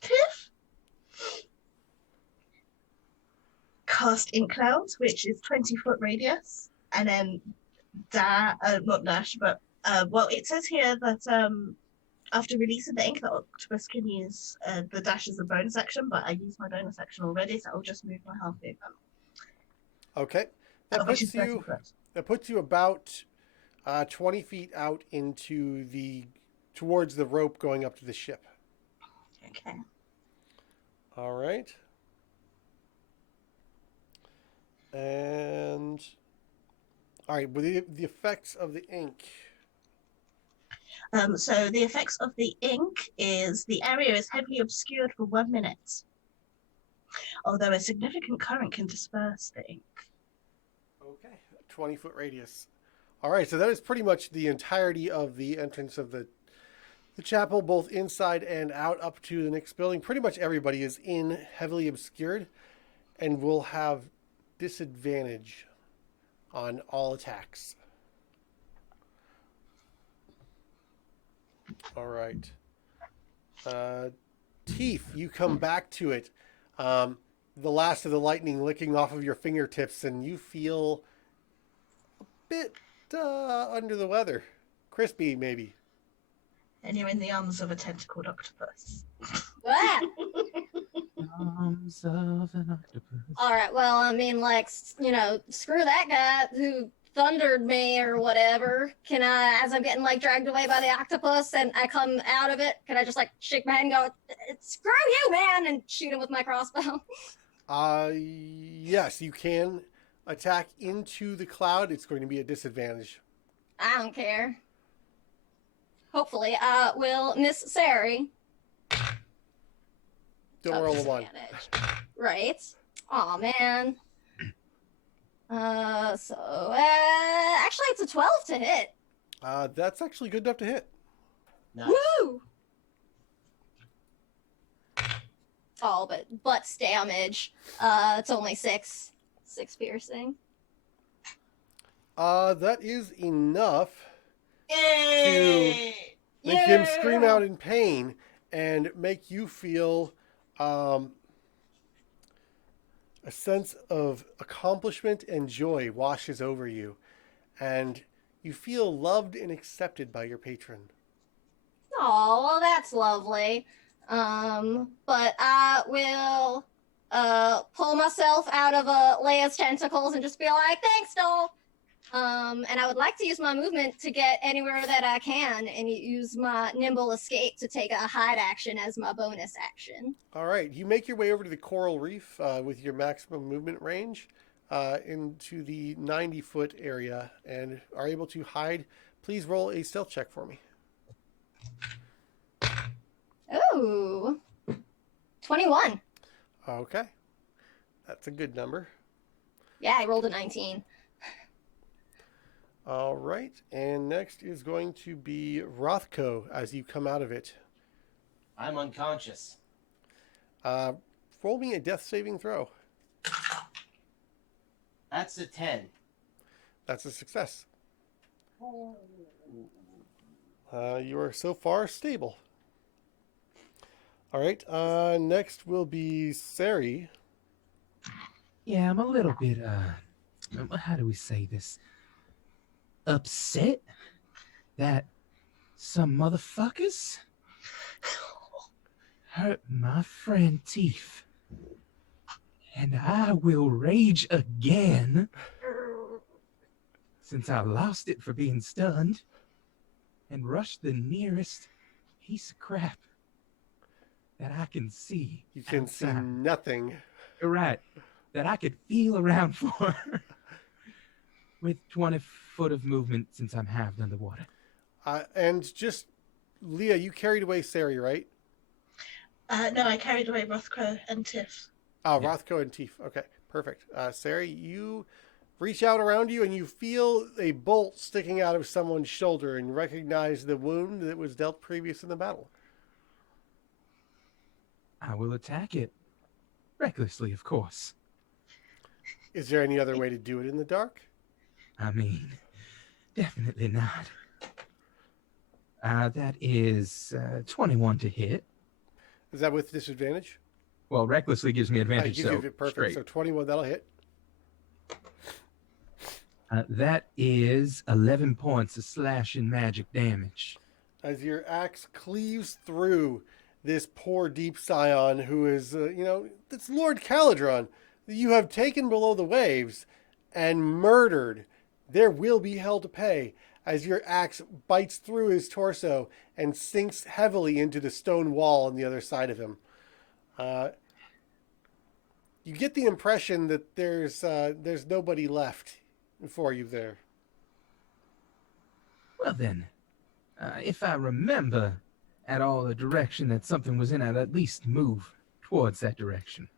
Tiff. Cast Ink Cloud, which is 20-foot radius, and then not dash, but well, it says here that after releasing the ink, the octopus can use the dash as a bonus action, but I used my bonus action already, so I'll just move my half movement. Okay. That Which is puts you. 30 foot. That puts you about 20 feet out towards the rope going up to the ship. Okay. All right. And all right, with the effects of the ink. So the effects of the ink is the area is heavily obscured for 1 minute, although a significant current can disperse the ink. Okay, 20-foot radius. All right, so that is pretty much the entirety of the entrance of the chapel, both inside and out up to the next building. Pretty much everybody is in heavily obscured and will have disadvantage on all attacks. All right. Teeth, you come back to it. The last of the lightning licking off of your fingertips, and you feel a bit under the weather. Crispy, maybe. And you're in the arms of a tentacled octopus. Ah! Arms of an octopus. All right. Well, I mean, like, screw that guy who thundered me or whatever. Can I, as I'm getting like dragged away by the octopus and I come out of it, can I just like shake my head and go, "Screw you, man," and shoot him with my crossbow? Yes, you can attack into the cloud. It's going to be a disadvantage. I don't care. Hopefully, I will miss Sari. Don't roll a 1. Right. Aw, man. Actually, it's a 12 to hit. That's actually good enough to hit. Nice. Woo! Oh, but butts damage. It's only 6 piercing. That is enough Yay! to make him scream out in pain and make you feel a sense of accomplishment and joy washes over you, and you feel loved and accepted by your patron. Oh, well, that's lovely. But I will pull myself out of Leia's tentacles and just be like, "Thanks, doll." And I would like to use my movement to get anywhere that I can and use my nimble escape to take a hide action as my bonus action. All right, you make your way over to the coral reef with your maximum movement range into the 90-foot area and are able to hide. Please roll a stealth check for me. Ooh. 21. Okay, that's a good number. Yeah, I rolled a 19. All right, and next is going to be Rothko as you come out of it. I'm unconscious. Roll me a death saving throw. That's a 10. That's a success. You are so far stable. All right, next will be Sari. Yeah, I'm a little bit, how do we say this? Upset that some motherfuckers hurt my friend Teeth. And I will rage again since I lost it for being stunned and rush the nearest piece of crap that I can see. You can see nothing. You're right. That I could feel around for. With 20 foot of movement since I'm halved underwater. And just, Leah, you carried away Sari, right? No, I carried away Rothko and Tiff. Oh, Yeah. Rothko and Teef. Okay, perfect. Sari, you reach out around you and you feel a bolt sticking out of someone's shoulder and recognize the wound that was dealt previous in the battle. I will attack it. Recklessly, of course. Is there any other way to do it in the dark? I mean, definitely not. That is 21 to hit. Is that with disadvantage? Well, recklessly gives me advantage, gives so you perfect. straight. So 21, that'll hit. That is 11 points of slashing magic damage. As your axe cleaves through this poor deep scion who is, it's Lord Caladron that you have taken below the waves and murdered. There will be hell to pay as your axe bites through his torso and sinks heavily into the stone wall on the other side of him. You get the impression that there's nobody left for you there. Well then, if I remember at all the direction that something was in, I'd at least move towards that direction.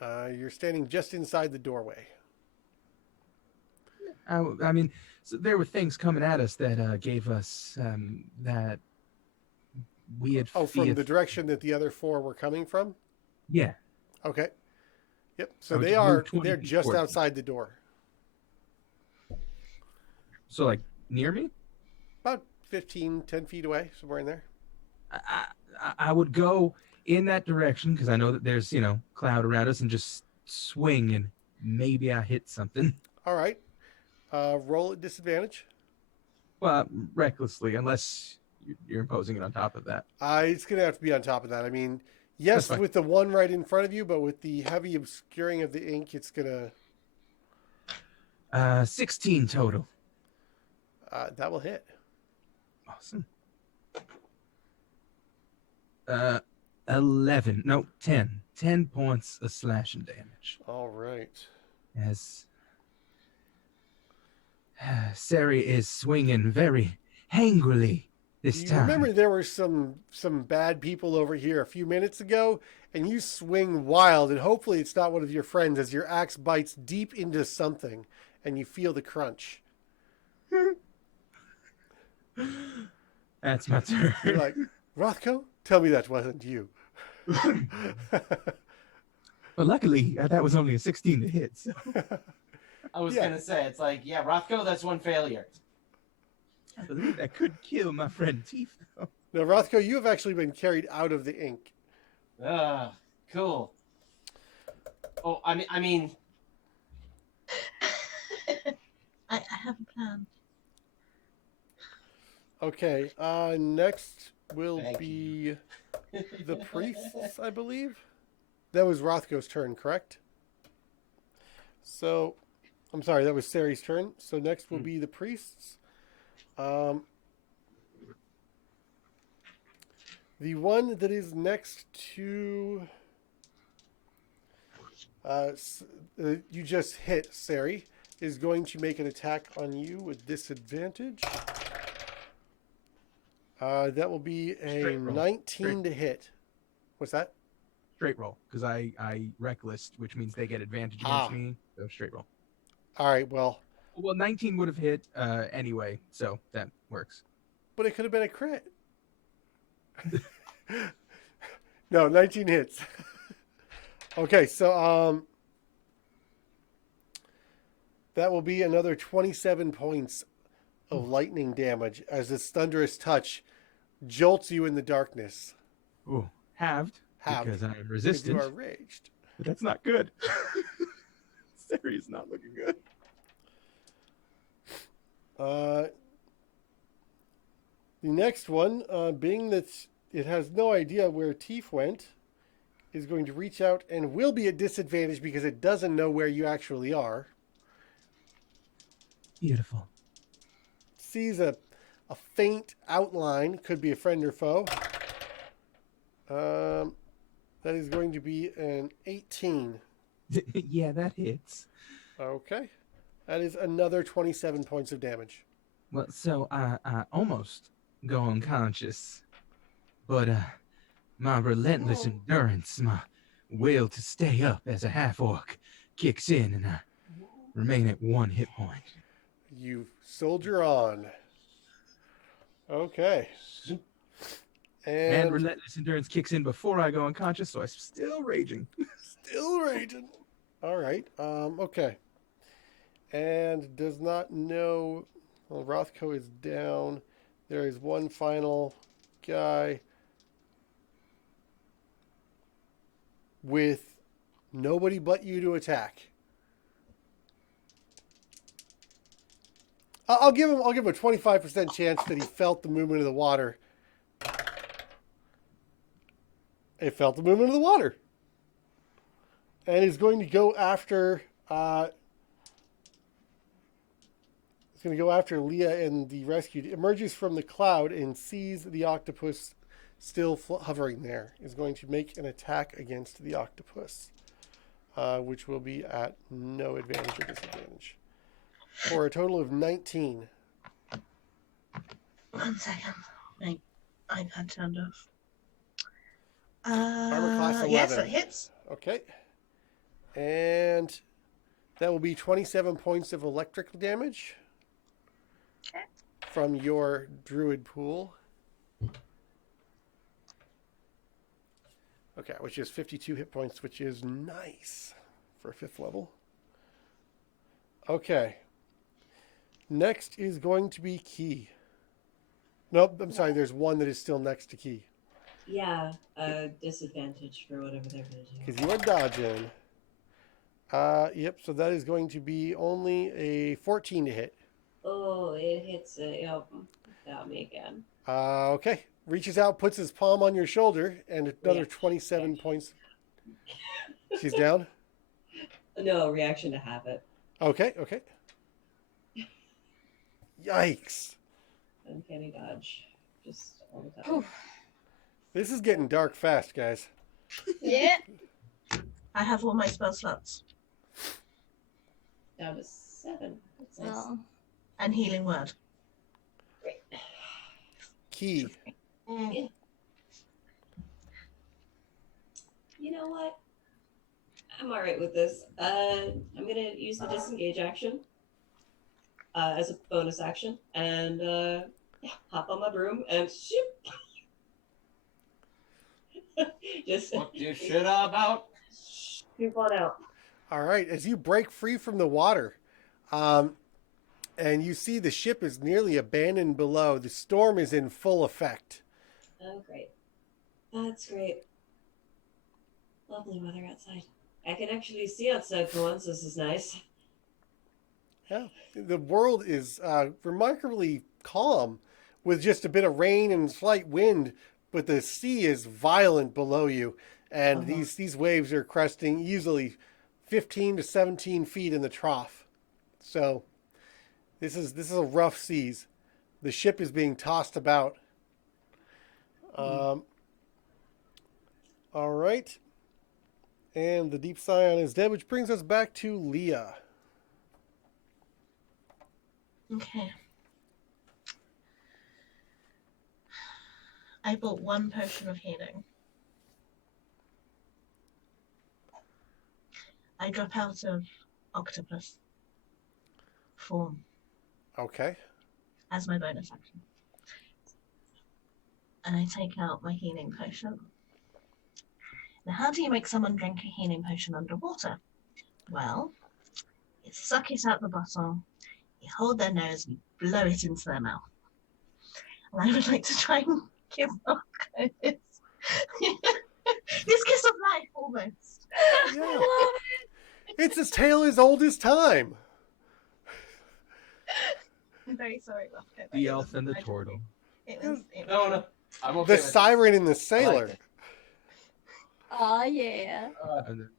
You're standing just inside the doorway. I mean, so there were things coming at us that gave us that weird Oh, from fear. the direction that the other four were coming from? Yeah. Okay. Yep. I So would they're move 20 feet just towards outside the door. So, like, near me? About 10 feet away, somewhere in there. I would go in that direction because I know that there's, cloud around us and just swing and maybe I hit something. All right. Roll at disadvantage. Well, recklessly, unless you're imposing it on top of that. It's going to have to be on top of that. I mean, Yes, fine. with the one right in front of you, but with the heavy obscuring of the ink, it's gonna 16 total. that will hit. Awesome. 11. No, 10. 10 points of slashing damage. All right. As Sari is swinging very angrily this You time. remember there were some bad people over here a few minutes ago, and you swing wild, and hopefully it's not one of your friends as your axe bites deep into something, and you feel the crunch. That's my turn. You're like, Rothko, tell me that wasn't you. Well, luckily, that was only a 16 to hit. So. I was Yeah. gonna say, it's like, yeah, Rothko, that's one failure. I believe that could kill my friend Teef, though. Now, Rothko, you have actually been carried out of the ink. Cool. Oh, I mean, I have a plan. Okay, next will Thank be the priests, I believe. That was Rothko's turn, correct? So, I'm sorry, that was Sari's turn. So next will be the priests. The one that is next to you just hit, Sari, is going to make an attack on you with disadvantage. That will be a Straight roll. 19 to hit. What's that? Straight roll, because I reckless, which means they get advantage against me. So straight roll. All right, well, Well, 19 would have hit anyway, so that works. but it could have been a crit. No, 19 hits. Okay, so that will be another 27 points of lightning damage as this thunderous touch jolts you in the darkness. Ooh, halved, Halved, because I am because resistant. you are raged. But that's not good. Sari is not looking good. The next one, being that it has no idea where Teef went, is going to reach out and will be at disadvantage because it doesn't know where you actually are. Beautiful. Sees a faint outline, could be a friend or foe. That is going to be an 18. Yeah, that hits. Okay. That is another 27 points of damage. Well, so I almost go unconscious, but my relentless endurance, my will to stay up as a half-orc kicks in, and I remain at 1 hit point. You soldier on. Okay. And relentless endurance kicks in before I go unconscious, so I'm still raging. Still raging. All right. Okay. And does not know. Well, Rothko is down. There is one final guy with nobody but you to attack. I'll give him a 25% chance that he felt the movement of the water. It felt the movement of the water. And is going to go after Leah and the rescued. Emerges from the cloud and sees the octopus still hovering there. Is going to make an attack against the octopus, which will be at no advantage or disadvantage, for a total of 19. 1 second. My iPad turned off. Armor class 11. Yes, it hits. Okay. And that will be 27 points of electrical damage. Okay. From your druid pool. Okay, which is 52 hit points, which is nice for 5th level. Okay. Next is going to be Key. Nope, I'm sorry, there's one that is still next to Key. Yeah, disadvantage for whatever they're going to do. Because you are dodging. Yep, so that is going to be only a 14 to hit. Oh, it hits. Yep, got me again. Okay. reaches out, puts his palm on your shoulder, and another Yeah. 27 points. She's down? No, reaction to habit. Okay. Yikes. Uncanny dodge. Just all the time. Whew. This is getting dark fast, guys. Yeah. I have all my spell slots Down to 7. That's nice. Well, and healing word. Great. Key. Mm. You know what? I'm alright with this. I'm gonna use the disengage action as a bonus action, and hop on my broom and shoot. Just What you shit about? shoot one out. All right, as you break free from the water, and you see the ship is nearly abandoned below, the storm is in full effect. Oh, great. That's great. Lovely weather outside. I can actually see outside for once. This is nice. Yeah, the world is remarkably calm with just a bit of rain and slight wind, but the sea is violent below you, and these waves are cresting easily 15 to 17 feet in the trough. So this is a rough seas. The ship is being tossed about. All right. And the Deep Scion is dead, which brings us back to Leah. Okay. I bought 1 potion of healing. I drop out of octopus form Okay. as my bonus action. And I take out my healing potion. Now, how do you make someone drink a healing potion underwater? Well, you suck it out the bottle, you hold their nose, and you blow it into their mouth. And I would like to try and give Rocco this kiss of life almost. Yeah. It's a tale as old as time. I'm very sorry, Rocco. The elf and the turtle. It was. No. I'm okay The with it. siren and the I sailor. like it. oh yeah. And then-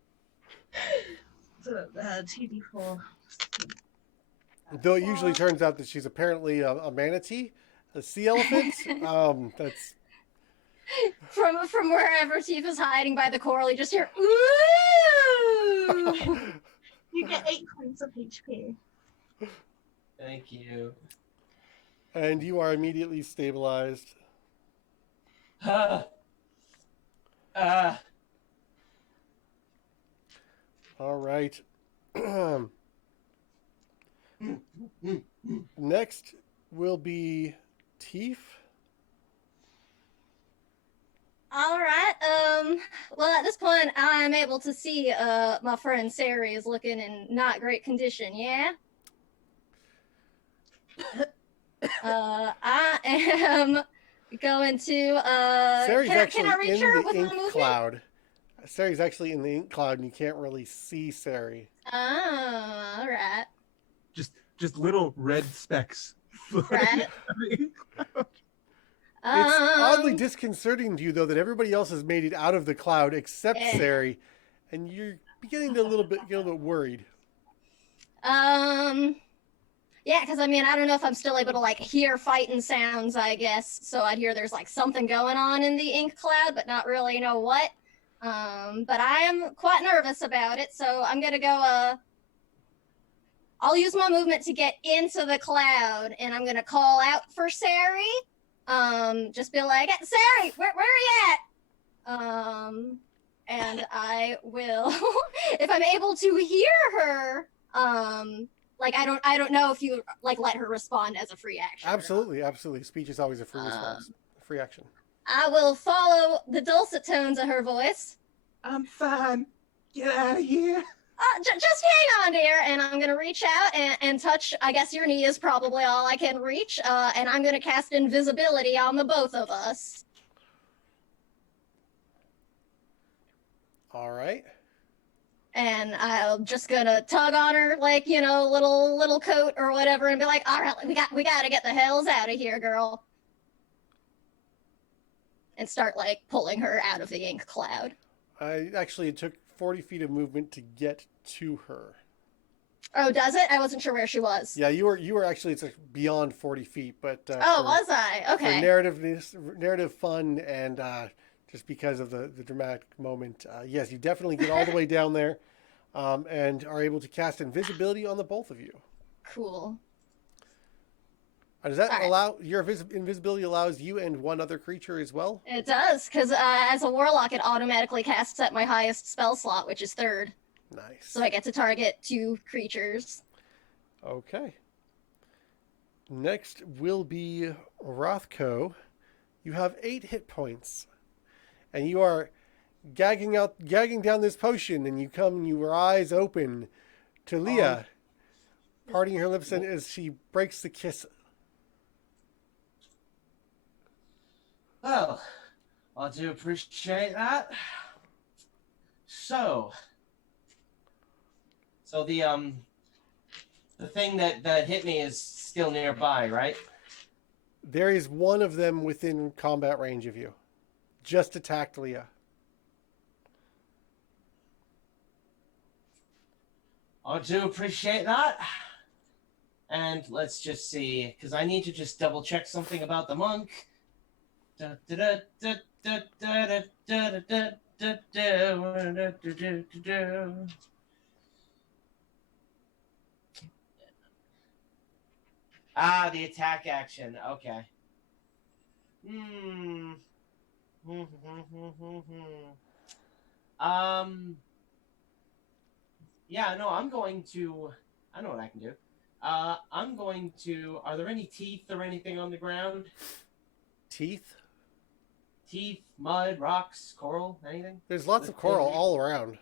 So, 2d4. Though it usually turns out that she's apparently a manatee, a sea elephant. That's From wherever Tifa's hiding by the coral, you just hear ooh. You get 8 points of HP. Thank you. and you are immediately stabilized. All right. Next will be Teef. All right. Well, at this point, I'm able to see my friend Sari is looking in not great condition. Yeah. I am going to. Sari's Can actually I reach in her the with my ink movement? cloud. Sari's actually in the ink cloud, and you can't really see Sari. Oh, all right. Just little red specks. Right. It's oddly disconcerting to you, though, that everybody else has made it out of the cloud except Eh. Sari, and you're beginning to get a little bit worried. Yeah, because I mean, I don't know if I'm still able to like hear fighting sounds, I guess. So I'd hear there's like something going on in the ink cloud, but not really know what. But I am quite nervous about it, so I'm gonna go. I'll use my movement to get into the cloud, and I'm gonna call out for Sari. Just be like, Sari, where are you at? And I will, if I'm able to hear her, like I don't know if you like let her respond as a free action. Absolutely. Speech is always a free response, free action. I will follow the dulcet tones of her voice. I'm fine. Get out of here. Just hang on, dear, and I'm gonna reach out and touch. I guess your knee is probably all I can reach, and I'm gonna cast invisibility on the both of us. All right. And I'm just gonna tug on her, like, you know, little coat or whatever, and be like, all right, we gotta get the hells out of here, girl. and start like pulling her out of the ink cloud. It took 40 feet of movement to get to her. Oh, does it? I wasn't sure where she was. Yeah, you were actually, it's beyond 40 feet, but Was I? for Okay. narrative fun, and just because of the dramatic moment, yes, you definitely get all the way down there, and are able to cast invisibility on the both of you. Cool. Does that All right. allow your invisibility allows you and one other creature as well? It does, because as a warlock, it automatically casts at my highest spell slot, which is 3rd. Nice. So I get to target 2 creatures. Okay. Next will be Rothko. You have 8 hit points, and you are gagging down this potion, and your eyes open to Leah, parting her lips as she breaks the kiss. Well, I do appreciate that. So the thing that hit me is still nearby, right? There is one of them within combat range of you. Just attacked Leah. I do appreciate that. And let's just see, because I need to just double check something about the monk. Ah, the attack action. Okay. Yeah, no, I'm going to. I know what I can do. I'm going to. Are there any teeth or anything on the ground? Teeth? Teeth, mud, rocks, coral, anything? There's lots of coral all around.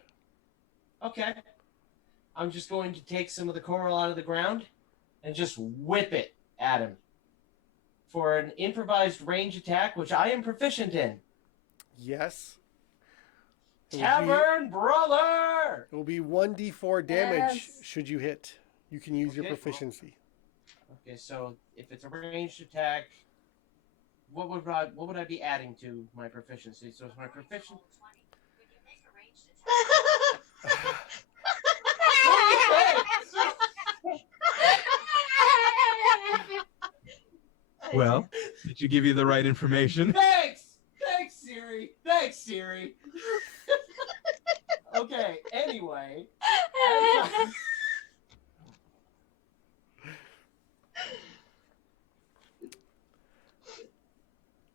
Okay. I'm just going to take some of the coral out of the ground and just whip it at him for an improvised range attack, which I am proficient in. Yes. Tavern Brother! It will be 1d4 damage Yes. should you hit. You can use your proficiency. Okay, so if it's a ranged attack, what would I be adding to my proficiency? So it's my proficiency. Well, did you give you the right information? Thanks, Siri. Okay. Anyway.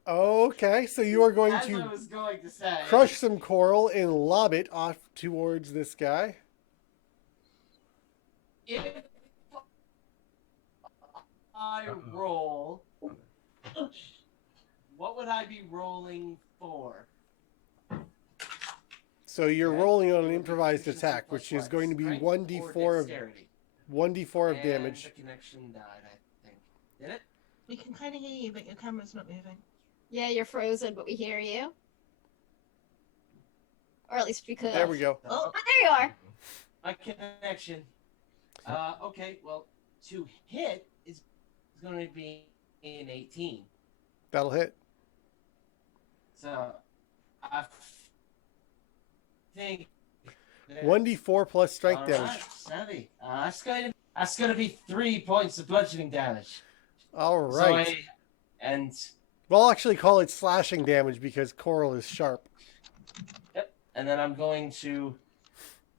Okay, so you are going As to I was going to say, crush some coral and lob it off towards this guy. if I roll, what would I be rolling for? So you're Okay. rolling on an It would be improvised proficiency attack, plus which is what? going to be Strength 1d4 or of dexterity? 1d4 of And damage. the connection died, I think. Did it? We can kind of hear you, but your camera's not moving. Yeah, you're frozen, but we hear you. Or at least we could. There we go. Oh, There you are. My connection. Okay, well, to hit is going to be an 18. That'll hit. So I think 1d4 plus strength damage. Alright, savvy. That's going to be 3 points of bludgeoning damage. All So right. We'll actually call it slashing damage because coral is sharp. and then I'm going to,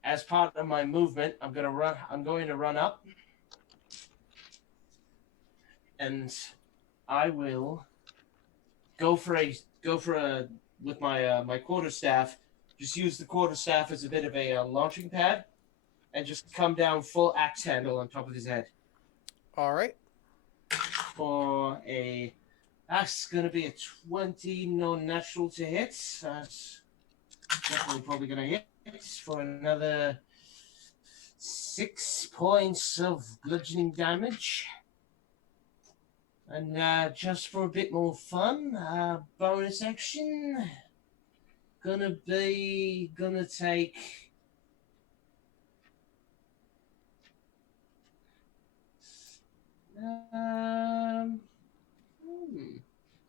as part of my movement, I'm going to run up, and I will go for a with my quarterstaff. Just use the quarterstaff as a bit of a launching pad, and just come down full axe handle on top of his head. All right. That's going to be a 20 non-natural to hit. That's definitely probably going to hit for another 6 points of bludgeoning damage. And just for a bit more fun, bonus action, gonna take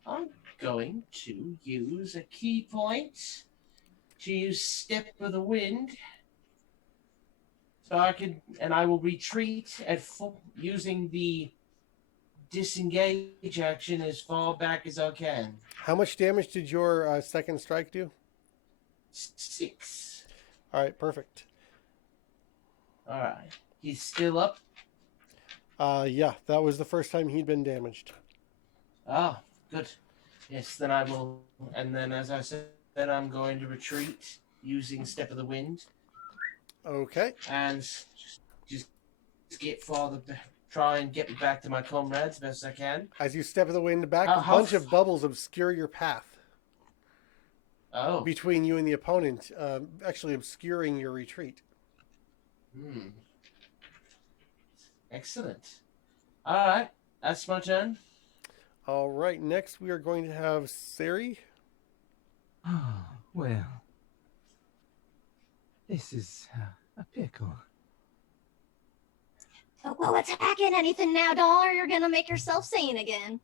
I'm going going to use a key point to use Step of the Wind. So I will retreat at full, using the disengage action as far back as I can. How much damage did your second strike do? 6. All right, perfect. All right. He's still up. Yeah, that was the first time he'd been damaged. Ah, good. Yes, then I will. And then, as I said, I'm going to retreat using Step of the Wind Okay. and just get farther, try and get back to my comrades best I can. As you step of the wind back, a how bunch of bubbles obscure your path Oh. between you and the opponent, actually obscuring your retreat. Excellent. All right, that's my turn. All right, next we are going to have Sari. Oh, well. This is a pickle. Don't go attacking anything now, doll, or you're gonna make yourself sane again.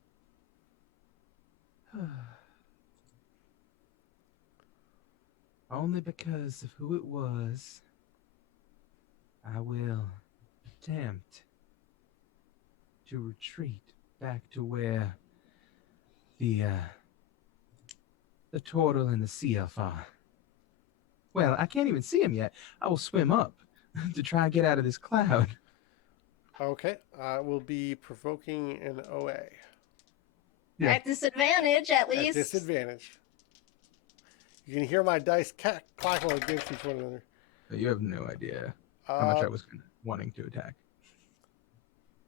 Only because of who it was, I will attempt to retreat back to where the turtle and the seal are. Well, I can't even see him yet. I will swim up to try and get out of this cloud. Okay, will be provoking an OA. Yeah. At disadvantage, at At least. disadvantage. You can hear my dice clackle against each one another. You have no idea how much I was wanting to attack.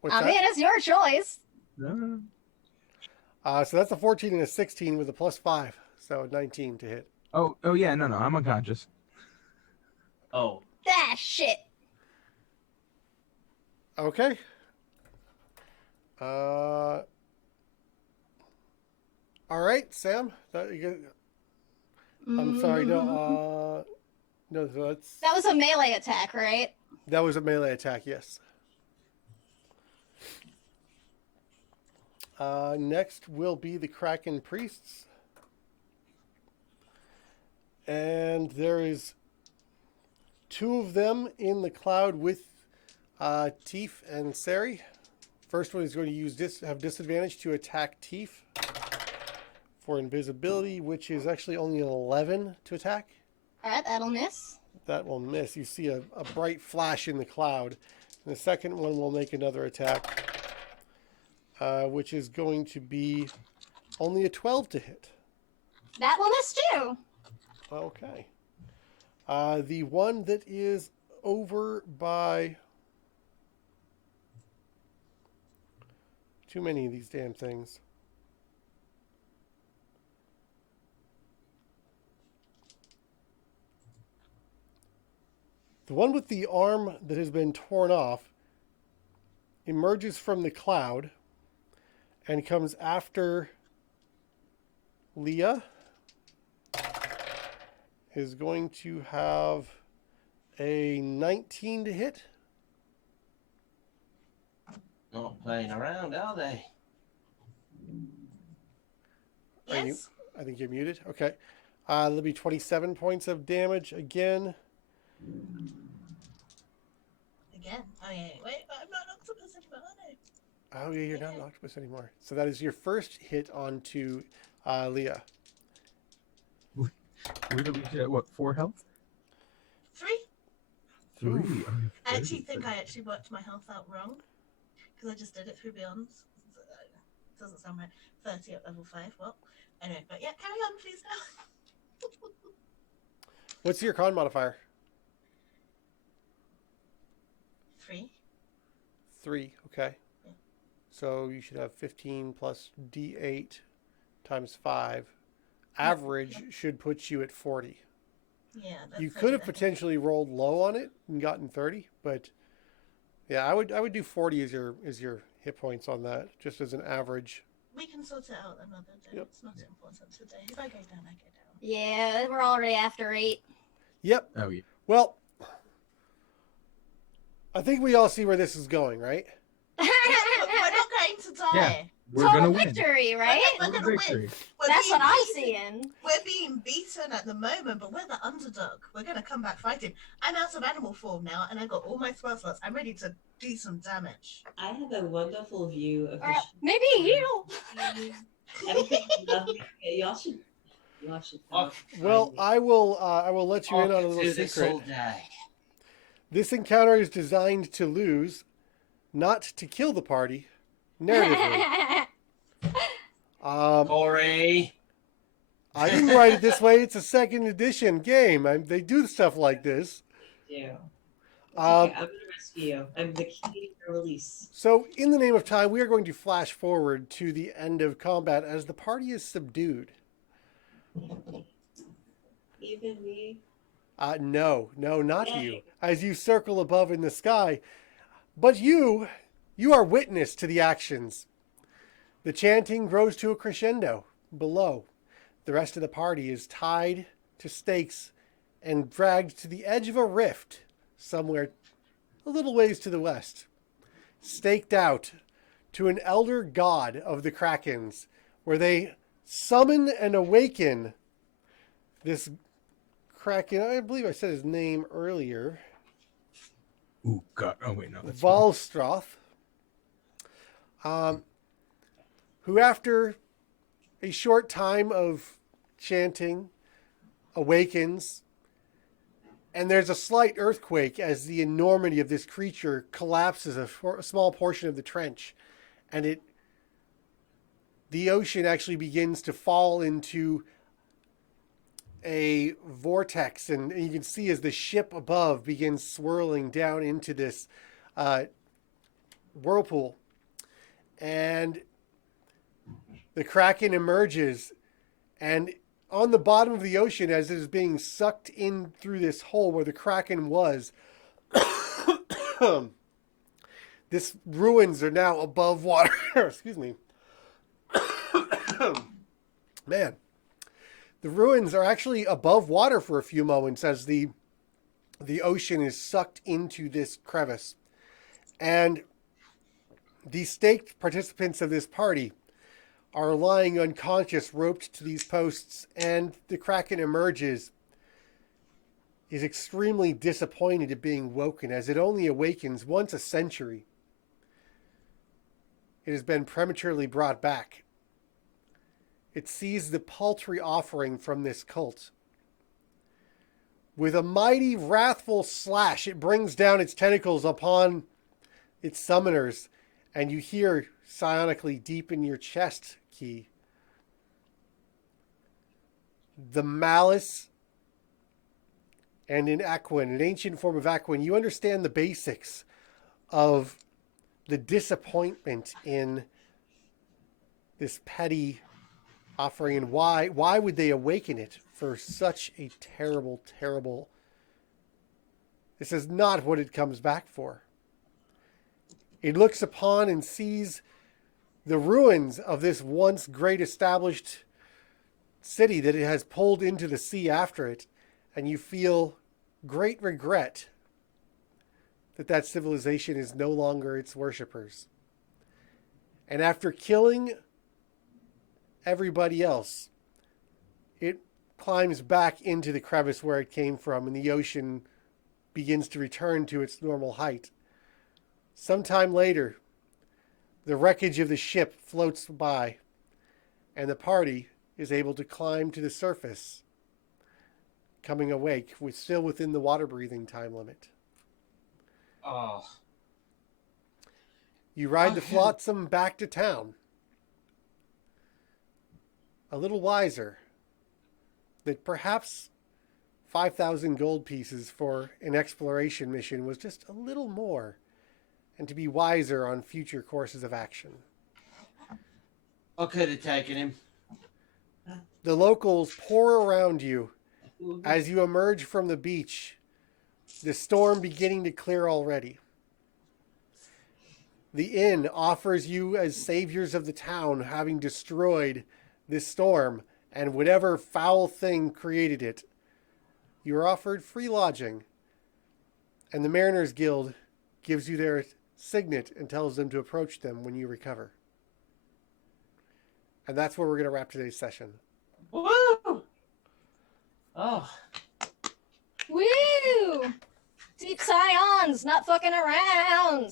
What's I that? mean, it's your choice. No. So that's a 14 and a 16 with a +5, so 19 to hit. Oh yeah, no, I'm unconscious. Oh. Ah, shit. Okay. All right, Sam. I'm sorry. No. No. That's That was a melee attack, right? that was a melee attack. Yes. Next will be the Kraken priests, and there is 2 of them in the cloud with Teef and Sari. First one is going to have disadvantage to attack Teef for invisibility, which is actually only an 11 to attack. Alright, that'll miss. That will miss. You see a bright flash in the cloud. And the second one will make another attack, which is going to be only a 12 to hit. That will miss too. Okay. The one that is over by... Too many of these damn things. The one with the arm that has been torn off emerges from the cloud and comes after Leah. Is going to have a 19 to hit. Not playing around, are they? Yes. I think you're muted. Okay. There'll be 27 points of damage again. Again. Oh yeah. Wait, I'm not octopus anymore, are I? Oh, yeah, you're not an octopus anymore. So that is your first hit onto Leah. We released at what, 4 health? 3. 3. I actually think I actually worked my health out wrong because I just did it through Beyond. Doesn't sound right. 30 at level 5. Well, anyway, but yeah, carry on, please now. What's your con modifier? 3. 3. Okay. Yeah. So you should have 15 plus D8 times 5. Average should put you at 40. Yeah. That's You it, could have I think. potentially rolled low on it and gotten 30, but yeah, I would do 40 as your hit points on that, just as an average. We can sort it out another day. Yep. It's not important today. If I go down, I go down. Yeah, we're already after 8. Yep. Oh yeah. Well, I think we all see where this is going, right? We're not going to die. we're gonna Total win. victory, right? We're Total gonna victory. win. We're That's being what I'm beaten. seeing. We're being beaten at the moment, but we're the underdog. We're gonna come back fighting. I'm out of animal form now, and I got all my spell slots. I'm ready to do some damage. I have a wonderful view of the Maybe you. everything lovely. Y'all should Oh, Well, I will let you in on a I could little do this secret. all day. This encounter is designed to lose, not to kill the party, narratively. Corey. I didn't write it this way. It's a second edition game. They do stuff like this. Yeah. Um, Okay, I'm gonna rescue you. I'm the key to your release. So, in the name of time, we are going to flash forward to the end of combat as the party is subdued. Even me. No, not you. As you circle above in the sky, but you are witness to the actions. The chanting grows to a crescendo below. The rest of the party is tied to stakes and dragged to the edge of a rift somewhere a little ways to the west, staked out to an elder god of the Krakens, where they summon and awaken this Kraken. I believe I said his name earlier. Ooh, God. Oh, wait, no. That's Valstroth, who after a short time of chanting awakens, and there's a slight earthquake as the enormity of this creature collapses a small portion of the trench, and the ocean actually begins to fall into a vortex, and you can see as the ship above begins swirling down into this whirlpool, and the Kraken emerges, and on the bottom of the ocean, as it is being sucked in through this hole where the Kraken was, this ruins are now above water. Excuse me. Man. The ruins are actually above water for a few moments as the ocean is sucked into this crevice. And the staked participants of this party are lying unconscious, roped to these posts, and the Kraken emerges, is extremely disappointed at being woken, as it only awakens once a century. It has been prematurely brought back. It sees the paltry offering from this cult. With a mighty, wrathful slash, it brings down its tentacles upon its summoners, and you hear psionically deep in your chest, Key, the malice, and in Aquan, an ancient form of Aquan, you understand the basics of the disappointment in this petty offering, and why would they awaken it for such a terrible, terrible... This is not what it comes back for. It looks upon and sees the ruins of this once great established city that it has pulled into the sea after it, and you feel great regret that civilization is no longer its worshippers. And after killing everybody else, it climbs back into the crevice where it came from, and the ocean begins to return to its normal height. Sometime later, the wreckage of the ship floats by, and the party is able to climb to the surface, coming awake, still within the water-breathing time limit. Oh. You ride the Okay. flotsam back to town, a little wiser that perhaps 5,000 gold pieces for an exploration mission was just a little more, and to be wiser on future courses of action. I could have taken him. The locals pour around you as you emerge from the beach, the storm beginning to clear already. The inn offers you as saviors of the town, having destroyed this storm and whatever foul thing created it. You are offered free lodging, and the Mariners Guild gives you their signet and tells them to approach them when you recover. And that's where we're going to wrap today's session. Woo! Oh, Woo! Deep Scions, not fucking around.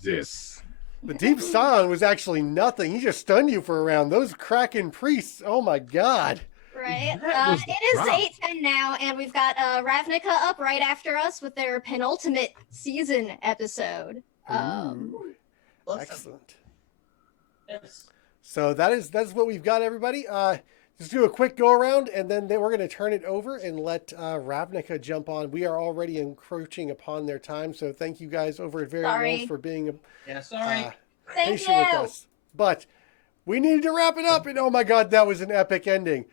Jesus. The Deep Scion was actually nothing. He just stunned you for a round. Those Kraken priests, oh my god. Right. That was the It is drop. 8:10 now, and we've got Ravnica up right after us with their penultimate season episode. Ooh, Awesome. excellent. yes. So that's what we've got, everybody. Just do a quick go around, and then we're going to turn it over and let Ravnica jump on. We are already encroaching upon their time, so thank you guys over at Variant Sorry. Rolls for being Yeah, sorry. Thank patient with you. us. But we needed to wrap it up, and oh my god, that was an epic ending.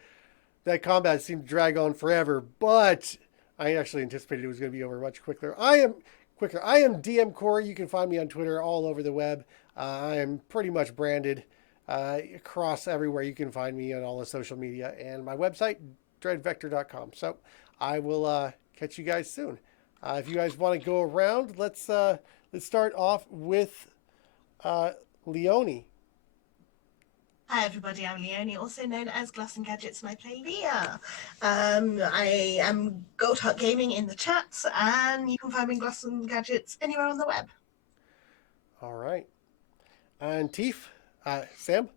That combat seemed to drag on forever, but I actually anticipated it was going to be over much quicker. I am DM Corey. You can find me on Twitter all over the web. I am pretty much branded across everywhere. You can find me on all the social media and my website, dreadvector.com. So I will catch you guys soon. If you guys want to go around, let's start off with Leonie. Hi everybody, I'm Leonie, also known as Glass and Gadgets, and I play Leah. I am Goldheart Gaming in the chat, and you can find me Glass and Gadgets anywhere on the web. All right. And Teef, Sam?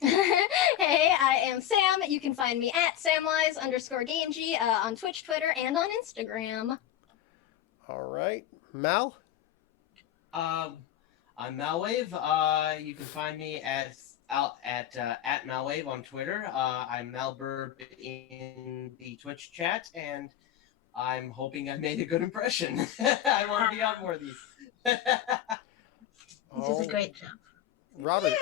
Hey, I am Sam. You can find me at samwise_gameg on Twitch, Twitter, and on Instagram. All right. Mal? I'm Malwave. You can find me at Malwave on Twitter. I'm Malburb in the Twitch chat, and I'm hoping I made a good impression. I want to be on more of these. This is a great job. Robert?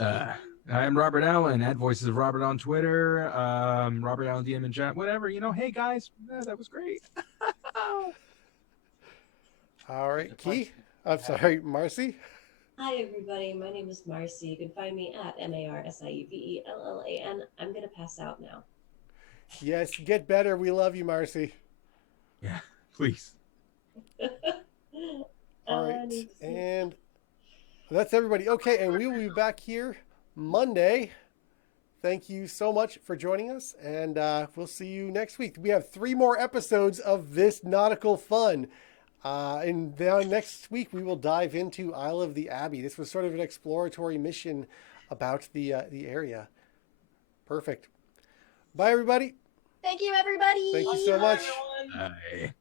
I am Robert Allen, at Voices of Robert on Twitter, Robert Allen DM in chat, whatever. Hey guys, that was great. All right. Key? I'm sorry, Marcy? Hi, everybody. My name is Marcy. You can find me at MarsiVellan. I'm going to pass out now. Yes, get better. We love you, Marcy. Yeah, please. All right. And that's everybody. Okay, and we will be back here Monday. Thank you so much for joining us, and we'll see you next week. We have 3 more episodes of this nautical fun. And then next week, we will dive into Isle of the Abbey. This was sort of an exploratory mission about the area. Perfect. Bye, everybody. Thank you, everybody. Thank you so much. Everyone. Bye.